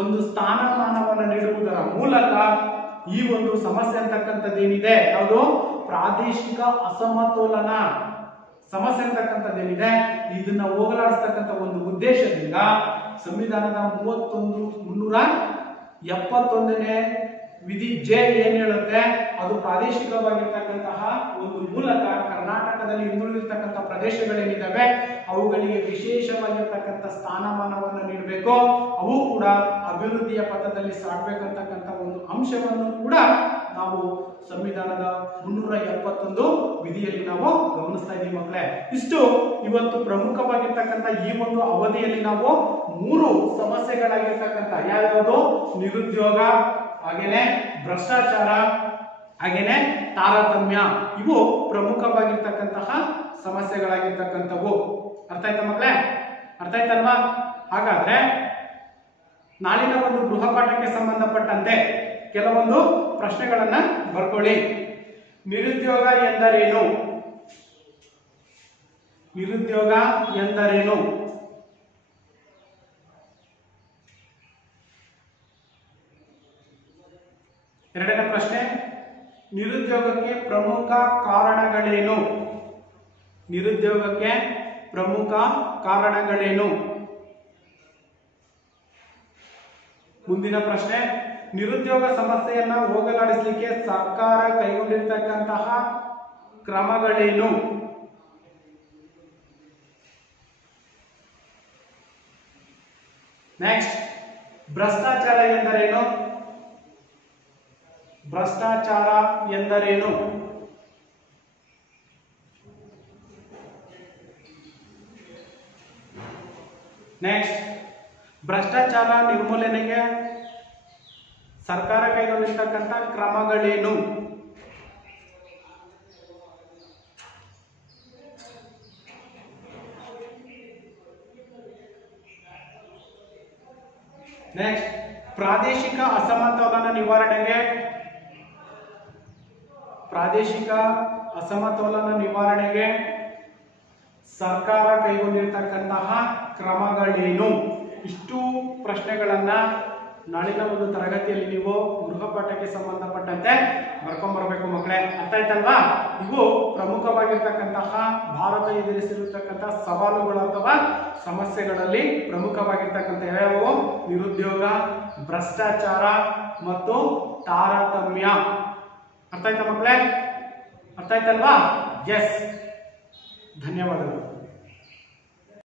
ಒಂದು ಸ್ಥಾನಮಾನವನ್ನು ನೀಡುವುದರ ಮೂಲಕ ಈ ಒಂದು ಸಮಸ್ಯೆ ಅಂತಕ್ಕಂಥದ್ದೇನಿದೆ ಯಾವುದು ಪ್ರಾದೇಶಿಕ ಅಸಮತೋಲನ ಸಮಸ್ಯೆ ಅಂತಕ್ಕಂಥದ್ದೇನಿದೆ ಇದನ್ನ ಹೋಗಲಾಡಿಸ್ತಕ್ಕಂಥ ಒಂದು ಉದ್ದೇಶದಿಂದ ಸಂವಿಧಾನದ 371ನೇ ವಿಧಿ J ಏನ್ ಹೇಳುತ್ತೆ ಅದು ಪ್ರಾದೇಶಿಕವಾಗಿರ್ತಕ್ಕಂತಹ ಒಂದು ಮೂಲಕ ಕರ್ನಾಟಕದಲ್ಲಿ ಹಿಂದುಳಿದಿರ್ತಕ್ಕಂಥ ಪ್ರದೇಶಗಳೇನಿದ್ದಾವೆ ಅವುಗಳಿಗೆ ವಿಶೇಷವಾಗಿರ್ತಕ್ಕಂಥ ಸ್ಥಾನಮಾನವನ್ನು ನೀಡಬೇಕು, ಅವು ಕೂಡ ಅಭಿವೃದ್ಧಿಯ ಪಥದಲ್ಲಿ ಸಾಗಬೇಕಂತಕ್ಕಂಥ ಒಂದು ಅಂಶವನ್ನು ಕೂಡ ನಾವು ಸಂವಿಧಾನದ 371 ವಿಧಿಯಲ್ಲಿ ನಾವು ಗಮನಿಸ್ತಾ ಇದ್ದೀವಿ ಮಕ್ಕಳೇ. ಇಷ್ಟು ಇವತ್ತು ಪ್ರಮುಖವಾಗಿರ್ತಕ್ಕಂಥ ಈ ಒಂದು ಅವಧಿಯಲ್ಲಿ ನಾವು 3 ಸಮಸ್ಯೆಗಳಾಗಿರ್ತಕ್ಕಂಥ ಯಾವ್ಯಾವುದು ನಿರುದ್ಯೋಗ, ಹಾಗೇನೆ ಭ್ರಷ್ಟಾಚಾರ, ಹಾಗೇನೆ ತಾರತಮ್ಯ, ಇವು ಪ್ರಮುಖವಾಗಿರ್ತಕ್ಕಂತಹ ಸಮಸ್ಯೆಗಳಾಗಿರ್ತಕ್ಕಂಥವು. ಅರ್ಥ ಆಯ್ತಾ ಮಕ್ಕಳೇ? ಅರ್ಥ ಆಯ್ತಲ್ವಾ? ಹಾಗಾದ್ರೆ ನಾಳಿನ ಒಂದು ಗೃಹ ಪಾಠಕ್ಕೆ ಸಂಬಂಧಪಟ್ಟಂತೆ ಕೆಲವೊಂದು ಪ್ರಶ್ನೆಗಳನ್ನ ಬರ್ಕೊಳ್ಳಿ. ನಿರುದ್ಯೋಗ ಎಂದರೇನು? ನಿರುದ್ಯೋಗ ಎಂದರೇನು? ಎರಡನೇ ಪ್ರಶ್ನೆ, ನಿರುದ್ಯೋಗಕ್ಕೆ ಪ್ರಮುಖ ಕಾರಣಗಳೇನು? ನಿರುದ್ಯೋಗಕ್ಕೆ ಪ್ರಮುಖ ಕಾರಣಗಳೇನು? ಮುಂದಿನ ಪ್ರಶ್ನೆ, ನಿರುದ್ಯೋಗ ಸಮಸ್ಯೆಯನ್ನ ಹೋಗಲಾಡಿಸಲಿಕ್ಕೆ ಸರ್ಕಾರ ಕೈಗೊಂಡಿರ್ತಕ್ಕಂತಹ ಕ್ರಮಗಳೇನು? ನೆಕ್ಸ್ಟ್, ಭ್ರಷ್ಟಾಚಾರ ಎಂದರೇನು? ಭ್ರಷ್ಟಾಚಾರ ಎಂದರೇನು? ನೆಕ್ಸ್ಟ್, ಭ್ರಷ್ಟಾಚಾರ ನಿರ್ಮೂಲನೆಗೆ ಸರ್ಕಾರ ಕೈಗೊಂಡಿರ್ತಕ್ಕಂಥ ಕ್ರಮಗಳೇನು? ನೆಕ್ಸ್ಟ್, ಪ್ರಾದೇಶಿಕ ಅಸಮತೋಲನ ನಿವಾರಣೆಗೆ ಸರ್ಕಾರ ಕೈಗೊಂಡಿರ್ತಕ್ಕಂತಹ ಕ್ರಮಗಳೇನು? ಇಷ್ಟು ಪ್ರಶ್ನೆಗಳನ್ನ ನಾಳಿನ ಒಂದು ತರಗತಿಯಲ್ಲಿ ನೀವು ಗೃಹಪಾಠಕ್ಕೆ ಸಂಬಂಧಪಟ್ಟಂತೆ ಬರ್ಕೊಂಡ್ಬರ್ಬೇಕು ಮಕ್ಕಳೇ. ಅರ್ಥ ಆಯ್ತಲ್ವಾ? ಇವು ಪ್ರಮುಖವಾಗಿರ್ತಕ್ಕಂತಹ ಭಾರತ ಎದುರಿಸಿರ್ತಕ್ಕಂತಹ ಸವಾಲುಗಳು ಅಥವಾ ಸಮಸ್ಯೆಗಳಲ್ಲಿ ಪ್ರಮುಖವಾಗಿರ್ತಕ್ಕಂಥ ಯಾವ್ಯಾವು? ನಿರುದ್ಯೋಗ, ಭ್ರಷ್ಟಾಚಾರ ಮತ್ತು ತಾರತಮ್ಯ. ಅರ್ಥ ಆಯ್ತಾ ಮಕ್ಕಳೇ? ಅರ್ಥ ಆಯ್ತಲ್ವಾ? ಎಸ್, ಧನ್ಯವಾದಗಳು.